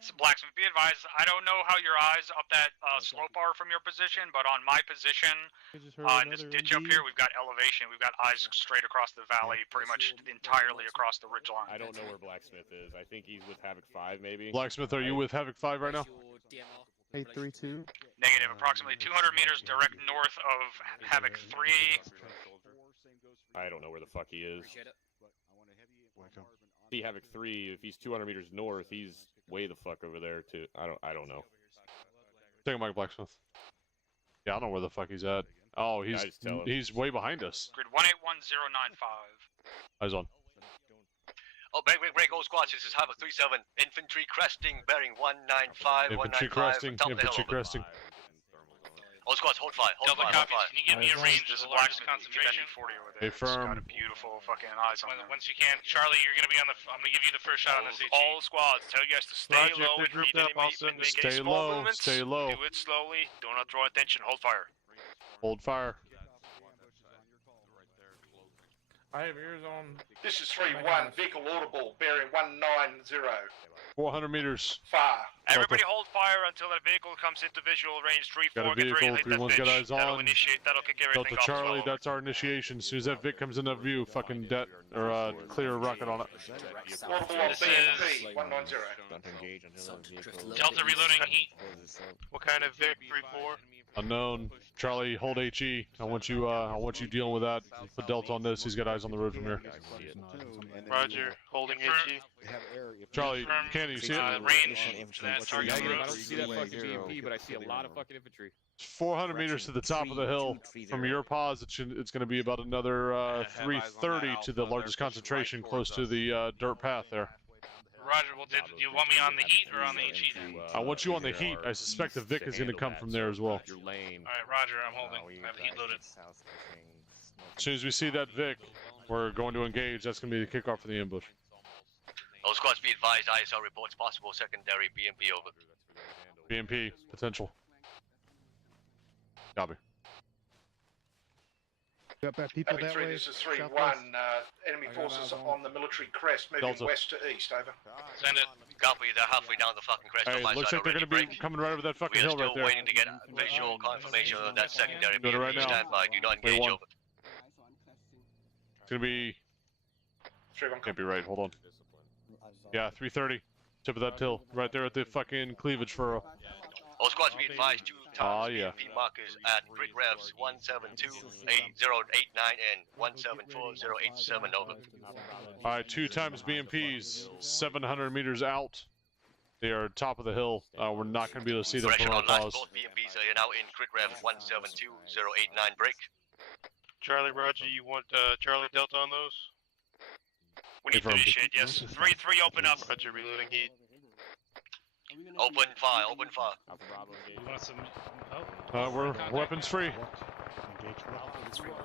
It's Blacksmith, be advised, I don't know how your eyes up that slope are from your position, but on my position, in this ditch up here, we've got elevation. We've got eyes straight across the valley, pretty much entirely across the ridge line. I don't know where Blacksmith is. I think he's with Havoc 5, maybe. Blacksmith, are you with Havoc 5 right now? Hey, 3-2. Negative, approximately 200 meters direct north of Havoc 3. I don't know where the fuck he is. See Havoc 3, if he's 200 meters north, he's way the fuck over there too. I don't know. Take a Mike Blacksmith. Yeah, I don't know where the fuck he's at. Oh, he's way behind us. Grid 181095. Eyes on. Oh, break, all squads, this is Havoc 3-7. Infantry cresting, bearing 195, Infantry 195. cresting, Top of the hill, infantry over. cresting. All squads, hold fire, hold fire, hold fire. Can you give me a range of large concentration? 40 over there. Hey, firm. It's got a beautiful fucking eyes on there. Once you can, Charlie, you're gonna be on the. I'm gonna give you the first shot on this HE. All squads, tell you guys to stay low. If you need any movement, make any small movements. Stay low. Do it slowly. Do not draw attention. Hold fire. Hold fire. I have ears on. This is 3-1, vehicle audible, bearing 190. 400 meters. Fire. Everybody hold fire until that vehicle comes into visual range. 3-4, Got a get ready vehicle, to hit that 3-1's got bitch. eyes That'll on. initiate, that'll kick everything Delta off as Charlie, well. that's our initiation. As soon as that Vic comes into view, fucking clear rocket on it. Audible on BMP, 190. Don't engage until the vehicle. Delta reloading heat. What kind of Vic? 3-4? Unknown. Charlie, hold HE. I want you dealing with that. Put Delta on this. He's got eyes on the road from here. Roger, holding HE. Charlie, Candy, you see it? Range to that target I road. don't see that fucking BMP, but I see a lot of fucking infantry. 400 meters to the top of the hill. From your pause, it's going to be about another 330 to the largest concentration, close to the dirt path there. Roger, well, do you want me on the heat or on the HE? I want you on the heat. I suspect the Vic is going to come from there as well. Alright, Roger, I'm holding. I have the heat loaded. As soon as we see that Vic, we're going to engage. That's going to be the kickoff for the ambush. All squads be advised, ISR reports possible secondary BMP over. BMP, potential. Copy. Got bad people that Three, way. this is 3-1. southwest? Enemy forces on the military crest, moving Delta. west to east. Over. Send it. Copy, they're halfway down the fucking crest Hey, on my looks side like they're going already. to be coming right over that fucking We are hill right still there. waiting to get visual confirmation of that secondary Doing it right BMP. now. Stand by, do not Wait, engage one. over. It's going to be... 3-1. Can't be right. Hold on. Yeah, 330. Tip of that hill. Right there at the fucking cleavage furrow. All squads be advised, 2 Ah, times yeah. BMP markers at grid revs 172-8089 and 174-087 over. Alright, 2 times BMPs, 700 meters out. They are top of the hill. We're not going to be able to see them Correction from our on last, pause. both BMPs are now in grid rev 172-089 break. Charlie, Roger, you want Charlie Delta on those? We need to initiate, yes. 3-3, open up. Roger, reloading heat. Open fire, open fire. You want some... We're weapons free.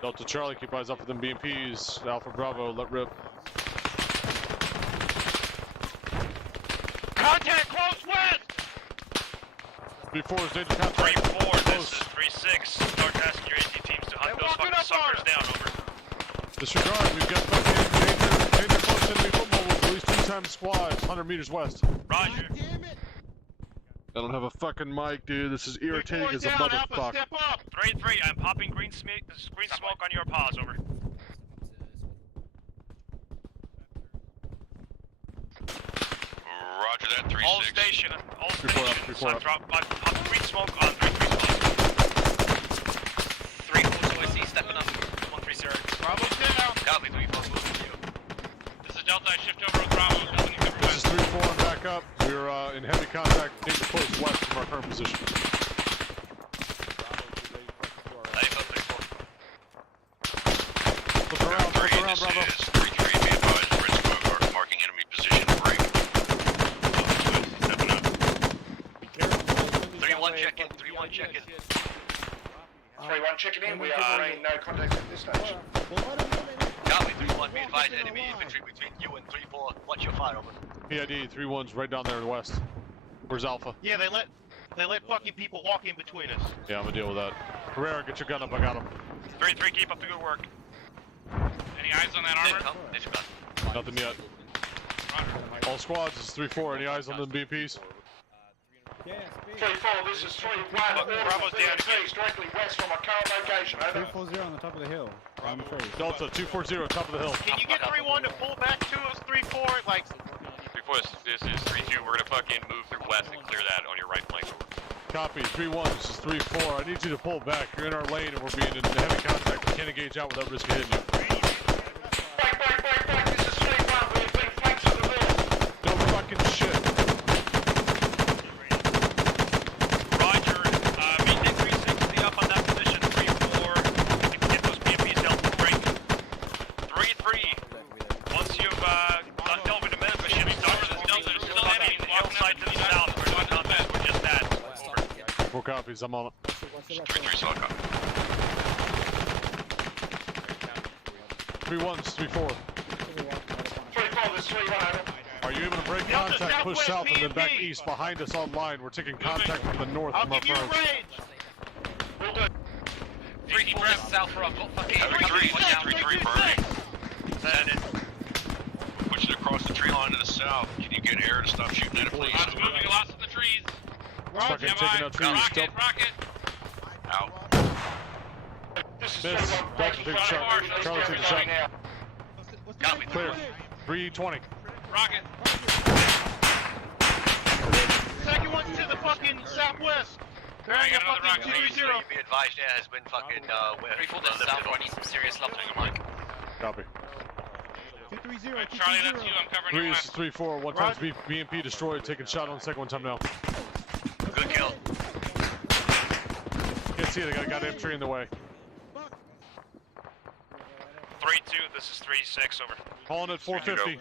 Delta Charlie, keep eyes up for them BMPs. Alpha Bravo, let rip. Contact close west! 3-4 is danger contact. 3-4, this is 3-6. Start tasking your AT teams to hunt those fucking suckers down, over. Disregard, we've got fucking danger close enemy foot mobiles, at least 2 times squads, 100 meters west. Roger. I don't have a fucking mic, dude. This is irritating as a motherfucker. 3-3, I'm popping green smoke on your pause, over. Roger that, 3-6. All station, all stations. Report up. I'm popping green smoke on 3-3 3-4, so I see stepping up. 130. Bravo's down. Copy, 3-4, moving to you. This is Delta, I shift over with Bravo. Delta, you cover This is 3-4 and back up. We're in heavy contact, danger close west from our current position. Look around, Bravo. This is 3-3, be advised, red squad are marking enemy position break. Stepping up. 3-1 check in, 3-1 check in. 3-1 checking in. We are in no contact at this stage. Copy, 3-1, be advised, enemy infantry between you and 3-4. Watch your fire, over. PID, 3-1's right down there in the west. Where's Alpha? Yeah, they let fucking people walk in between us. Yeah, I'm gonna deal with that. Herrera, get your gun up, I got him. 3-3, keep up the good work. Any eyes on that armor? Nothing yet. All squads, this is 3-4. Any eyes on them BPs? 3-4, this is 3-1. Bravo's down. BMPs directly west from our current location. Over. 340 on the top of the hill. Delta, 240, top of the hill. Can you get 3-1 to pull back to us? 3-4, like... 3-4, this is 3-2. We're gonna fucking move through west and clear that on your right flank. Copy, 3-1, this is 3-4. I need you to pull back. You're in our lane and we're being in heavy contact. We can't engage out without risk of hitting you. Back. This is 3-1. We've been flanked to the north. No fucking shit. Roger, maintain 360 up on that position. 3-4, get those BMPs dealt with break. 3-3, once you've done delving to medical ship, there's still enemy on the hillside to the south. We're doing combat, we're just that. Over. 4 copies, I'm on it. 3-3, solid copy. 3-1's 3-4. 3-4, this is 3-1. Over. Are you able to break contact, push south, and then back east behind us on line? We're taking contact from the north from our front. 3-4 south for a fucking 3-3 burning. Send it. Pushing across the tree line to the south. Can you get air to stop shooting at it, please? I'm moving lots of the trees. Fucking taking out trees. Rocket. Out. This is Miss. 3-1. Delta, take a shot. Charlie, take a shot. Copy, Clear. 320. Rocket. Second one to the fucking southwest. Alright, got another rocket. 3-0. Be advised, there has been fucking, 3-4 this is Alpha, I need some serious love on Mike. Copy. 2-3-0. Charlie, that's you, I'm covering you. 3-4. One time's BMP destroyed. Taking shot on second one time now. Good kill. Can't see it. I got a goddamn tree in the way. 3-2, this is 3-6, over. Calling at 450.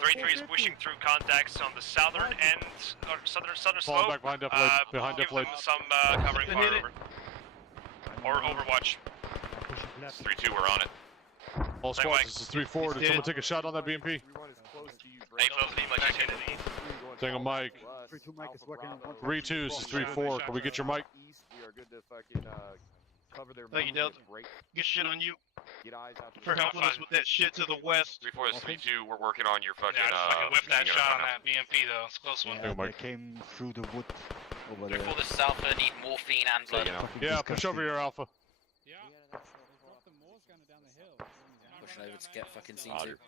3-3 is pushing through contacts on the southern end, or southern Falling slope. back behind deflate. Behind Give them deflate. some covering fire, over. Or overwatch. 3-2, we're on it. All squads, this is 3-4. Did someone take a shot on that BMP? Hey, close to me, Mike. He's hitting me. Single mic. 3-2, this is 3-4. Can we get your mic? We are good to fucking cover their. Thank you, Delta. Good shit on you. Get eyes out For helping us with that shit to the west. 3-4 is 3-2. We're working on your fucking. Yeah, I just fucking whiffed that shot on that BMP though. It's a close one. Single mic. Came through the wood over 3-4 this is Alpha, need morphine and blood. Yeah, push over here, Alpha. Pushing over to get fucking scene 2.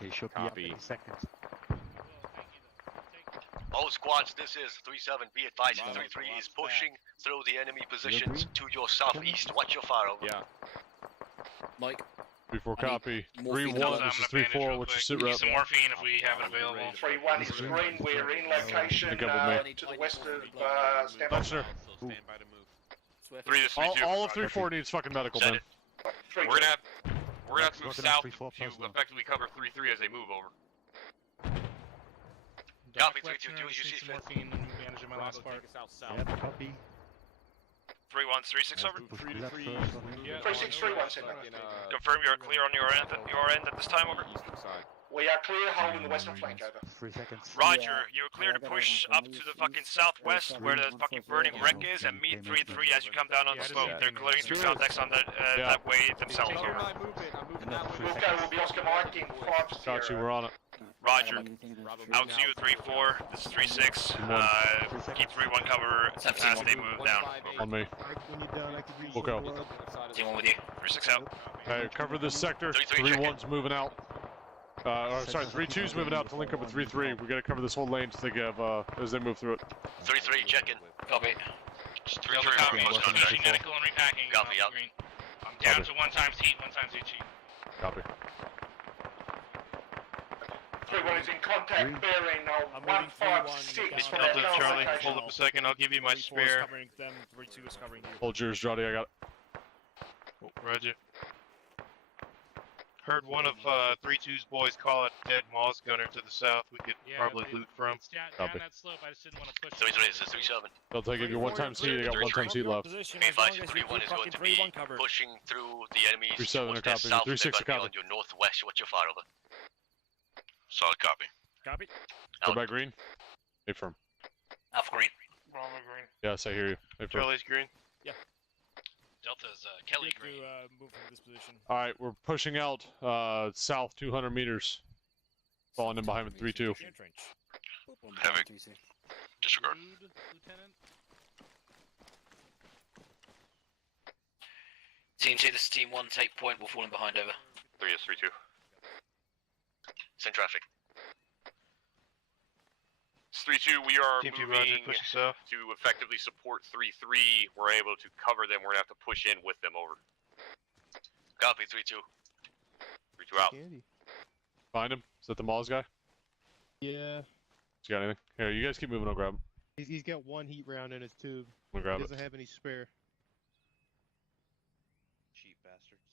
They should be up in seconds. All squads, this is 3-7. Be advised, 3-3 is pushing through the enemy positions to your southeast. Watch your fire, over. Yeah. Mike. 3-4 copy. morphine. 3-1, this is 3-4. What's your sit rep? Some morphine if we have it available. 3-1 is green. We're in location Pick up with to the west of Stanford. Lectioner. 3 is 3-2. All of 3-4 needs fucking medical, man. We're gonna have to move south to effectively cover 3-3 as they move over. Copy 3-2. Do as you see fit. Morphine and bandaging my last part. Yeah, copy. 3-1, 3-6, over. 3-6, 3-1, send that. Confirm you're clear on your end at this time, over. We are clear, holding the western flank, over. 3 seconds. Roger, you're clear to push up to the fucking southwest where the fucking burning wreck is and meet 3-3 as you come down on the slope. They're clearing through contacts on that way themselves here. We'll go, we'll be Oscar Mike in 5-0. Got you, we're on it. Roger. Out to you, 3-4. This is 3-6. Keep 3-1 cover as they move down. On me. We'll go. Team 1 with you. 3-6 out. Hey, cover this sector. 3-1's moving out. Sorry, 3-2's moving out to link up with 3-3. We gotta cover this whole lane to give, as they move through it. 3-3, check in. Copy. Just 3-3 copy. Medical and repacking. Copy, out. I'm down to 1 times heat, 1 times HE. Copy. 3-1 is in contact, bearing 156 from Delta, that Charlie, location. hold up a second. I'll give you my spare. Hold yours, Jody, I got it. Roger. Heard one of 3-2's boys call it dead Moss Gunner to the south. We could probably loot from. Down that slope, I just didn't want to push. 3-3, this is 3-7. They'll take you 1 times heat. I got 1 times heat left. Be advised, 3-1 is going to be pushing through the enemies 3-7 towards a their copy. south. 3-6 They're a going to be copy. on your northwest. Watch your fire, over. Solid copy. Copy. Go back green. Hey, firm. Alpha green. Bravo green. Yes, I hear you. Hey, firm. Charlie's green. Yeah. Delta's Kelly green. Move from this position. Alright, we're pushing out south 200 meters. Falling in behind with 3-2. Heavy. Disregard. Lieutenant. Team 2, this is Team 1. Take point. We're falling behind, over. 3 is 3-2. Send traffic. It's 3-2. We are Team 2, moving Roger, push south. to effectively support 3-3. We're able to cover them. We're going to have to push in with them, over. Copy, 3-2. 3-2 out. Candy. Find him. Is that the Moz guy? Yeah. You got anything? Here, you guys keep moving, I'll grab him. He's got 1 heat round in his tube. I'm gonna grab he it. doesn't have any spare. Cheap bastards.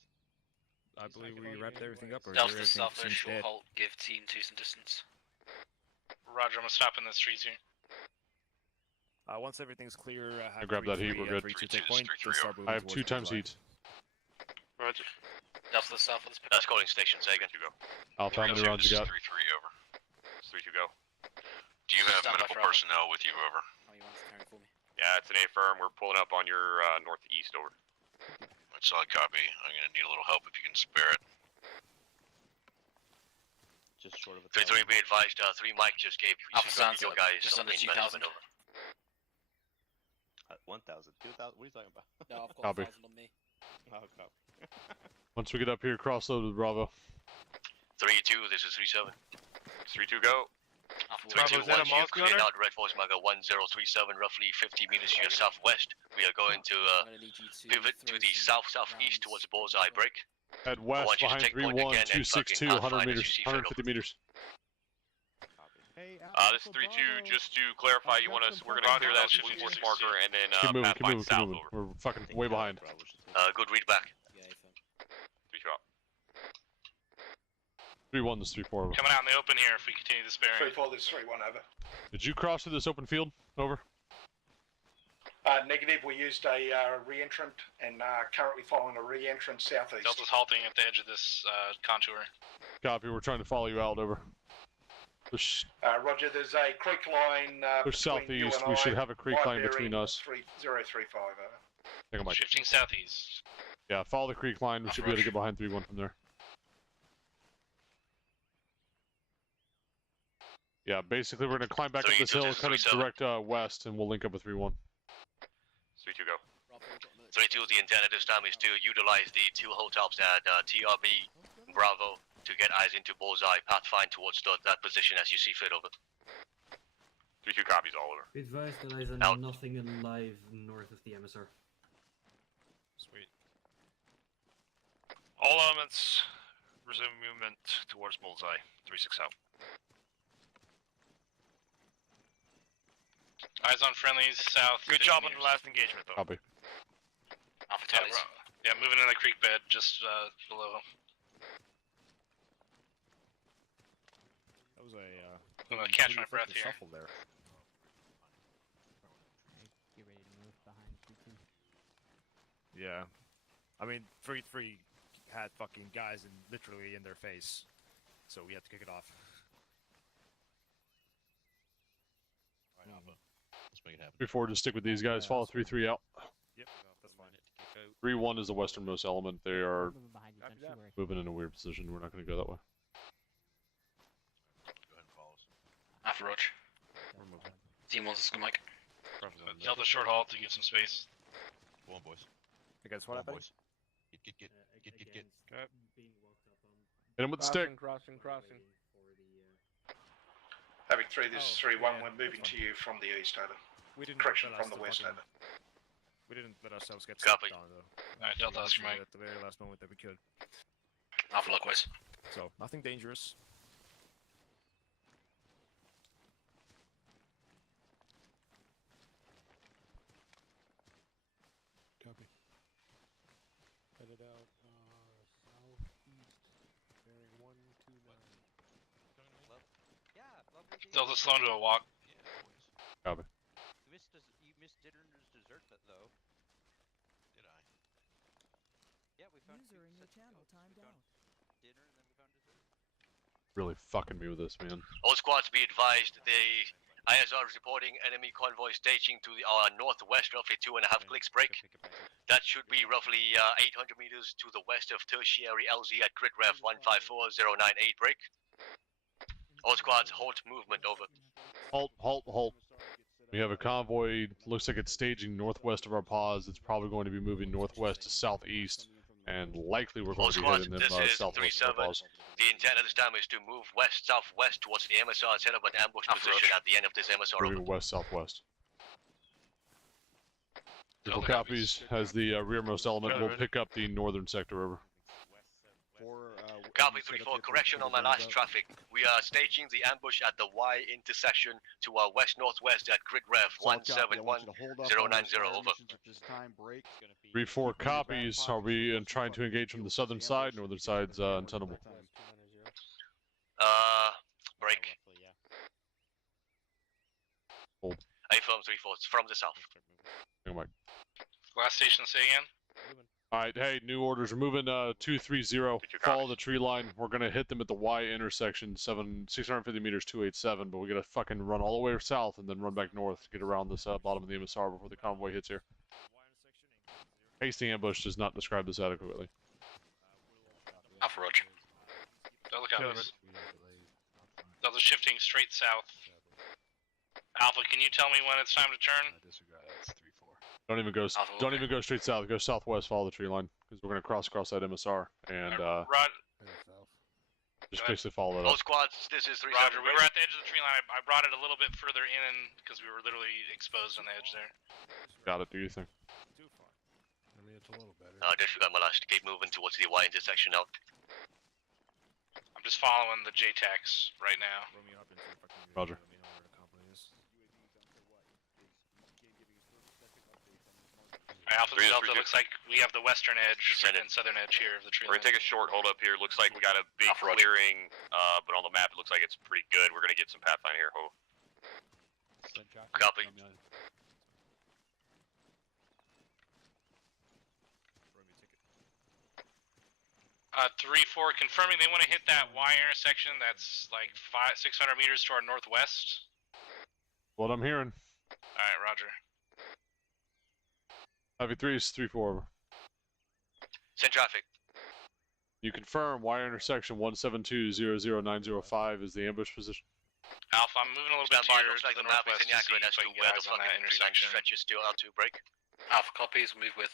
I believe we wrapped everything up. Or Delta everything South, seems short dead. halt. Give Team 2 some distance. Roger, I'm gonna stop in the streets here. Once everything's clear, I grab that heat, we're good. 3-2 take point. I have 2 times heat. Roger. Delta South, let's pick That's calling station. Say again. 2 go. Alpha, how many rounds you got? 3-3, over. It's 3-2, go. Do you have medical personnel with you, over? Yeah, it's an A firm. We're pulling up on your northeast, over. That's solid copy. I'm gonna need a little help if you can spare it. Just short of a 3-3, be advised. 3 Mike just gave Alpha Sounds, your guys just under something 2,000. over. 1,000, 2,000. What are you talking about? No, I've got Copy. 1,000 on me. Oh, copy. Once we get up here, cross load with Bravo. 3-2, this is 3-7. 3-2, go. 321, you've cleared out Red Force Marker 1037, roughly 50 meters to your southwest. We are going to pivot to the south-southeast towards Bullseye Break. Head west behind 31262, 100 meters, 150 meters. This is 3-2, just to clarify, we're gonna clear that Red Force Marker and then Keep moving, pathfind south over. We're fucking way behind. Good read back. 3-2 out. 3-1, this is 3-4 over. Coming out in the open here if we continue this bearing. 3-4, this is 3-1 over. Did you cross through this open field? Over. Negative, we used a re-entrant and currently following a re-entrant southeast. Delta's halting at the edge of this contour. Copy, we're trying to follow you out, over. Push, Roger, there's a creek line push southeast, we should have a creek line between us. 3035 over. Take a mic. Shifting southeast. Yeah, follow the creek line, we should be able to get behind 3-1 from there. Yeah, basically we're gonna climb back up this hill, cut it direct west, and we'll link up with 3-1. 3-2 go. 3-2, the intent at this time is to utilize the two hilltops at TRB Bravo to get eyes into Bullseye, pathfind towards that position as you see fit, over. 3-2 copies all over. Be advised that eyes on nothing alive north of the MSR. Sweet. All elements, resume movement towards Bullseye. 3-6 out. Eyes on friendlies south. Good job on the last engagement, though. Copy. Yeah, moving in the creek bed just below. That was a. I'm gonna catch my breath here. Shuffle there. Get ready to move behind 2-2. Yeah, I mean 3-3 had fucking guys literally in their face, so we had to kick it off. Alright, Alpha. Let's make it happen. 3-4, just stick with these guys. Follow 3-3 out. Yep, that's fine. 3-1 is the westernmost element. They are moving in a weird position. We're not going to go that way. Go ahead and follow us. Alpha Roach. We're moving. Team wants to Mike. Delta short halt to give some space. Go on, boys. You guys, what happened? Boys. Get. Okay. Hit him with the stick. Crossing. Having 3, this is 3-1, we're moving to you from the east, over. We didn't Correction, let from the us west, fucking- over. We didn't let ourselves get Copy. stuck down, though. Alright, Delta, that's your mic. At the very last moment that we could. Alpha Likewise. So, nothing dangerous. Copy. Headed out southeast, bearing 129. Yeah, lovely day. Delta slowing to a walk. Copy. You missed dinner's dessert, though. Did I? Yeah, we found User in your channel timed out. dinner and then we found dessert. Really fucking me with this, man. All squads be advised, the ISR is reporting enemy convoy staging to our northwest, roughly 2.5 clicks break. That should be roughly 800 meters to the west of tertiary LZ at grid rev 154098 break. All squads halt movement, over. Halt. We have a convoy, looks like it's staging northwest of our pause. It's probably going to be moving northwest to southeast, and likely we're going to be heading them southwest of our pause. The intent at this time is to move west-southwest towards the MSR and set up an ambush position at the end of this MSR. Moving west-southwest. Triple copies as the rearmost element. We'll pick up the northern sector, over. Copy 3-4, correction on my last traffic. We are staging the ambush at the Y intersection to our west-northwest at grid rev 171090, over. 3-4 copies. Are we trying to engage from the southern side? Northern side's untenable. Break. Hold. A-firm 3-4, it's from the south. Hang on, Mike. Last station, say again. Alright, hey, new orders. We're moving 230. Follow the tree line. We're gonna hit them at the Y intersection, 650 meters, 287, but we gotta fucking run all the way south and then run back north to get around this bottom of the MSR before the convoy hits here. Hasty ambush does not describe this adequately. Alpha Roach. Delta copies. Delta shifting straight south. Alpha, can you tell me when it's time to turn? Don't even go straight south. Go southwest. Follow the tree line because we're gonna cross that MSR and Just basically follow that All up. squads, this is 3-7. Roger, we were at the edge of the tree line. I brought it a little bit further in because we were literally exposed on the edge there. Got it, do you think? I mean, it's a little better. Disregard my last. Keep moving towards the Y intersection now. I'm just following the JTACs right now. Roger. Alpha Delta, looks like we have the western edge and southern edge here of the tree We're line. gonna take a short hold up here. Looks like we got a big clearing, but on the map it looks like it's pretty good. We're gonna get some pathfinder here. Ho. Copy. 3-4, confirming they want to hit that Y intersection that's like 600 meters to our northwest. What I'm hearing. Alright, roger. Heavy 3 is 3-4 over. Send traffic. You confirm Y intersection 172-00905 is the ambush position. Alpha, I'm moving a little bit to the northwest to see if I can get eyes on that intersection. Stretches still out to break. Alpha copies, move with.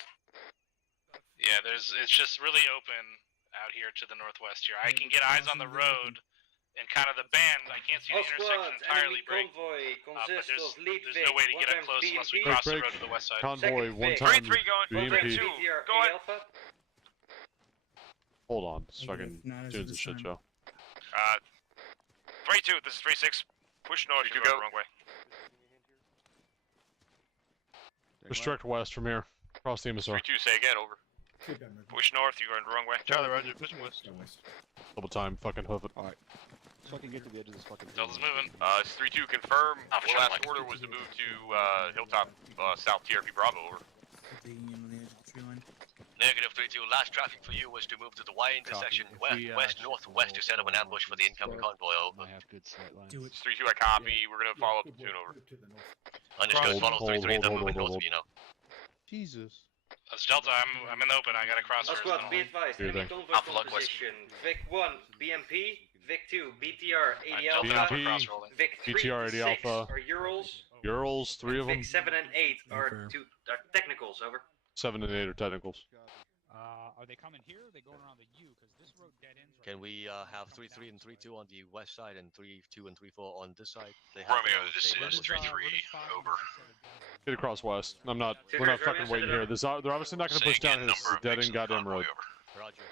Yeah, it's just really open out here to the northwest here. I can get eyes on the road and kind of the bend. I can't see the intersection entirely break. But there's no way to get up close unless we cross the road to the west side. Convoy, one time. 3-3 going. BMP. 3-2. Go ahead. Hold on, this fucking tunes a shit show. 3-2, this is 3-6. Push north, you're going the wrong way. Restrict west from here. Cross the MSR. 3-2, say again, over. Push north, you're going the wrong way. Charlie, roger, pushing west. Double time, fucking hoof it. Alright. So I can get to the edge of this fucking Delta's moving. It's 3-2, confirm. Our last order was to move to Hilltop South TRP Bravo, over. Negative 3-2, last traffic for you was to move to the Y intersection west-northwest to set up an ambush for the incoming convoy, over. 3-2, I copy. We're gonna follow up the tune, over. Understood, follow 3-3, then moving north of you now. Jesus. That's Delta, I'm in the open, I gotta cross first. Squad, be advised, enemy convoy composition. Vic 1, BMP, Vic 2, BTR, 80 Alpha, BMP, Vic 3 BTR, 80 to 6 Alpha. are Urals, Urals, 3 of them. Vic 7 and 8 are technicals, over. 7 and 8 are technicals. Are they coming here or are they going around the U? Because this road dead ends. Can we have 3-3 and 3-2 on the west side and 3-2 and 3-4 on this side? They have Romeo, this is 3-3, over. Get across west. We're not fucking waiting here. They're obviously not gonna push down here. This is a dead end goddamn road. Roger.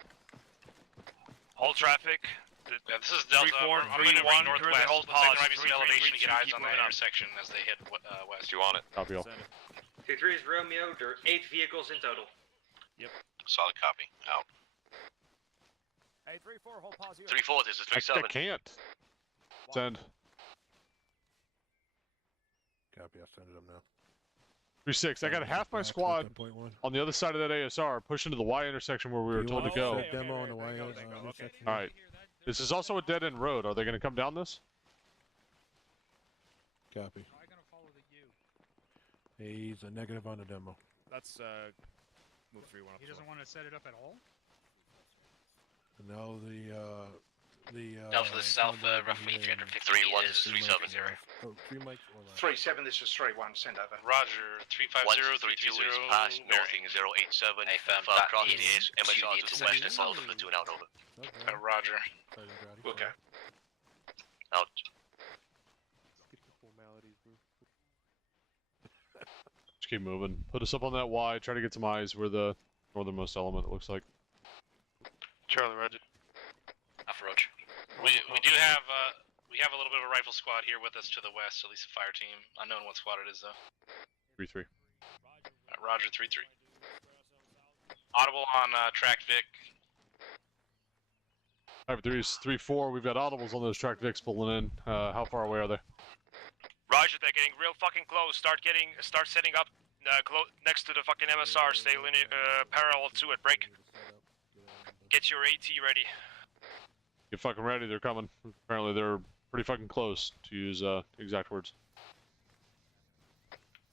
Hold traffic. Yeah, this is Delta. I'm going to run northwest. Looks like there might be some elevation to get eyes on that intersection as they head west. You on it? Copy all. 2-3 is Romeo, there are 8 vehicles in total. Yep. Solid copy. Out. Hey, 3-4, hold pause here. 3-4, this is 3-7. I can't. Send. Copy, I send it up now. 3-6. I got half my squad on the other side of that ASR, push into the Y intersection where we were told to go. Demo on the Y intersection. Alright. This is also a dead end road. Are they going to come down this? Copy. He's a negative on the demo. That's move 3-1 up. He doesn't want to set it up at all? No, Delta, this is Alpha, roughly 350 3-1, this is 3-7. Oh, 3 mics or less. 3-7, this is 3-1, send over. Roger, 350, 3-2 is past, northing 087. Far across the MSR to the west and south of the tune out, over. Roger. Okay. Out. Just keep moving. Put us up on that Y. Try to get some eyes. We're the northernmost element, it looks like. Charlie, roger. Alpha, roger. We do have a little bit of a rifle squad here with us to the west, at least a fire team. Unknown what squad it is though. 3-3. Roger, 3-3. Audible on tracked Vic. 5-3 is 3-4. We've got audibles on those tracked Vics pulling in. How far away are they? Roger, they're getting real fucking close. Start setting up next to the fucking MSR. Stay parallel to it. Break. Get your AT ready. Get fucking ready. They're coming. Apparently they're pretty fucking close, to use exact words.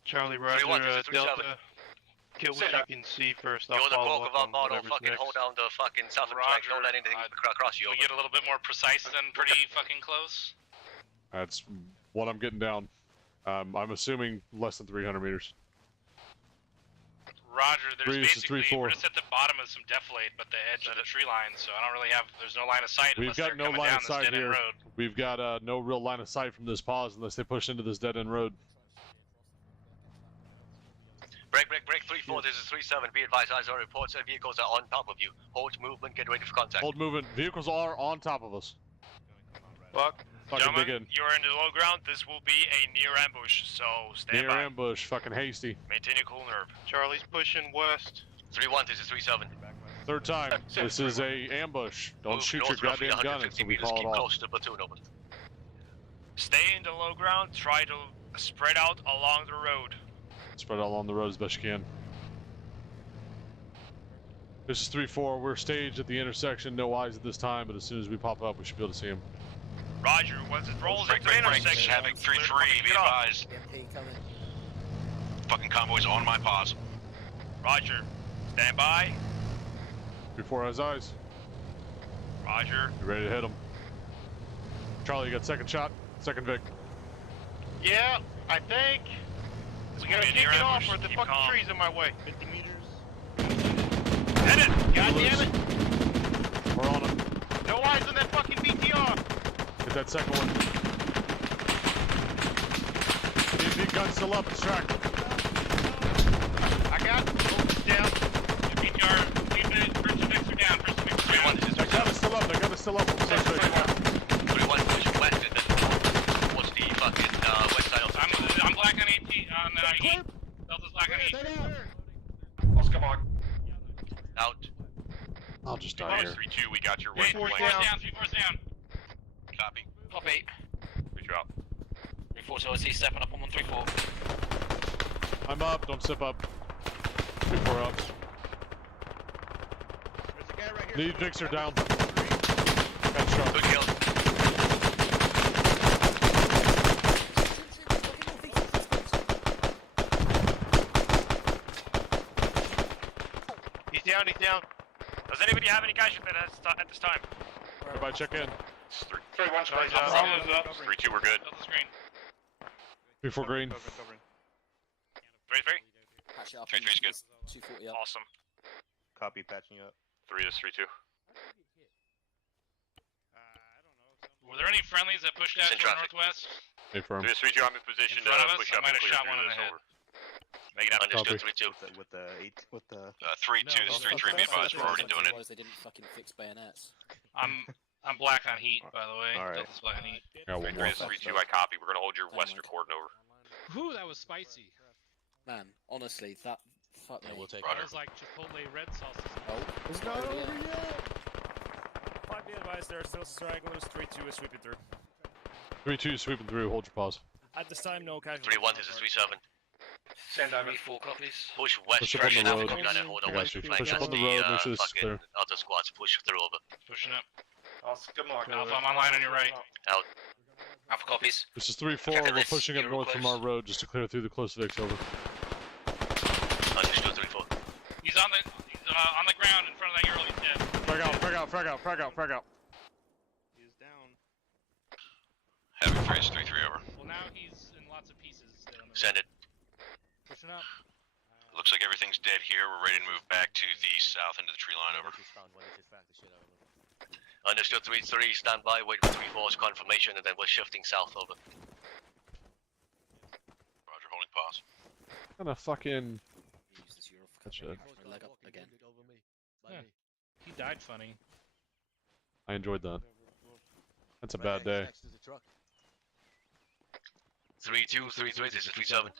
Charlie, roger, Delta. Kill what you can see first. You're the bulk of our model. Fucking hold down the fucking southern flank. Don't let anything cross you. We get a little bit more precise than pretty fucking close. That's what I'm getting down. I'm assuming less than 300 meters. Roger, there's 3, this is basically, 3-4. we're just at the bottom of some defilade, but the edge of the tree line, so I don't really have, there's no line of sight We've unless got they're no coming line down of this sight dead-end here. road. We've got no real line of sight from this pause unless they push into this dead-end road. Break, 3-4, this is 3-7. Be advised, eyes on reports and vehicles are on top of you. Hold movement, get ready for contact. Hold movement. Vehicles are on top of us. Fuck. Fucking dig Gentlemen, in. you're in the low ground. This will be a near ambush, so stand Near by. ambush. Fucking hasty. Maintain your cool nerve. Charlie's pushing west. 3-1, this is 3-7. Third time. This is a ambush. Don't Move shoot your north roughly goddamn gun 150 until we meters, call it keep off. close to the platoon, over. Stay in the low ground. Try to spread out along the road. Spread out along the road as best you can. This is 3-4. We're staged at the intersection. No eyes at this time, but as soon as we pop up, we should be able to see him. Roger, once it rolls into the intersection, Havoc 3-3, be advised. Fucking convoy's on my pause. Roger, stand by. 3-4 has eyes. Roger. You ready to hit him? Charlie, you got second shot? Second Vic. Yeah, I think. We gotta kick it off or the Keep fucking calm. tree's in my way. 50 meters. Hit it! God damn it! We're on him. No eyes on that fucking BTR! Get that second one. EV gun still up. It's tracked. I got it. Down. BTR, leave it. First and are down. First and 3-1, this is That gun is still up. That gun is still up. 3-1, push west and then towards the fucking west side of the I'm black on 18, on heat. Delta's black on 18. Oscar Mike. out. I'll just die here. 3-2, we got your Three right four's flank. down. 3-4's down. Copy. Copy. Good job. 3-4, so I see stepping up on 1-3-4. I'm up. Don't sip up. 3-4 up. Lead Vixer down. Headshot. Good kill. He's down, he's down. Does anybody have any casualties at this time? Everybody check in. 3-1 space. Up. 3-2, we're good. Delta's green. 3-4 green. 3-3? Patch it up. 3-3 is good. 240 up. Awesome. Copy, patching you up. 3 is 3-2. Were there any friendlies that pushed out Send to the traffic. northwest? Hey, firm. 3 is 3-2, I'm in position In front of us? push I up might and have clear shot through one in this the head. over. Make it happen. Understood, 3-2. With the 3-2, this is 3-3, be advised, we're already doing it. Otherwise they didn't fucking fix bayonets. I'm black on heat, by the way. Alright. Delta's black on heat. Yeah, one 3 more. is 3-2, I copy. We're gonna hold your western cordon over. Whew, that was spicy. Man, honestly, that fuck me. we'll take That was like Chipotle red sauce. Oh, It's not over yet. 5 be advised, there are still stragglers. 3-2 is sweeping through. 3-2 sweeping through. Hold your pause. At this time, no casualties. 3-1, this is 3-7. Send over. 3-4 copies. Push west Push up on direction, the have road. come down and hold I our got western you. flank Push up as on the road, make sure this is fucking clear. other squads push through over. Pushing up. Oscar Mike. Alpha, I'm online on your right. Out. Alpha copies. This is 3-4. Check We're this. pushing up You're north from close. our road just to clear through the close Vicks over. Understood, 3-4. He's on the ground in front of that girl. He's dead. Frag out, frag out, frag out, frag out, frag out. He's down. Havoc 3 is 3-3, over. Well, now he's in lots of pieces. There on the Send it. Pushing up. Looks like everything's dead here. We're ready to move back to the south into the tree line, over. Understood, 3-3, stand by, wait for 3-4's confirmation, and then we're shifting south over. Roger, holding pause. Kinda fucking. Use this Euro for That's covering. it. My leg up again. Yeah. He died funny. I enjoyed that. That's a bad day. 3-2, 3-3, this is 3-7.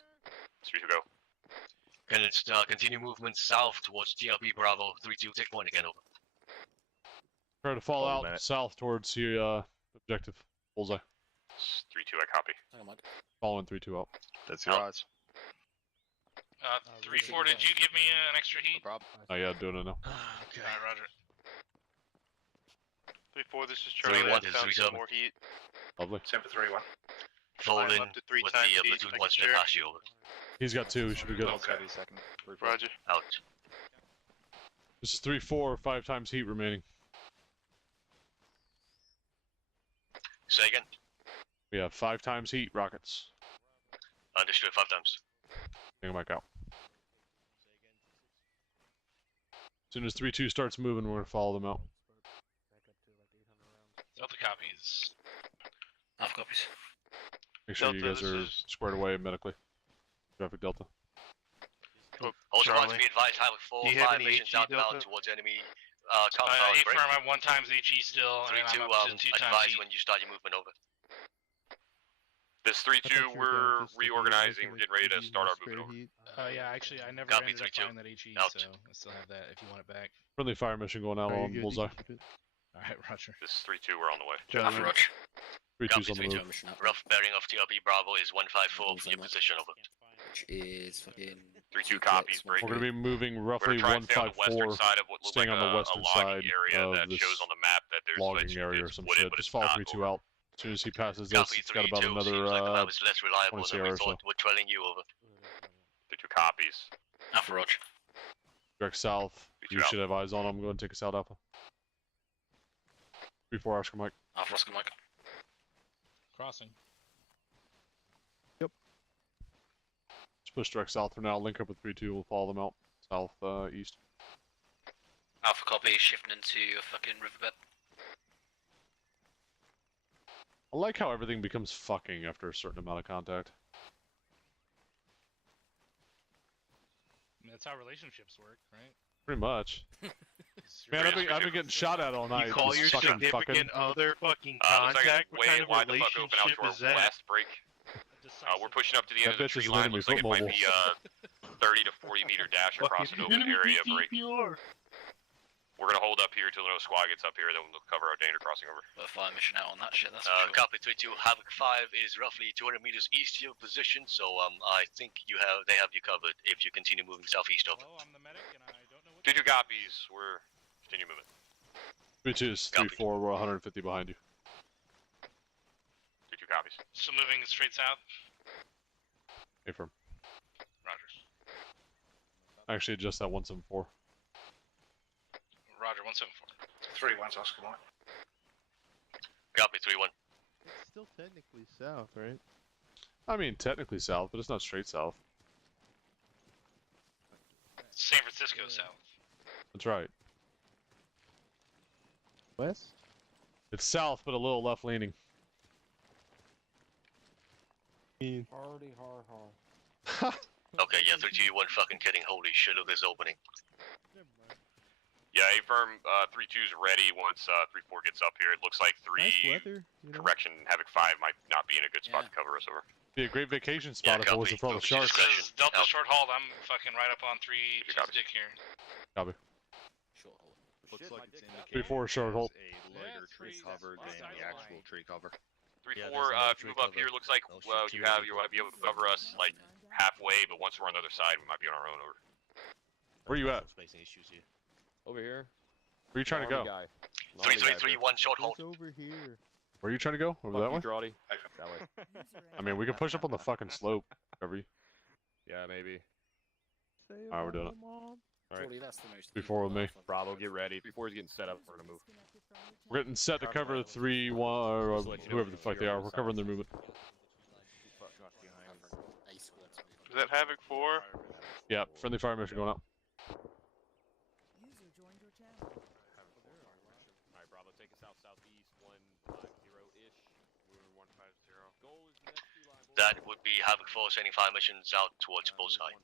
3-2, go. Can it continue movement south towards GLB Bravo, 3-2, take point again, over. Try to fall Hold a out minute. south towards the objective. Bullseye. 3-2, I copy. Hang on, Mike. Following 3-2 out. That's your eyes. 3-4, did you give me an extra heat? Oh yeah, doing it now. Okay. Alright, Roger. 3-4, this is Charlie. 3-1, I this is found 3-7. some more heat. Lovely. Send for 3-1. Fold in up to 3 with times the heat, platoon making wants to sure. pass you over. He's got 2. He should be good. Okay. Roger. Out. This is 3-4. 5 times heat remaining. Say again. We have 5 times heat rockets. Understood, 5 times. Bring him back out. soon as 3-2 starts moving, we're gonna follow them out. Delta copies. Alpha copies. Make sure you Delta, guys are squared away medically. Traffic Delta. Also, want to be advised, Havoc 4, Do you have 5 any missions HE outbound Delta? towards enemy A compound. firm at 1 times HE still, and 3-2, I'm up to 2 times advise E. when you start your movement over. This 3-2, we're reorganizing. We're getting ready to start our movement over. Yeah, actually, I never Copy, ended up 3-2. finding that HE, Out. so I still have that if you want it back. Friendly fire mission going out on Bullseye. Alright, Roger. This is 3-2, we're on the way. Alpha Roger. 3-2's on the Copy, move. 3-2. Rough bearing of TRB Bravo is 154 for your position over. Which is fucking. 3-2 copies, break. We're gonna be moving roughly We're trying to stay on the western 154, side of what looks staying like on the a western logging side area of that this shows on the map that there's logging area or some wooded, shit. but Just it's follow not 3-2 out. As soon as he passes this, Copy, it's got about 3-2. another Seems like the map is less reliable 20 than we CR or so. thought. We're trailing you over. 3-2 copies. Alpha Roger. Direct south. You should have eyes on him. Go and take us out, Alpha. 3-4 Oscar Mike. Alpha Oscar Mike. Crossing. Just push direct south for now. Link up with 3-2. We'll follow them out south east. Alpha copy, shifting into a fucking riverbed. I like how everything becomes fucking after a certain amount of contact. I mean, that's how relationships work, right? Pretty much. Man, I've been getting shot at all night. You call This your fucking significant other fucking Looks like contact? it's What kind of wide the fuck open out relationship to our is that? last break. We're pushing up to the end That of the bitch is tree an line. enemy Looks like it foot might mobile. be 30 to 40 meter dash across an open area break. We're gonna hold up here till no squad gets up here, then we'll cover our danger crossing over. We'll fire mission out on that shit, that's for sure. Copy 3-2. Havoc 5 is roughly 200 meters east of your position, so I think they have you covered if you continue moving southeast over. 2-2 copies. We're continue moving. 3-2 is 3-4. We're 150 behind you. 2-2 copies. So moving straight south. Affirm. Rogers. I actually adjust that 174. Roger, 174. 3-1's Oscar Mike. Copy 3-1. It's still technically south, right? I mean, technically south, but it's not straight south. San Francisco south. That's right. West? It's south, but a little left leaning. Hardy, har. Okay, yeah, 3-2, you weren't fucking kidding. Holy shit, look at this opening. Yeah, affirm. 3-2's ready once 3-4 gets up here. It looks like 3. Nice weather, you know? Correction, Havoc 5 might not be in a good spot to cover us over. Be a great vacation spot if it wasn't for all the sharks. This is Delta short hauled. I'm fucking right up on 3 stick here. Copy. Looks like it's indicated 3-4 short hold. a lighter tree cover than the actual tree cover. 3-4, Yeah, there's no if you tree move up cover. here, looks like They'll well, shoot you two might be able to cover us like halfway, but once we're on the other side, we might be on our own over. Where you at? Spacing issues here. Over here. Where are you trying to go? 3-3-3-1 short hold. It's over here. Where are you trying to go? Over that way? Drawdy. That way. I mean, we can push up on the fucking slope. Whatever you. Yeah, maybe. Alright, we're doing it. Alright. That's the most 3-4 with me. Bravo, get ready. 3-4's getting set up. We're gonna move. We're getting set to cover 3-1 or whoever the fuck they are. We're covering their movement. Is that Havoc 4? Yeah, friendly fire mission going out. Alright, Bravo, take us out southeast 150-ish. Moving 150. Goal is the next 2 line. That would be Havoc 4 sending 5 missions out towards Bullseye.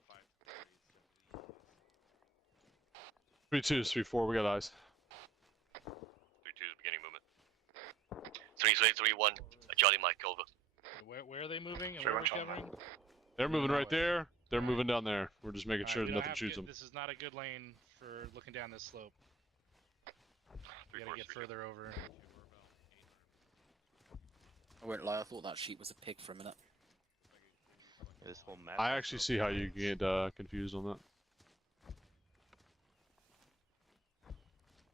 3-2 is 3-4. We got eyes. 3-2 is beginning movement. 3-3-3-1. Jolly Mike over. Where are they moving and where are we covering? They're moving right there. They're moving down there. We're just making sure we don't nothing have shoots good- them. This is not a good lane for looking down this slope. We gotta get further over. I won't lie, I thought that sheep was a pig for a minute. This whole map. I actually see how you get confused on that.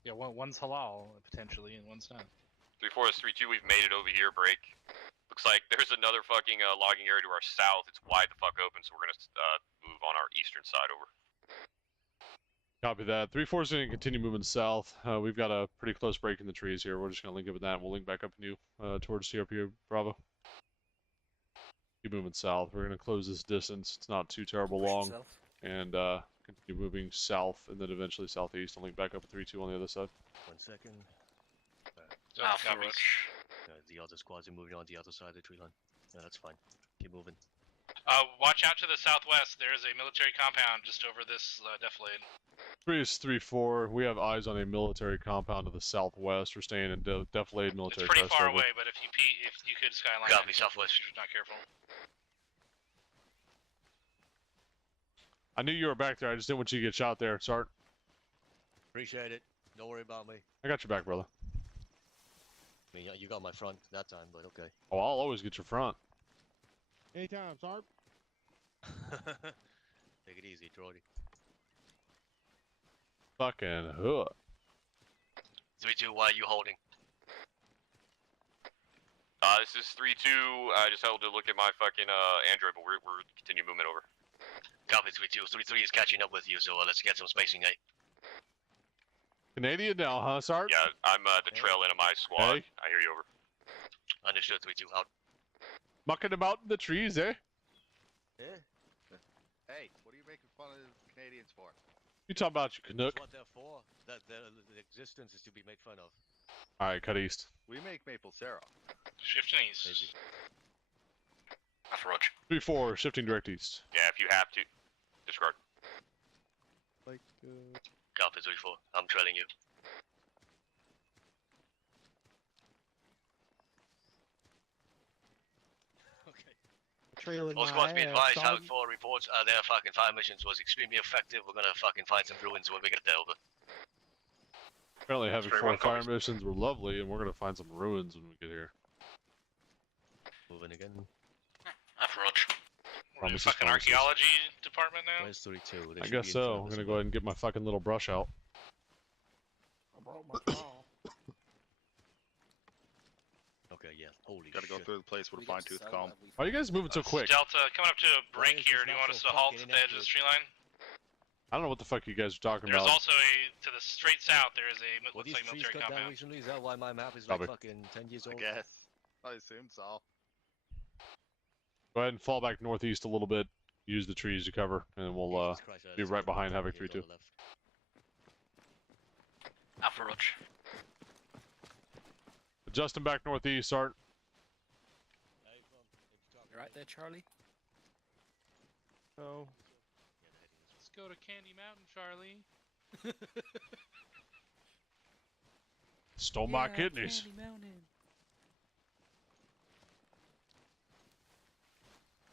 Yeah, one's halal potentially, and one's not. 3-4 is 3-2. We've made it over here. Break. Looks like there's another fucking logging area to our south. It's wide the fuck open, so we're gonna move on our eastern side over. Copy that. 3-4 is going to continue moving south. We've got a pretty close break in the trees here. We're just going to link up with that, and we'll link back up with you towards CRP Bravo. Keep moving south. We're going to close this distance. It's not too terrible long. And continue moving south and then eventually southeast and link back up at 3-2 on the other side. 1 second. Alpha copies. The other squads are moving on the other side of the tree line. Yeah, that's fine. Keep moving. Watch out to the southwest. There is a military compound just over this defilade. 3 is 3-4. We have eyes on a military compound to the southwest. We're staying in defilade military. It's pretty crest far over. away, but if you could skyline. Copy, southwest. If you're not careful. I knew you were back there. I just didn't want you to get shot there, Sart. Appreciate it. Don't worry about me. I got your back, brother. I mean, you got my front that time, but okay. Oh, I'll always get your front. Anytime, Sart. Take it easy, Troy. Fucking hook. 3-2, why are you holding? This is 3-2. I just held to look at my fucking Android, but we're continuing movement over. Copy 3-2. 3-3 is catching up with you, so let's get some spacing, eh? Canadian now, huh, Sart? Yeah, I'm the trail end of my squad. Hey. I hear you over. Understood, 3-2, out. Mucking about in the trees, eh? Yeah. Hey, what are you making fun of the Canadians for? You talking about you Canuck? That's what they're for. That the existence is to be made fun of. Alright, cut east. We make maple syrup. Shifting east. Maybe. Alpha Roach. 3-4, shifting direct east. Yeah, if you have to, discard. Like, Copy 3-4. I'm trailing you. trailing All my squads be ass, advised, son. Havoc 4 reports their fucking fire missions was extremely effective. We're gonna fucking find some ruins when we get there, over. Apparently having Straight 4 one fire copies. missions were lovely, and we're gonna find some ruins when we get here. Moving again. Alpha Roach. We're in the Promises, fucking promises. archaeology department now. Where's 3-2? They I should guess be in so. front I'm of gonna us. go ahead and get my fucking little brush out. I broke my claw. Okay, yeah. Holy Gotta go shit. through the place with a fine tooth comb. Why are you guys moving so quick? Delta, coming up to a break Why is here. this Do you not want us so to halt fucking at the edge of this tree line? I don't know what the fuck you guys are talking There's about. also to the straight south, there is a, Were looks these like trees military cut down compound. recently? Is that why my map is like Copy. fucking 10 years I old? guess. I assume so. Go ahead and fall back northeast a little bit. Use the trees to cover, and we'll Jesus Christ, be that's right fucking behind 10 Havoc years 3-2. on the left. Alpha Roach. Adjusting back northeast, Sart. You right there, Charlie? Oh, Let's go to Candy Mountain, Charlie. Stole my kidneys. Candy Mountain.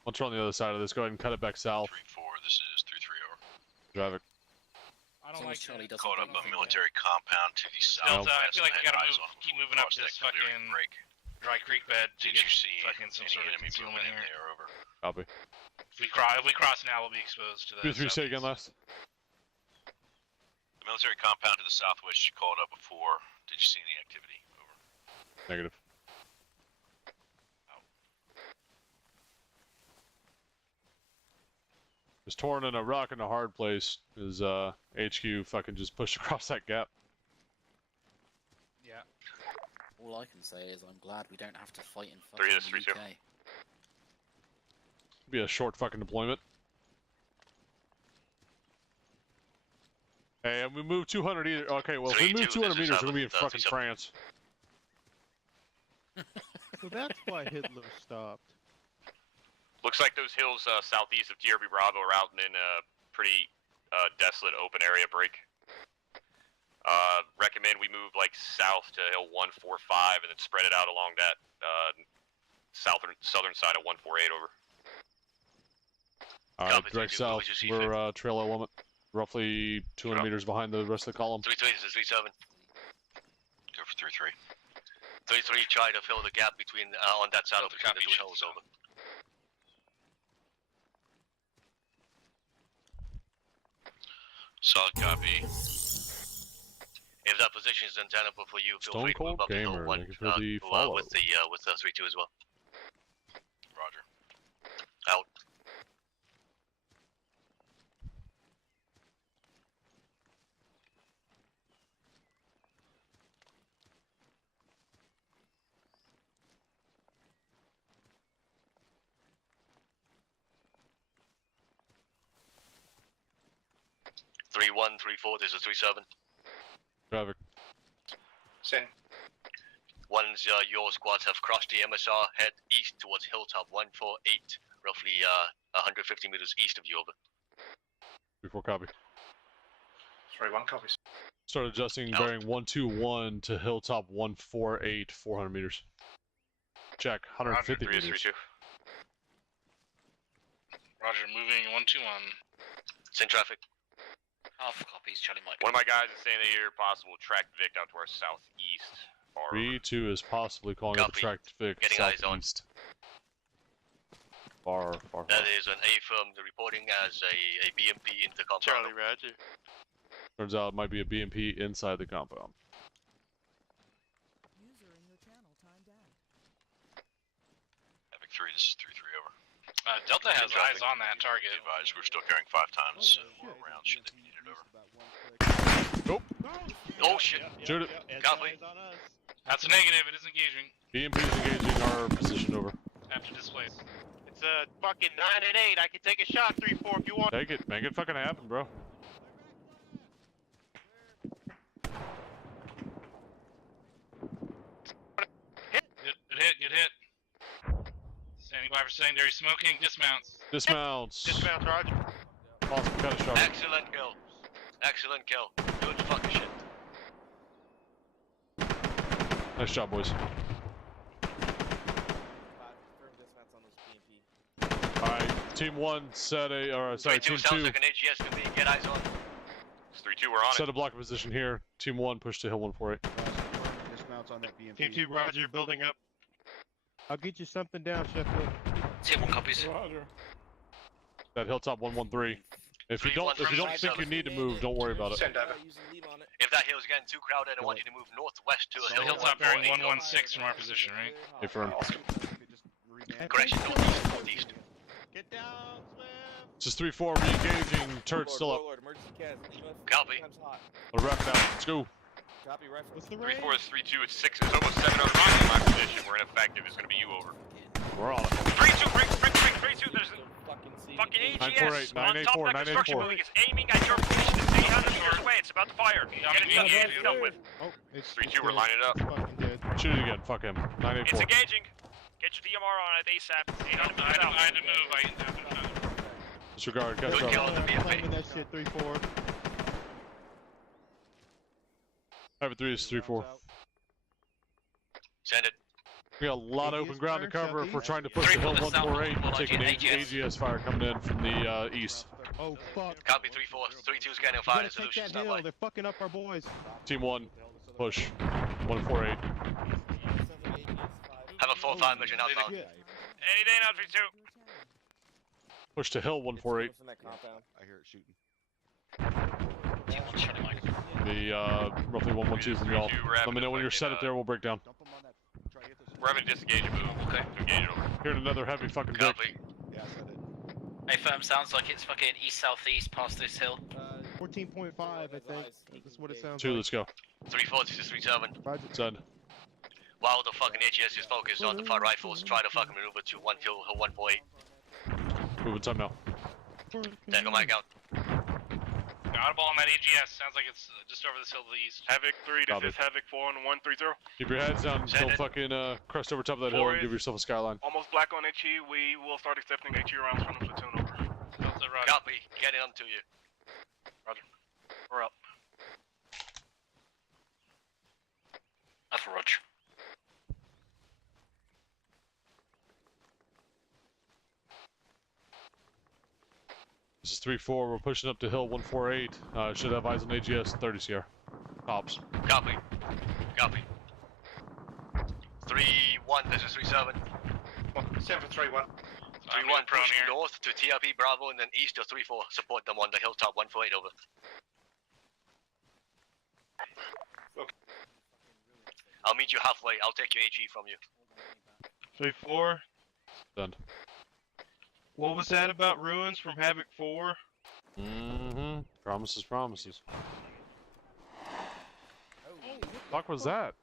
Once we're on the other side of this, go ahead and cut it back south. 3-4, this is 3-3 over. Drive it. I As don't long like as Charlie that. doesn't Caught up do a anything military compound to the Delta, southwest. I feel like we and gotta eyes move, on keep moving up across to this that clearing fucking break. dry creek bed to Did get you see fucking some any sort of enemy concealment movement in here. there over? Copy. If we cross now, we'll be exposed to the 2-3, say again, southeast. last. The military compound to the southwest you called up before. Did you see any activity? Over. Negative. Just torn in a rock in a hard place. Is HQ fucking just pushed across that gap. Yeah. All I can say is I'm glad we don't have to fight in Three fucking is, three, the two. UK. Be a short fucking deployment. Hey, and we move 200 either. Okay, well, if we move 200 meters, we're gonna be in fucking France. so that's why Hitler stopped. Looks like those hills southeast of TRB Bravo are out in a pretty desolate open area break. Recommend we move like south to hill 145 and then spread it out along that southern side of 148 over. Alright, direct south. We're trail element. Roughly 200 meters behind the rest of the column. 3-3, this is 3-7. Go for 3-3. 3-3, try to fill the gap between on that side of between the two hills, over. Solid copy. If that position is untenable for you, feel Stone free to move Cold up to hill Gamer, 1 thank you for the follow. with 3-2 as well. Roger. Out. 3-1, 3-4, this is 3-7. Traffic. Send. Once your squads have crossed the MSR, head east towards Hilltop 148, roughly 150 meters east of you, over. 3-4 copy. 3-1 copies. Start adjusting bearing 121 to Hilltop 148, 400 meters. Check, 150 Roger, meters. 3-2. Roger, moving 121. Send traffic. Alpha copies, Charlie Mike. One of my guys is saying they hear possible track Vic out to our southeast. 3-2 is possibly calling up the track Vic Getting eyes on. southeast. Far. That is an A firm reporting as a BMP into the compound. Charlie, Roger. Turns out it might be a BMP inside the compound. Epic 3, this is 3-3 over. Delta has eyes on that target. Advise, we're still carrying 5 times more rounds should they be needed over. Nope. Oh shit. Shoot it. Copy. That's a negative, it is engaging. BMP is engaging our position over. After displace. It's a fucking 9 and 8. I can take a shot 3-4 if you want. Take it. Make it fucking happen, bro. Get hit. Standing by for secondary smoking, dismounts. Dismounts. Dismounts, Roger. Awesome, kind of shot. Excellent kill. Excellent kill. Good fucking shit. Nice job, boys. Alright, team 1 set a, or sorry, team 2. Sounds like an AGS to me. Get eyes on. It's 3-2, we're on Set it. a block position here. Team 1 push to Hill 148. Dismounts on that BMP. Team 2, Roger, building up. I'll get you something down, Sheffield. Team 1 copies. Roger. That Hilltop 113. If you don't think you need to move, don't worry about it. Send over. If that hill's getting too crowded, I want you to move northwest to a hill. Hilltop bearing 116 from our position, right? Hey, Fern. Correction, northeast. Get down, swim. This is 3-4, re-engaging. Turret still up. Copy. A ref down. Let's go. Copy, ref. What's the 3-4 is 3-2, it's 6, it's almost 7 over in my position. We're ineffective, it's gonna be you over. We're on it. 3-2, break, 3-2, there's fucking AGS 948, on top of that 984, construction 984. building. It's aiming at your position. It's 800 meters away. It's about to fire. Get it dealt with. Oh, it's 3-2, we're lining up. fucking dead. Shoot it again. Fuck him. It's 984. engaging. Get your DMR on it ASAP. 800 meters out. I had to move. Disregard. Catch Good kill up. on the BMP. Claiming that shit 3-4. Private 3 is 3-4. Send it. We got a lot of open ground to cover if we're trying to push Three to Hill for the south, 148. we'll Taking launch an AGS fire coming in from the east. Oh, fuck. Copy 3-4, 3-2 is getting a We fire gotta take solution. that Stand hill. by. They're fucking up our boys. Team 1, push. 148. Have a 4-5 mission outbound. Any day now, 3-2. Push to Hill 148. I hear it shooting. Team 1 Charlie Mike. The roughly 112 from y'all. Let me know when you're set up there. We'll break down. We're having to disengage and move. Okay. Engage it over. Hearing another heavy fucking Vic. Copy. Yeah, I said it. Hey, firm, sounds like it's fucking east-southeast past this hill. 14.5, I think. That's what it sounds 2, like. let's go. 3-4, this is 3-7. Send. While the fucking AGS is focused on the fire rifles, try to fucking maneuver to 1-148. Moving time now. Tango my count. Audible on that AGS. Sounds like it's just over this hill to the east. Havoc 3, Copy. this is Havoc 4 on 130. Keep your heads down until fucking crest over top of that hill and give yourself a skyline. Almost black on HE. We will start accepting HE rounds from the platoon over. Delta, Roger. Copy. Getting on to you. Roger. We're up. Alpha Roger. This is 3-4. We're pushing up to Hill 148. Should have eyes on AGS 30 CR. Tops. Copy. Copy. 3-1, this is 3-7. 7 for 3-1. 3-1, pushing north to TRP Bravo and then east to 3-4. Support them on the hilltop 148 over. Okay. I'll meet you halfway. I'll take your HE from you. 3-4. Done. What was that about ruins from Havoc 4? Mm-hmm. Promises, promises. Fuck was that?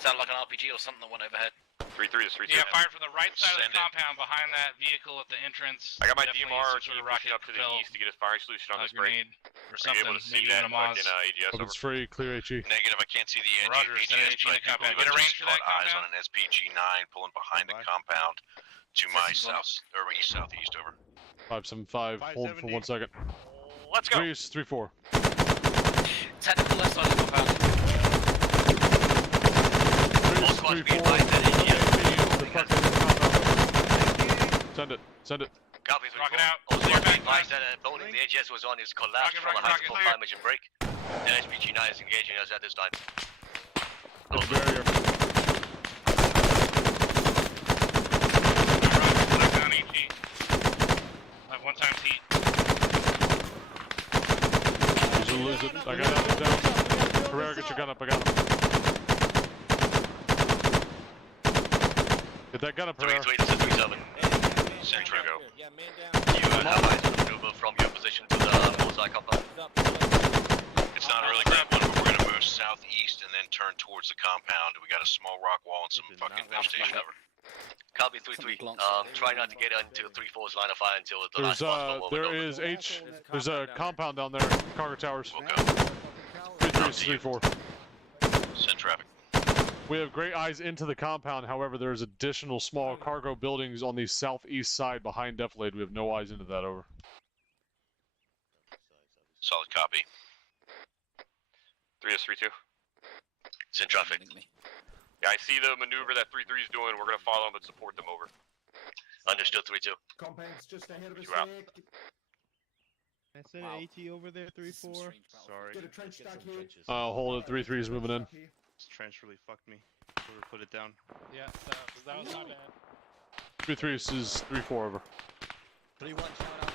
Sounded like an RPG or something that went overhead. 3-3 is 3-2. Yeah, fired from the right side of the compound behind that vehicle at the entrance. I got my Definitely DMR some sort of pushing rocket up to the propelled, east to get his firing solution on this break. or Are you something. able to see Maybe that even a Moz. fucking AGS over? It's free, clear HE. Negative, I can't see the Roger, send AGS, HE but I to do compound. believe Get a I range just for that caught eyes on compound? an SPG-9 pulling behind the compound to my south, or my east-southeast, over. 575, hold for 1 second. Let's go. 3 is 3-4. Technical left side of the compound. 3 is 3-4. Send it, send it. Copies. Rocket out. Also, Clear be back advised that a building the AGS was on is collapsed from a high school clear. damage and break. The SPG-9 is engaging us at this time. Hit the barrier. Knock down HE. Like 1 times heat. He's gonna lose it. I got him down. Carrera, get your gun up. I got him. Get that gun up, Herrera. 3-3 Central go. You have eyes on the maneuver from your position to the bullseye compound. It's not a really great one, but we're going to move southeast and then turn towards the compound. We got a small rock wall and some fucking vegetation cover. Copy 3-3. Try not to get into 3-4's line of fire until the last possible moment. There's a compound down there, cargo towers. 3-3 is 3-4. Send traffic. We have great eyes into the compound, however, there's additional small cargo buildings on the southeast side behind Deflade. We have no eyes into that, over. Solid copy. 3 is 3-2. Send traffic. Yeah, I see the maneuver that 3-3 is doing. We're going to follow them but support them, over. Understood, 3-2. Compound's just ahead of us. Out. I sent an AT over there, 3-4. Sorry. Get a trench stack here. Hold it, 3-3 is moving in. This trench really fucked me. Whoever put it down. Yeah, that was my bad. 3-3 is 3-4, over. 3-1, shout out.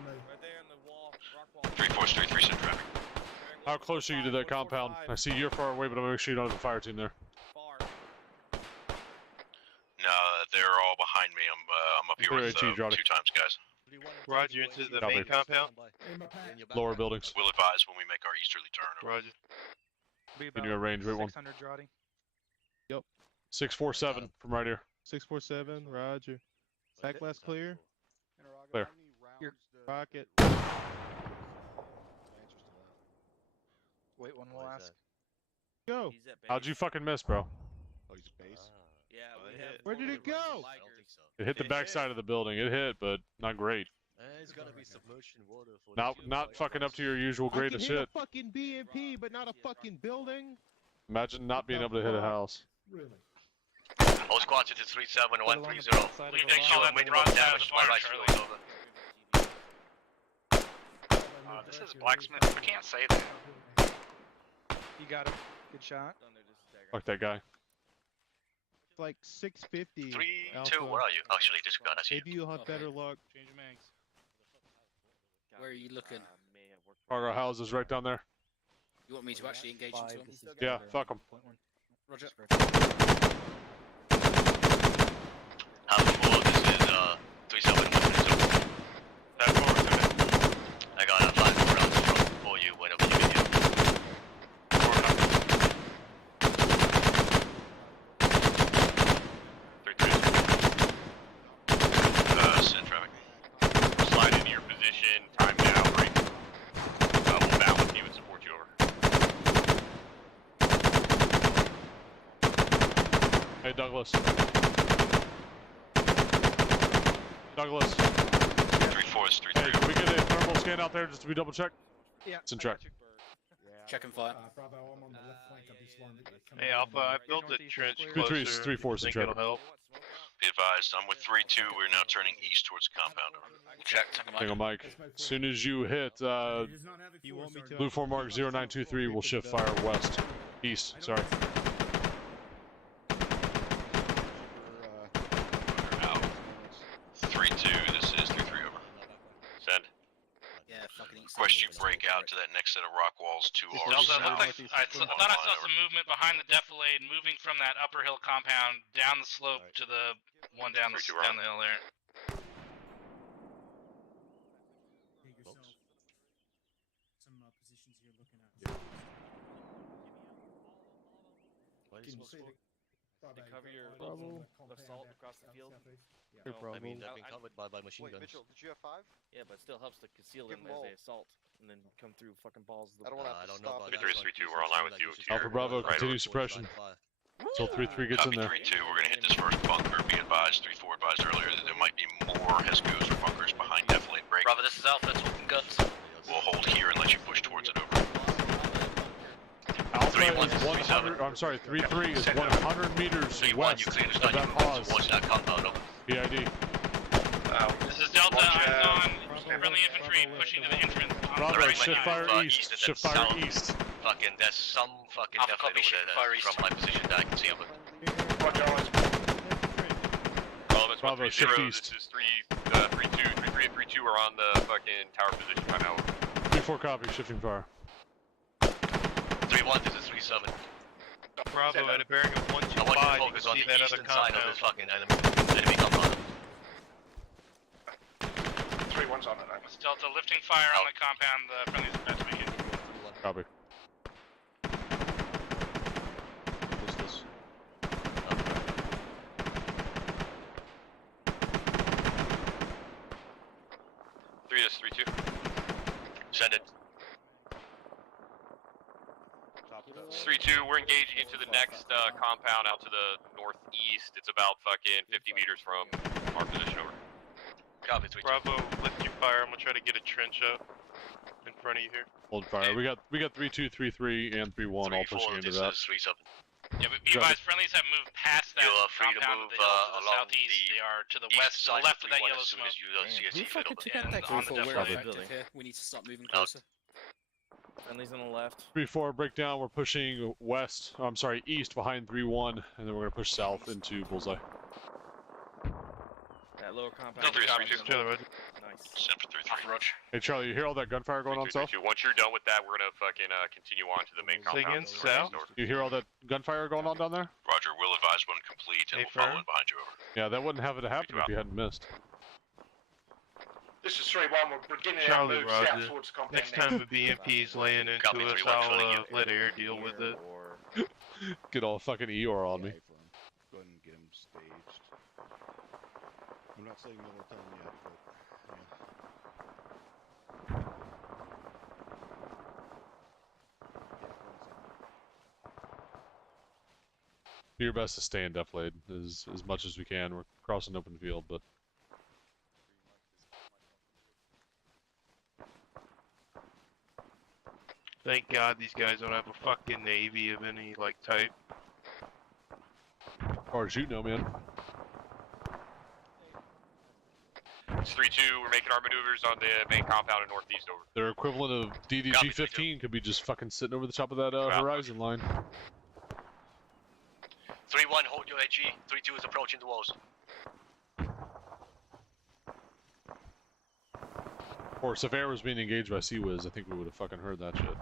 Right there in the wall, rock wall. 3-4 is 3-3, send traffic. How close are you to that compound? I see you're far away, but I'm gonna make sure you don't have a fire team there. No, they're all behind me. I'm up here Clear with HE, 2 times, guys. Roger, into the Copy. main compound. Lower buildings. We'll advise when we make our easterly turn. Roger. Can you arrange, wait one. 600 Jotty. Yep. 647 from right here. 647, roger. Back last clear. Clear. Rocket. Wait, one will ask. Go. How'd you fucking miss, bro? Oh, he's base? Yeah, we have. Where did it go? It hit the back side of the building. It hit, but not great. It's gotta be submersion water for Not fucking up to your usual grade of I can hit shit. a fucking BMP, but not a fucking building. Imagine not being able to hit a house. Really? All squads to 37130. We make sure that minimum damage to my right shoulder, over. This is blacksmith. We can't say that. You got him. Good shot. Fuck that guy. It's like 650. 3-2, where are you? Actually, this gun, I see. Maybe you'll have better luck. Change your mags. Where are you looking? Cargo houses right down there. You want me to actually engage into them? Yeah, fuck them. Roger. Half 4, this is 37130. I got 5 rounds for you whenever you get here. Send traffic. Slide into your position, time now, break. We'll balance you and support you, over. Hey, Douglas. Douglas. 3-4 is 3-3. Hey, can we get a thermal scan out there just to be double check? Yeah. It's in track. Check and fire. Bravo, I'm on the left flank of this line that you're coming Hey, out. Alpha, I built a trench 3-3 closer. is 3-4 Think in it'll traffic. help. Be advised, I'm with 3-2. We're now turning east towards the compound. Checked. Hang on, Mike. As soon as you hit You want me to? Blue 4 Mark 0923, we'll shift fire west. East, sorry. Out. 3-2, this is 3-3, over. Send. Yeah, fucking eat Request you break out to that next set of rock walls to our Delta, south. I thought I saw some movement behind the defilade, moving from that upper hill compound down the slope to the one down the hill there. Some positions you're looking at. Why is Can you smoke see smoke? cover your assault across the field. Here, I mean, they've been covered by machine guns. Mitchell, did you have 5? Yeah, but it still helps to conceal them as they assault and then come through fucking balls of the I don't wall. know about Victory 3-2, we're online with you. Alpha Bravo, continue suppression. Until 3-3 gets in there. 3-2, we're gonna hit this first bunker. Be advised, 3-4 advised earlier that there might be more HESCOs or bunkers behind defilade break. Bravo, this is Alpha, talking guns. We'll hold here and let you push towards it over. Alpha is 100. I'm sorry, 3-3 is 100 meters west of that pause. PID. This is Delta, eyes on friendly infantry pushing to the entrance. Bravo, shift fire east. Shift fire east. Fucking, there's some fucking defilade over there from my position that I can see. Bravo, shift east. This is 3-2, 3-3 and 3-2 are on the fucking tower position right now. 3-4 copy, shifting fire. 3-1, this is 3-7. Bravo at a bearing of 125. I want you to focus on the eastern side of this fucking enemy compound. 3-1's on it. It's Delta lifting fire on the compound. The friendly's about to make it. Copy. Three is 3-2. Send it. 3-2, we're engaging into the next compound out to the northeast. It's about fucking 50 meters from our position over. Copy, 3-2. Bravo, lift your fire. I'm gonna try to get a trench up in front of you here. Hold fire. We got 3-2, 3-3, and 3-1 all pushing into that. This is 3-7. Yeah, but be advised, friendlies have moved past that compound to the southeast. They are to the west, to the left of that yellow smoke. Who fucking took out that group? We're effective here. We need to start moving closer. Friendly's on the left. 3-4 breakdown. We're pushing west. I'm sorry, east behind 3-1, and then we're gonna push south into bullseye. That lower compound. Nice. Set for 3-3. Hey Charlie, you hear all that gunfire going on south? Once you're done with that, we're gonna fucking continue on to the main compound. You hear all that gunfire going on down there? Roger, we'll advise when complete and we'll follow it behind you over. Yeah, that wouldn't have it happen if you hadn't missed. This is 3-1, we're beginning Charlie, to move Roger. south towards the compound. Next time a BMP's laying into us, I'll let air deal with it. Get all fucking Eeyore on me. Go ahead and get him staged. I'm not saying middle of town yet, but Do your best to stay in defilade as much as we can. We're crossing open field, but Thank God these guys don't have a fucking navy of any like type. as far as you know, man. It's 3-2, we're making our maneuvers on the main compound in northeast over. Their equivalent of DDG-15 could be just fucking sitting over the top of that horizon line. 3-1, hold your AG. 3-2 is approaching the walls. Of course, if air was being engaged by Sea-Wiz, I think we would have fucking heard that shit.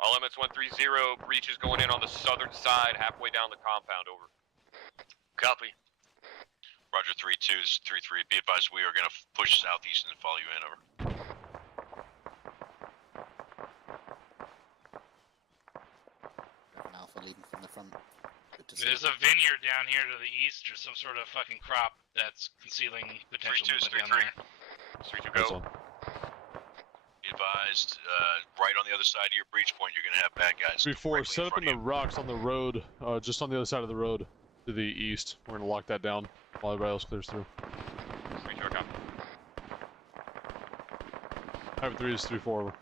All MS 130, breach is going in on the southern side, halfway down the compound, over. Copy. Roger, 3-2, this is 3-3. Be advised, we are going to push southeast and follow you in, over. Alpha leading from the front. There's a vineyard down here to the east, or some sort of fucking crop that's concealing potential movement down there. 3-2, go. Be advised, right on the other side of your breach point, you're going to have bad guys. 3-4, set up in the rocks on the road, just on the other side of the road to the east. We're gonna lock that down while everybody else clears through. 3-2, copy. Type 3 is 3-4.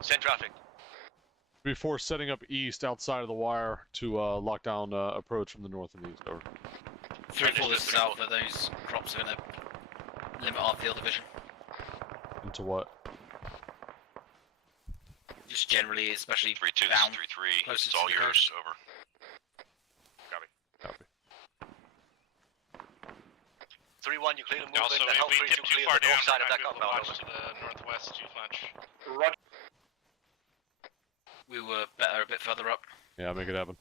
Send traffic. 3-4 setting up east outside of the wire to lock down approach from the north and east. Over. 3-4 this is Alpha. Those crops are going to limit our field of vision. Into what? Just generally, especially 3-2, down. 3-3. This is all yours. Over. Copy. Copy. 3-1, you clear the movement. Also, and if help we 3-2 tip too clear far the down, north side we of that might be able to compound. watch to the northwest too much. Roger. We were better a bit further up. Yeah, make it happen.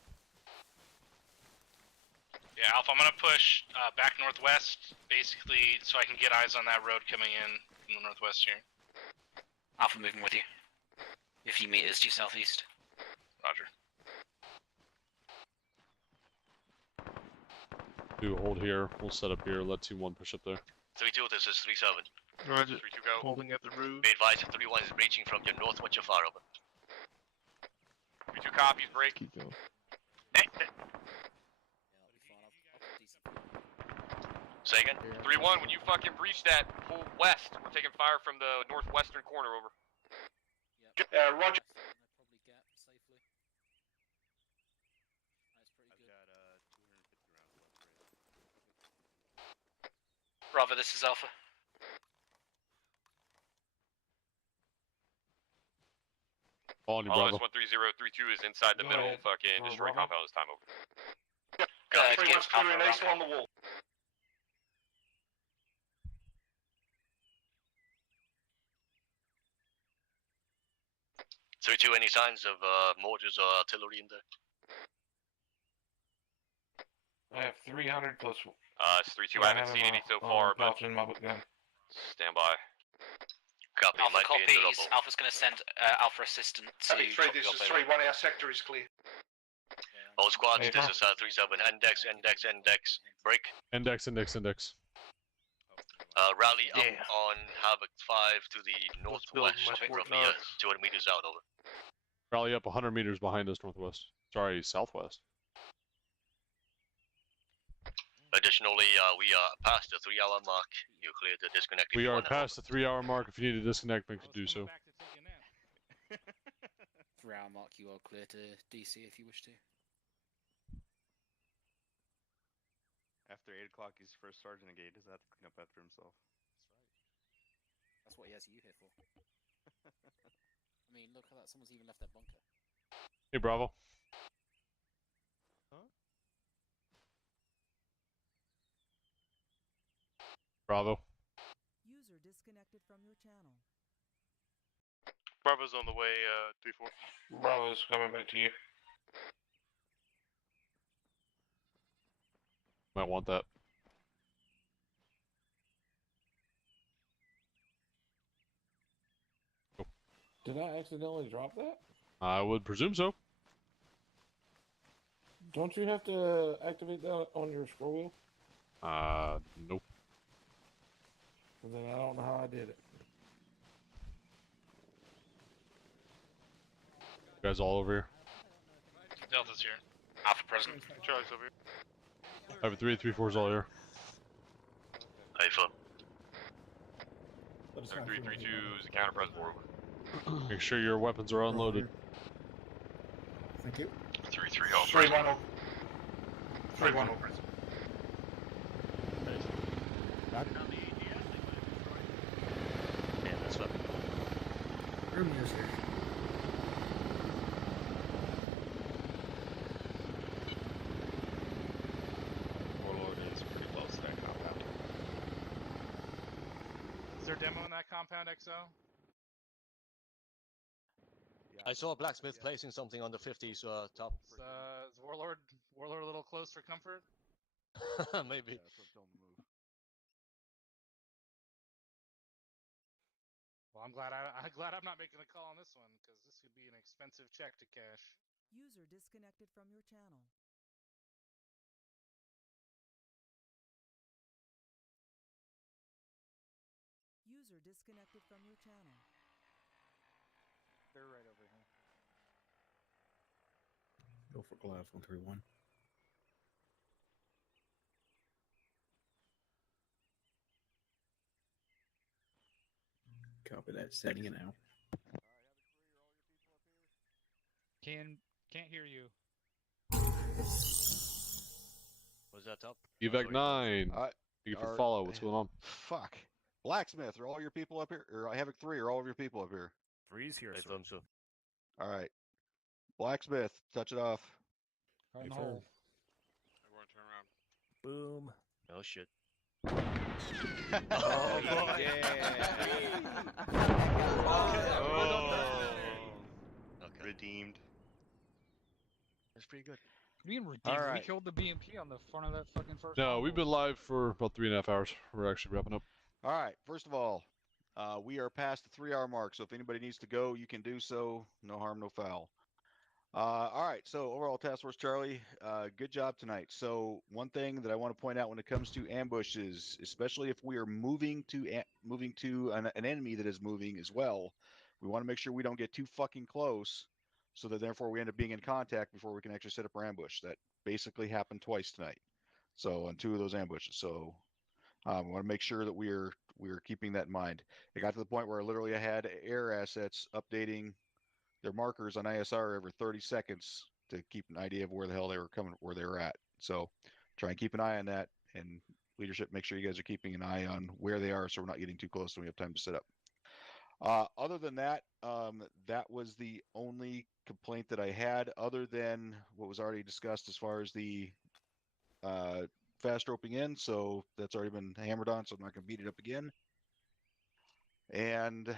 Yeah, Yeah, Alpha, I'm gonna push back northwest, basically, so I can get eyes on that road coming in from the northwest here. Alpha moving with you. 50 meters due southeast. Roger. Do hold here. We'll set up here. Let 2-1 push up there. 3-2, this is 3-7. Roger. 3-2, go. Holding at the roof. Be advised that 3-1 is breaching from your north. Watch your fire, over. 3-2 copies, break. Keep going. Say again? 3-1, when you fucking breach that, pull west. We're taking fire from the northwestern corner, over. Roger. Bravo, this is Alpha. On you, All Bravo. this 13032 is inside the middle fucking destroy compound this time, over. Got 3-1's clearing ace on the wall. Any signs of mortars or artillery in there? I have 300 plus. It's 3-2, I haven't seen any so far, but stand by. Copy, Alpha might be in the copies. rubble. Alpha's going to send Alpha assistant to... Heavy 3, this is 3-1, our sector is clear. All squads, this is 3-7, index, break. Index. Rally up on Havoc 5 to the northwest from here, 200 meters out, over. Rally up 100 meters behind us northwest. Sorry, southwest. Additionally, we are past the 3-hour mark. You clear the disconnect. We are past the 3-hour mark. If you need to disconnect, make to do so. 3-hour mark, you are clear to DC if you wish to. After 8 o'clock, he's first sergeant again. He doesn't have to clean up after himself. That's what he has you here for. I mean, look how that someone's even left their bunker. Hey, Bravo. Huh? Bravo. User disconnected from your channel. Bravo's on the way, 3-4. Bravo's coming back to you. Might want that. Did I accidentally drop that? I would presume so. Don't you have to activate that on your scroll wheel? Nope. Well, then I don't know how I did it. You guys all over here? Delta's here. Alpha present. Charlie's over here. I have 3-4's all here. Alpha. 332 is a counter press forward. Make sure your weapons are unloaded. Thank you. 3-3 all 3-1 all. 3-1 all present. Yeah, that's what. Romeo's here. Warlord is pretty close to that compound. Is there a demo in that compound, XO? I saw a blacksmith placing something on the 50s top. Is Warlord a little close for comfort? Maybe. Well, I'm glad I'm not making a call on this one because this could be an expensive check to cash. User disconnected from your channel. User disconnected from your channel. They're right over here. Go for Goliath 131. Copy that. Setting it now. Can't hear you. Was that up? EVGA 9. You can follow. What's going on? Fuck. Blacksmith, are all your people up here? Or Havoc 3, are all of your people up here? 3's here, sir. So. All right. Blacksmith, touch it off. On the hole. Everyone turn around. Boom. Oh shit. Oh, boy. Okay. Redeemed. That's pretty good. Being redeemed. All We right. killed the BMP on the front of that fucking first. No, we've been live for about 3.5 hours. We're actually wrapping up. All right. First of all, we are past the 3-hour mark, so if anybody needs to go, you can do so. No harm, no foul. All right. So overall, Task Force Charlie, good job tonight. So one thing that I want to point out when it comes to ambushes, especially if we are moving to an enemy that is moving as well, we want to make sure we don't get too fucking close, so that therefore we end up being in contact before we can actually set up our ambush. That basically happened twice tonight. So on 2 of those ambushes. So we want to make sure that we're keeping that in mind. It got to the point where literally I had air assets updating their markers on ISR every 30 seconds to keep an idea of where the hell they were coming, where they were at. So try and keep an eye on that, and leadership, make sure you guys are keeping an eye on where they are so we're not getting too close and we have time to set up. Other than that, that was the only complaint that I had, other than what was already discussed as far as the fast roping in. So that's already been hammered on, so I'm not going to beat it up again. And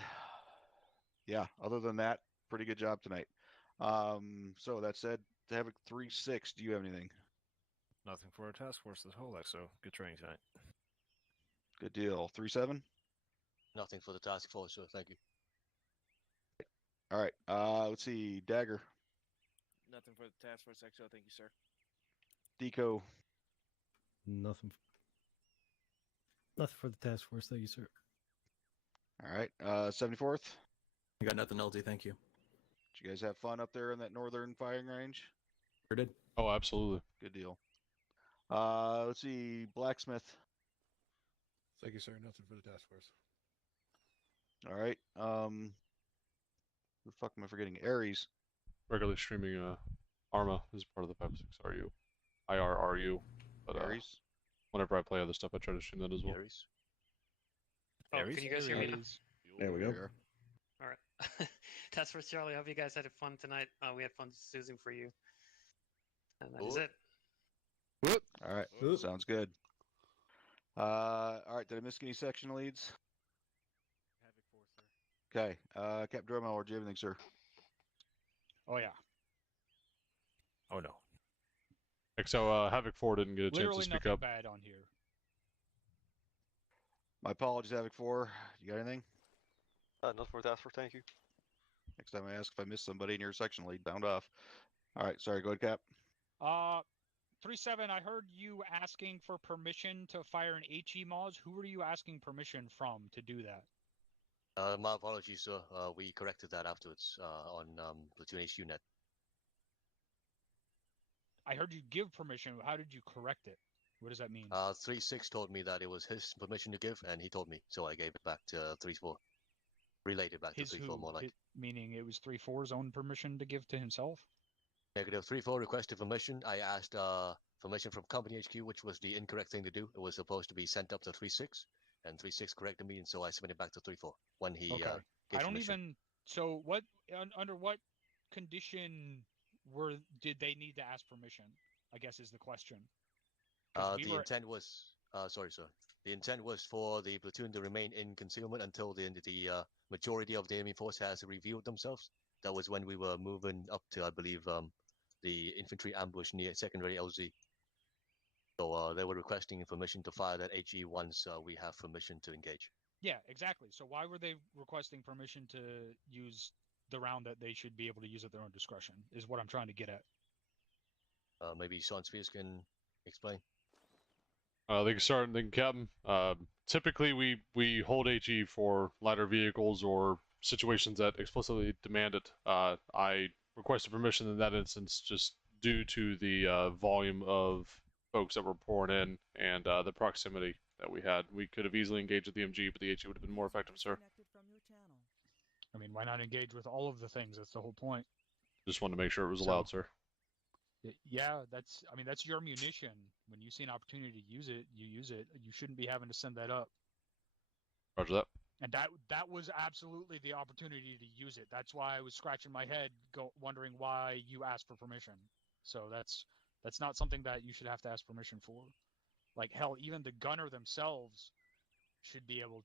yeah, other than that, pretty good job tonight. So that said, Havoc 3-6, do you have anything? Nothing for our task force this whole so good training tonight. Good deal. 3-7? Nothing for the task force, sir. Thank you. All right. Let's see. Dagger. Nothing for the task force, XO. Thank you, sir. Deco. Nothing. Nothing for the task force. Thank you, sir. All right. 74th. I got nothing, LT. Thank you. Did you guys have fun up there in that northern firing range? Sure did. Oh, absolutely. Good deal. Let's see. Blacksmith. Thank you, sir. Nothing for the task force. All right. Who the fuck am I forgetting? Aries. Regularly streaming Arma is part of the 56RU. IRRU. But Aries. Whenever I play other stuff, I try to stream that as well. Aries. Oh, can you guys hear me now? There we go. All right. Task Force Charlie, I hope you guys had fun tonight. We had fun choosing for you. And that is it. Whoop. All right. Whoop. Sounds good. All right. Did I miss any section leads? Okay. Captain Drummer, do you have anything, sir? Oh, yeah. Oh, no. So Havoc 4 didn't get a chance Literally to speak nothing up. bad on here. My apologies, Havoc 4. You got anything? Nothing for task force. Thank you. Next time I ask if I missed somebody in your section lead, bound off. All right. Sorry. Go ahead, Cap. 3-7, I heard you asking for permission to fire an HE mods. Who were you asking permission from to do that? My apologies, sir. We corrected that afterwards on Platoon HQ net. I heard you give permission. How did you correct it? What does that mean? 3-6 told me that it was his permission to give, and he told me, so I gave it back to 3-4. Relayed it back to 3-4 more like. Meaning it was 3-4's own permission to give to himself? Negative. 3-4 requested permission. I asked permission from Company HQ, which was the incorrect thing to do. It was supposed to be sent up to 3-6, and 3-6 corrected me, and so I submitted it back to 3-4 when he Okay. gave I don't permission. even. So what? Under what condition did they need to ask permission? I guess is the question. The intent was. Sorry, sir. The intent was for the platoon to remain in concealment until the majority of the enemy force has revealed themselves. That was when we were moving up to, I believe, the infantry ambush near secondary LZ. So they were requesting permission to fire that HE once we have permission to engage. Yeah, exactly. So why were they requesting permission to use the round that they should be able to use at their own discretion? Is what I'm trying to get at. Maybe Sean Spears can explain. They can start, they can Captain. Typically, we hold HE for lighter vehicles or situations that explicitly demand it. I requested permission in that instance just due to the volume of folks that were pouring in and the proximity that we had. We could have easily engaged with the MG, but the HE would have been more effective, sir. I mean, why not engage with all of the things? That's the whole point. Just wanted to make sure it was allowed, sir. Yeah, that's your munition. When you see an opportunity to use it, you use it. You shouldn't be having to send that up. Roger that. And that was absolutely the opportunity to use it. That's why I was scratching my head, wondering why you asked for permission. So that's not something that you should have to ask permission for. Like hell, even the gunner themselves should be able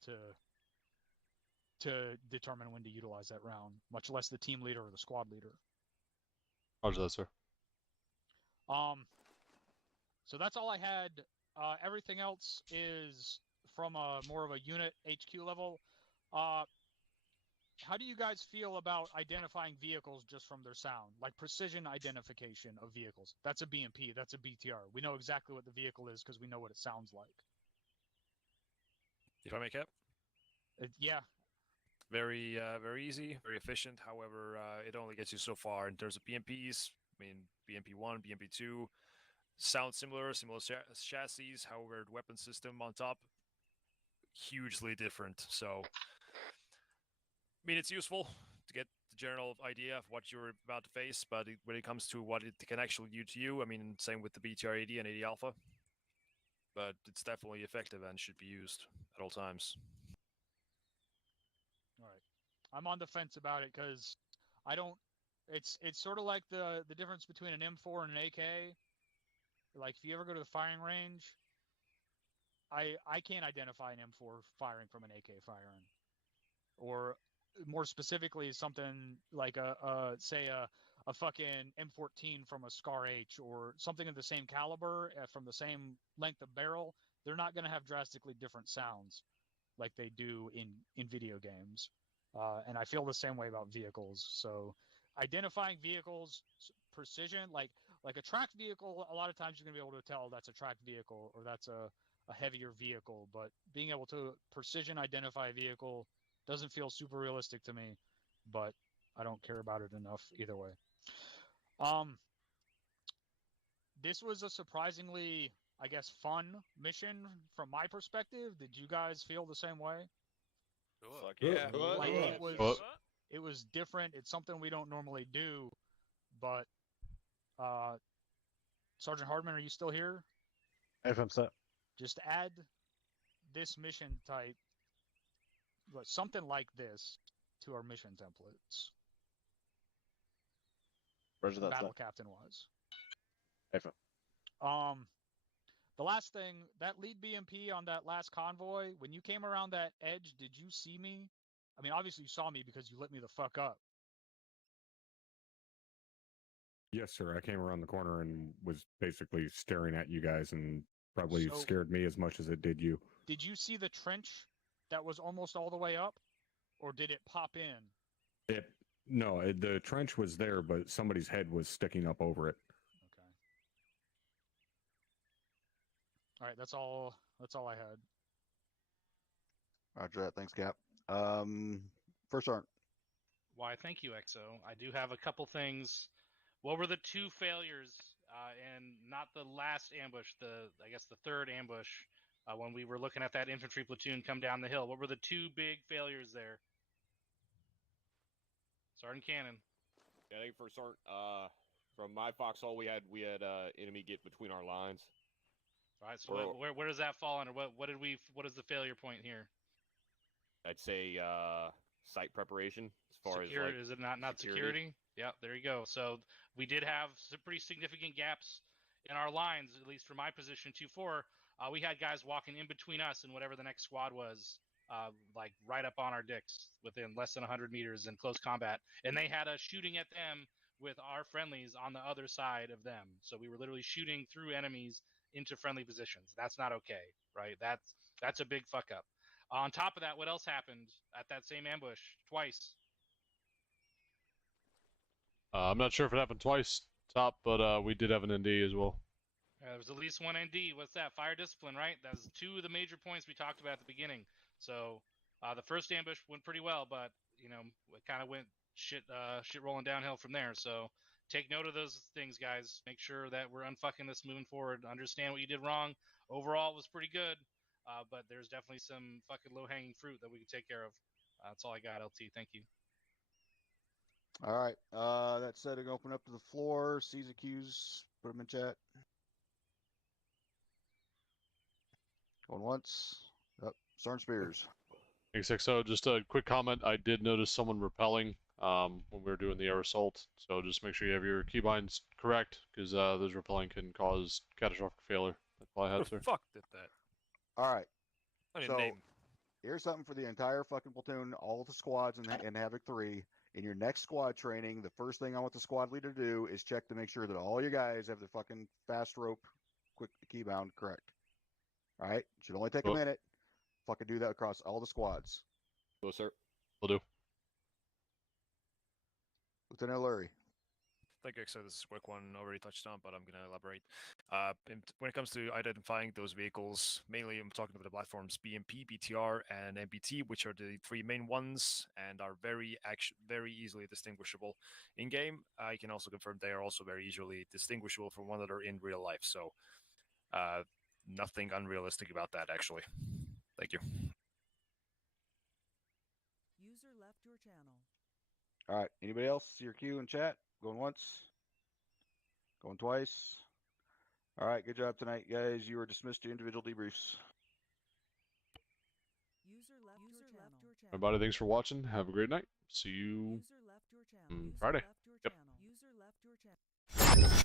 to determine when to utilize that round, much less the team leader or the squad leader. Roger that, sir. So that's all I had. Everything else is from a more of a unit HQ level. How do you guys feel about identifying vehicles just from their sound? Like precision identification of vehicles. That's a BMP, that's a BTR. We know exactly what the vehicle is because we know what it sounds like. If I may, Cap? Yeah. Very easy, very efficient. However, it only gets you so far in terms of BMPs. I mean, BMP1, BMP2 sound similar chassis. However, the weapon system on top, hugely different. So, I mean, it's useful to get the general idea of what you're about to face, but when it comes to what it can actually do to you, I mean, same with the BTR-80 and 80 Alpha. But it's definitely effective and should be used at all times. All right. I'm on the fence about it because I don't. It's sort of like the difference between an M4 and an AK. Like if you ever go to the firing range, I can't identify an M4 firing from an AK firing, or more specifically something like say a fucking M14 from a Scar H or something of the same caliber from the same length of barrel. They're not going to have drastically different sounds like they do in video games. And I feel the same way about vehicles. So identifying vehicles, precision, like a tracked vehicle, a lot of times you're going to be able to tell that's a tracked vehicle or that's a heavier vehicle. But being able to precision identify a vehicle doesn't feel super realistic to me, but I don't care about it enough either way. This was a surprisingly, I guess, fun mission from my perspective. Did you guys feel the same way? Fuck yeah. Like it was different. It's something we don't normally do, but Sergeant Hardman, are you still here? If I'm set. Just add this mission type, something like this, to our mission templates. Roger that. Battle captain was. If the last thing, that lead BMP on that last convoy, when you came around that edge, did you see me? I mean, obviously you saw me because you lit me the fuck up. Yes, sir. I came around the corner and was basically staring at you guys and probably scared me as much as it did you. Did you see the trench that was almost all the way up? Or did it pop in? No, the trench was there, but somebody's head was sticking up over it. Okay. All right, that's all I had. Roger that. Thanks, Cap. First Sergeant. Why, thank you, XO. I do have a couple things. What were the two failures, and not the last ambush, I guess the third ambush, when we were looking at that infantry platoon come down the hill? What were the two big failures there? Sergeant Cannon. Yeah, I think for Sergeant, from my foxhole, we had enemy get between our lines. All right, so where does that fall under? What is the failure point here? I'd say site preparation as far security, as is it not security? Yeah, there you go. So we did have some pretty significant gaps in our lines, at least for my position 2-4. We had guys walking in between us and whatever the next squad was, like right up on our dicks within less than 100 meters in close combat. And they had us shooting at them with our friendlies on the other side of them. So we were literally shooting through enemies into friendly positions. That's not okay, right? That's a big fuck up. On top of that, what else happened at that same ambush twice? I'm not sure if it happened twice, top, but we did have an ND as well. There was at least one ND. What's that? Fire discipline, right? That was two of the major points we talked about at the beginning. So the first ambush went pretty well, but it kind of went shit rolling downhill from there. So take note of those things, guys. Make sure that we're unfucking this moving forward. Understand what you did wrong. Overall, it was pretty good, but there's definitely some fucking low-hanging fruit that we can take care of. That's all I got, LT. Thank you. All right. That said, I'm going to open up to the floor. Caesar Q's, put them in chat. Going once. Up. Sergeant Spears. Thanks, XO. Just a quick comment. I did notice someone rappelling when we were doing the air assault. So just make sure you have your keybinds correct, because those rappelling can cause catastrophic failure. That's all I had, sir. Who the fuck did that? All right. I didn't So name. here's something for the entire fucking platoon, all the squads in Havoc 3. In your next squad training, the first thing I want the squad leader to do is check to make sure that all you guys have the fucking fast rope, quick keybound correct. All right, should only take a minute. Fucking do that across all the squads. Hello, sir. Will do. Lieutenant Lurie. Thank you, Exo. This is a quick one, already touched on, but I'm going to elaborate. When it comes to identifying those vehicles, mainly I'm talking about the platforms BMP, BTR, and MPT, which are the three main ones and are very easily distinguishable in game. I can also confirm they are also very easily distinguishable from one another in real life. So nothing unrealistic about that, actually. Thank you. User left your channel. All right, anybody else see your queue in chat? Going once? Going twice? All right, good job tonight, guys. You are dismissed to individual debriefs. User left your channel. Everybody, thanks for watching. Have a great night. See you User left your channel. Friday. User left your Yep. channel. User left your channel.